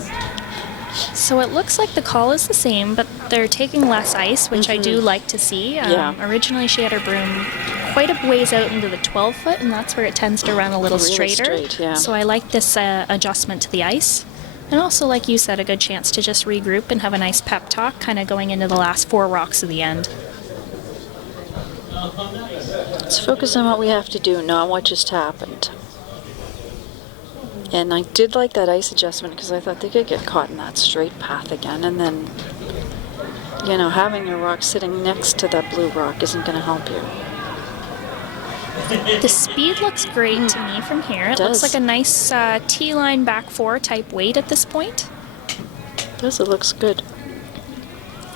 So it looks like the call is the same, but they're taking less ice, which I do like to see. Yeah. Originally she had her broom quite a ways out into the 12 foot, and that's where it tends to run a little Really straighter. straight, yeah. So I like this adjustment to the ice. And also, like you said, a good chance to just regroup and have a nice pep talk, kind of going into the last 4 rocks of the end. Let's focus on what we have to do, not what just happened. And I did like that ice adjustment because I thought they could get caught in that straight path again. And then, you know, having your rock sitting next to that blue rock isn't going to help you. The speed looks great to me from here. It looks does. like a nice T-line back four type weight at this point. It looks good.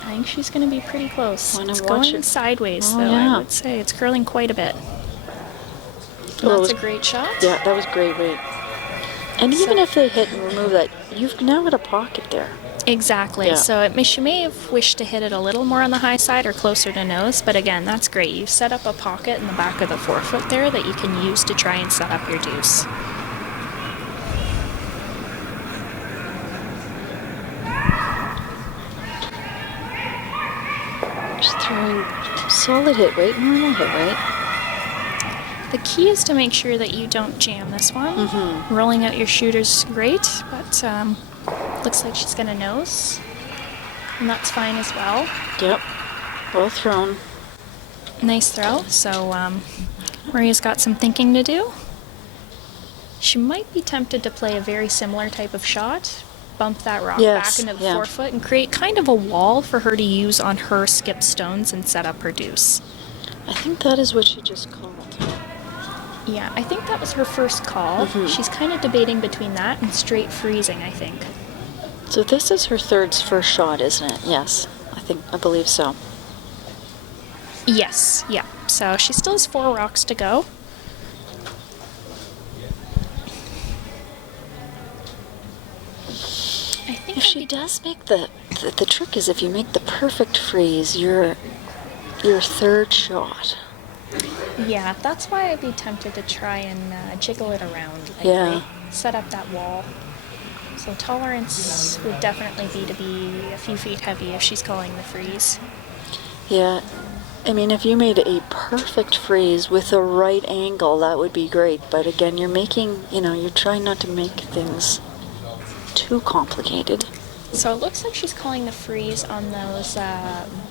I think she's going to be pretty close. Wanna It's watch going it? sideways, Oh, though, yeah. I would say. It's curling quite a bit. Well, it That's was- a great shot. Yeah, that was great weight. And even So- if they hit and remove that, you've now got a pocket there. Exactly. Yeah. So she may have wished to hit it a little more on the high side or closer to nose, but again, that's great. You've set up a pocket in the back of the forefoot there that you can use to try and set up your deuce. Just throwing solid hit weight, normal hit weight. The key is to make sure that you don't jam this one. Rolling out your shooter's great, but looks like she's going to nose. And that's fine as well. Yep. Well thrown. Nice throw. So Maria's got some thinking to do. She might be tempted to play a very similar type of shot. Bump that rock Yes, back into the yeah. forefoot and create kind of a wall for her to use on her skip stones and set up her deuce. I think that is what she just called. Yeah, I think that was her first call. She's kind of debating between that and straight freezing, I think. So this is her first shot, isn't it? Yes. I believe so. Yes, yeah. So she still has 4 rocks to go. I think If she does make the trick is if you make the perfect freeze, your third shot. yeah, that's why I'd be tempted to try and jiggle it around. Yeah. Set up that wall. So tolerance would definitely be to be a few feet heavy if she's calling the freeze. Yeah. I mean, if you made a perfect freeze with the right angle, that would be great. But again, you're making, you're trying not to make things too complicated. So it looks like she's calling the freeze on those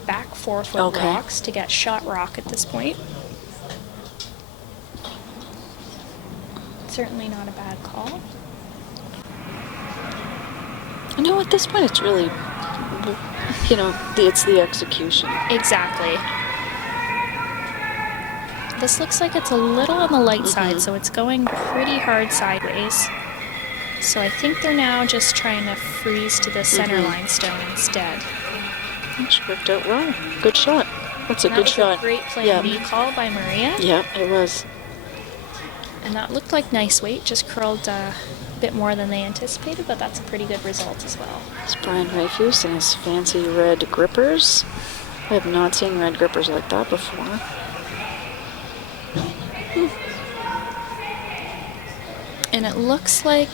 back forefoot Okay. rocks to get shot rock at this point. Certainly not a bad call. No, at this point, it's really, it's the execution. Exactly. This looks like it's a little on the light side, so it's going pretty hard sideways. So I think they're now just trying to freeze to the center line stone instead. Which worked out well. Good shot. That's a That good was shot. a great plan Yeah. B call by Maria. Yeah, it was. And that looked like nice weight, just curled a bit more than they anticipated, but that's a pretty good result as well. It's Brian Rayfuse and his fancy red grippers. I have not seen red grippers like that before. And it looks like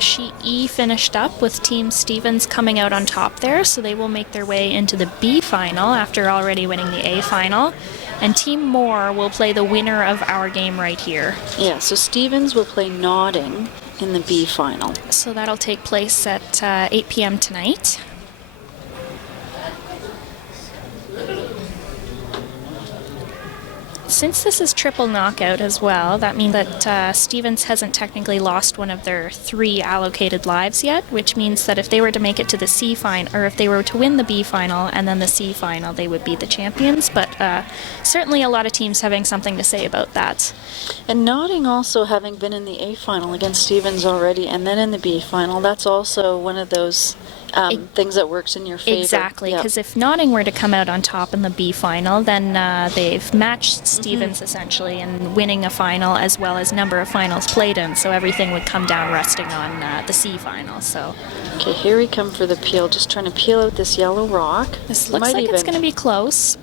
she finished up with Team Stevens coming out on top there, so they will make their way into the B final after already winning the A final. And Team Moore will play the winner of our game right here. Yeah, so Stevens will play Nodding in the B final. So that'll take place at 8 p.m. tonight. Since this is triple knockout as well, that means that Stevens hasn't technically lost one of their 3 allocated lives yet, which means that if they were to make it to the C final, or if they were to win the B final and then the C final, they would be the champions. But certainly a lot of teams having something to say about that. And Nodding also having been in the A final against Stevens already and then in the B final, that's also one of those things that works in your favor. Exactly, Yep. because if Notting were to come out on top in the B final, then they've matched Stevens essentially in winning a final as well as number of finals played in, so everything would come down resting on the C final. So Okay, here we come for the peel. Just trying to peel out this yellow rock. this You looks might like it's even going to be close.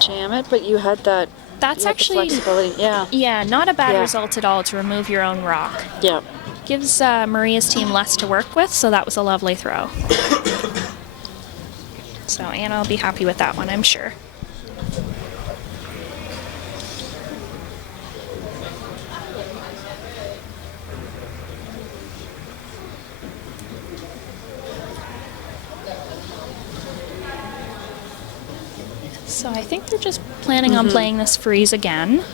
jam it, but you had that. That's you had the actually, flexibility. Yeah. yeah, not a bad Yeah. result at all to remove your own rock. Yep. Gives Maria's team less to work with, so that was a lovely throw. So Anna will be happy with that one, I'm sure. So I think they're just planning on playing this freeze again.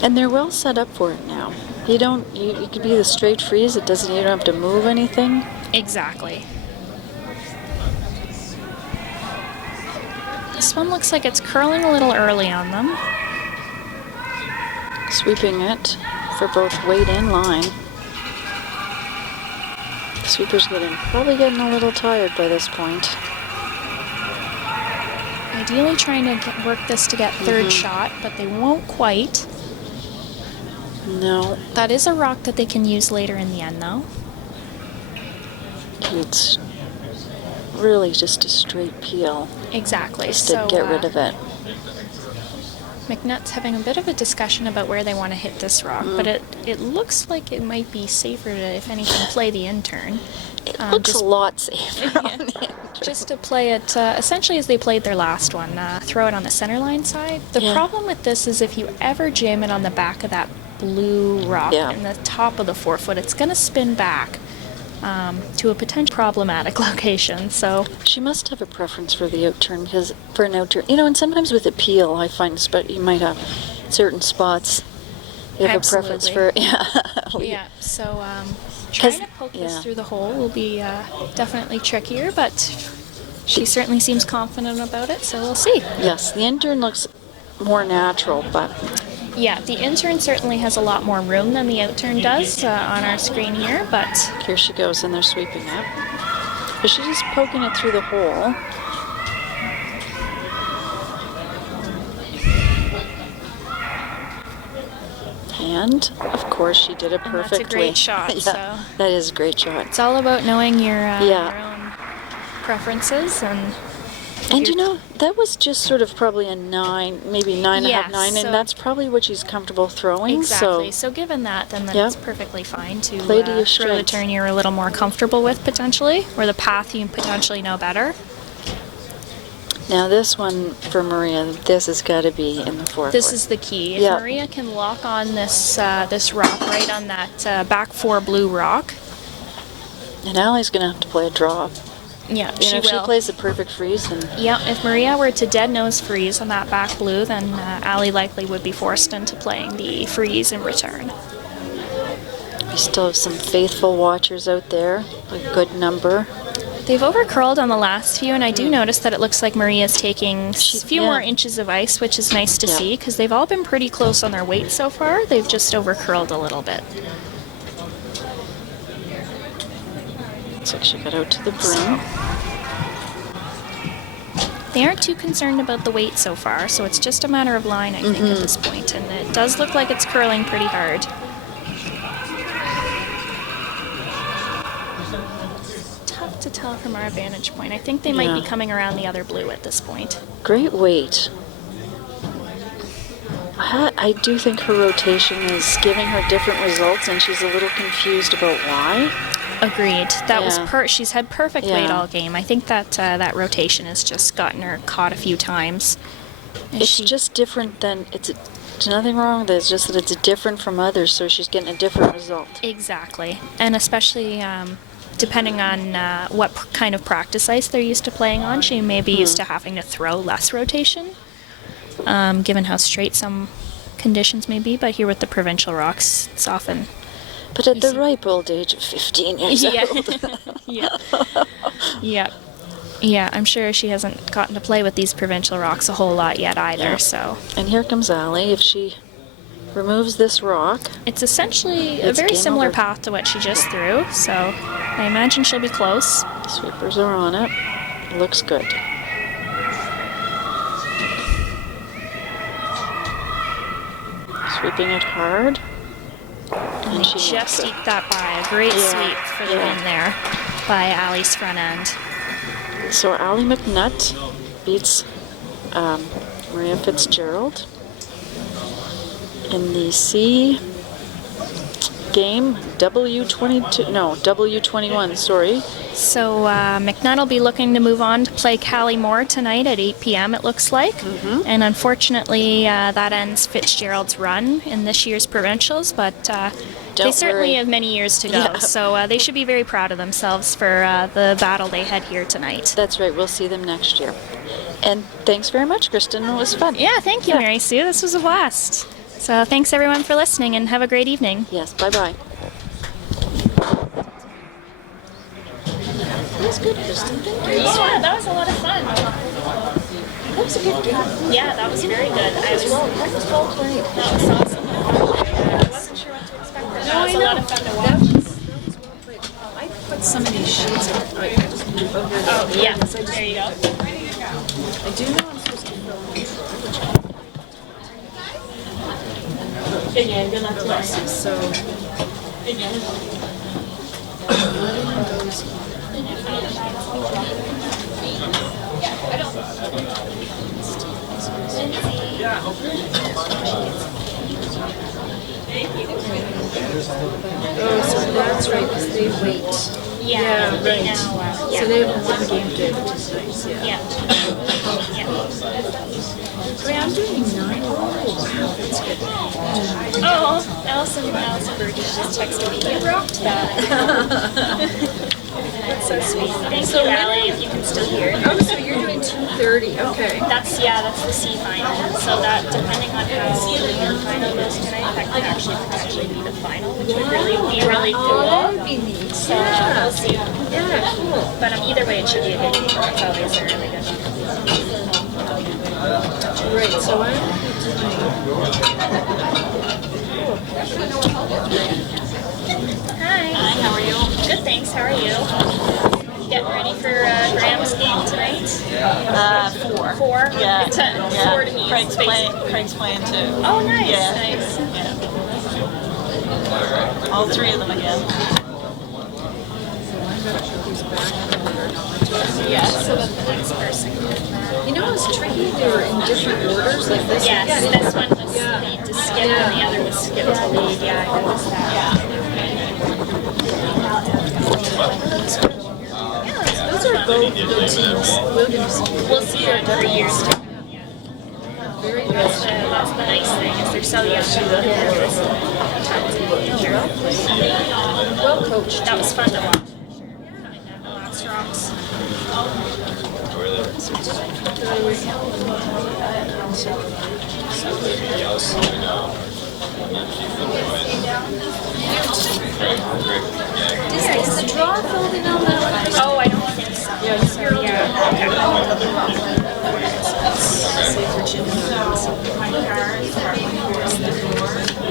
And they're well set up for it now. You could be the straight freeze. You don't have to move anything. Exactly. This one looks like it's curling a little early on them. Sweeping it for both weight and line. The sweeper's probably getting a little tired by this point. Ideally trying to work this to get third shot, but they won't quite. No. That is a rock that they can use later in the end, though. It's really just a straight peel. Exactly. Just to get rid of it. MacNutt's having a bit of a discussion about where they want to hit this rock, but it looks like it might be safer to, if anything, play the intern. It looks a lot safer on the intern. Just to play it essentially as they played their last one, throw it on the center line side. The problem with this is if you ever jam it on the back of that blue rock in the top of the forefoot, it's going to spin back to a potential problematic location. So she must have a preference for the outturn, because for an outturn, and sometimes with a peel, I find you might have certain spots you have a preference for. Yeah. So trying to poke this through the hole will be definitely trickier, but she certainly seems confident about it. So we'll see. Yes, the intern looks more natural, but. Yeah, the intern certainly has a lot more room than the outturn does on our screen here, but... Here she goes, and they're sweeping it. But she's just poking it through the hole. And, of course, she did it perfectly. That's a great shot, so... That is a great shot. It's all about knowing your own preferences, and that was just sort of probably a 9, maybe 9.5, 9, and that's probably what she's comfortable throwing. Exactly. So given that, then that's perfectly fine to play to your throw the turn you're a little more comfortable with, potentially, or the path you potentially know better. Now this one for Maria, this has got to be in the forefoot. This is the key. If Maria can lock on this this rock right on that back 4 blue rock. And Allie's going to have to play a draw. Yeah, if she plays a perfect freeze, then... Yeah, if Maria were to dead nose freeze on that back blue, then Allie likely would be forced into playing the freeze in return. We still have some faithful watchers out there, a good number. They've overcurled on the last few, and I do notice that it looks like Maria's taking a few more inches of ice, which is nice to see, because they've all been pretty close on their weight so far. They've just overcurled a little bit. Looks like she got out to the brim. They aren't too concerned about the weight so far, so it's just a matter of line, I think, at this point. And it does look like it's curling pretty hard. Tough to tell from our vantage point. I think they might be coming around the other blue at this point. Great weight. I do think her rotation is giving her different results, and she's a little confused about why. Agreed. That was she's had perfect weight all game. I think that that rotation has just gotten her caught a few times. It's just different than there's nothing wrong with it. It's just that it's different from others, so she's getting a different result. Exactly, and especially depending on what kind of practice ice they're used to playing on, she may be used to having to throw less rotation, given how straight some conditions may be. But here with the provincial rocks, it's often. But at the ripe old age of 15 years old. Yeah, I'm sure she hasn't gotten to play with these provincial rocks a whole lot yet either, so. And here comes Allie. If she removes this rock... It's essentially a very similar path to what she just threw, so I imagine she'll be close. Sweepers are on it. Looks good. Sweeping it hard. And they just eked that by. A great sweep for the win there by Allie's front end. So Allie MacNutt beats Maria Fitzgerald in the C game W21, sorry. So MacNutt will be looking to move on to play Callie Moore tonight at 8 p.m. it looks like. And unfortunately that ends Fitzgerald's run in this year's provincials, but Don't certainly worry. have many years to go, Yeah. so they should be very proud of themselves for the battle they had here tonight. That's right. We'll see them next year. And thanks very much, Kristen. It was fun. Yeah, thank you, Yeah. Mary Sue. This was a blast. So thanks everyone for listening, and have a great evening. Yes. Bye-bye. That was good, Kristen. Thank you. Yeah, that was a lot of fun. That was a good game. Yeah, that was very good. That was well played. That was awesome. I wasn't sure what to expect, but that was a lot of fun to watch. I put some of these sheets in. Oh, yeah. There you go. I do know I'm supposed to fill Again, good luck to us. in. So, so that's right, because they wait. Yeah, right. Now, So they have a one game day, which is nice, yeah. yeah. Wait, I'm doing 9. Wow, that's good. Oh, Allison Birdie just texted me. You rocked that. That's so sweet. Thank you, Allie, if you can still hear. Oh, so you're doing 2:30, okay. That's the C final. So that, depending on how the final goes tonight, that could actually potentially be the final, which would really be really cool. Oh, that would be neat. So Yeah. we'll see. Yeah, cool. But either way, it should be a good game. It's always a really good one. Right, so I'm Hi. Hi, how are you? Good, thanks. How are you? Getting ready for Graham's game tonight? 4. 4? Yeah. 4 to me. Craig's playing too. Oh, nice. Yeah. Nice. Yeah. All 3 of them again. Yeah, so that the next person can... You know what's tricky? They were in different orders, like this. Yes, this one was lead to skip and the other was skip to lead. Yeah, I noticed that. Those are both good teams. We'll see her in 3 years to come. Yeah. Very good. That's the nice thing, is they're so young and Well coached. that was fun to watch. Coming down the last rocks. Is the draw filled in on that one? Oh, I don't think so. Yeah, So,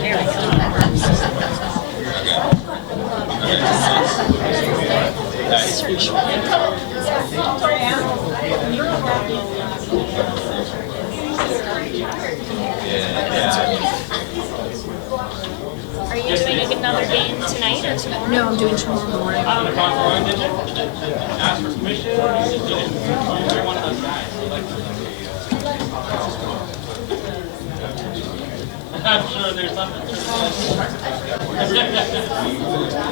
there we Are you doing another game tonight or tomorrow? No, I'm doing tomorrow morning. Ask for permission. You're one of those guys. I'm sure there's something.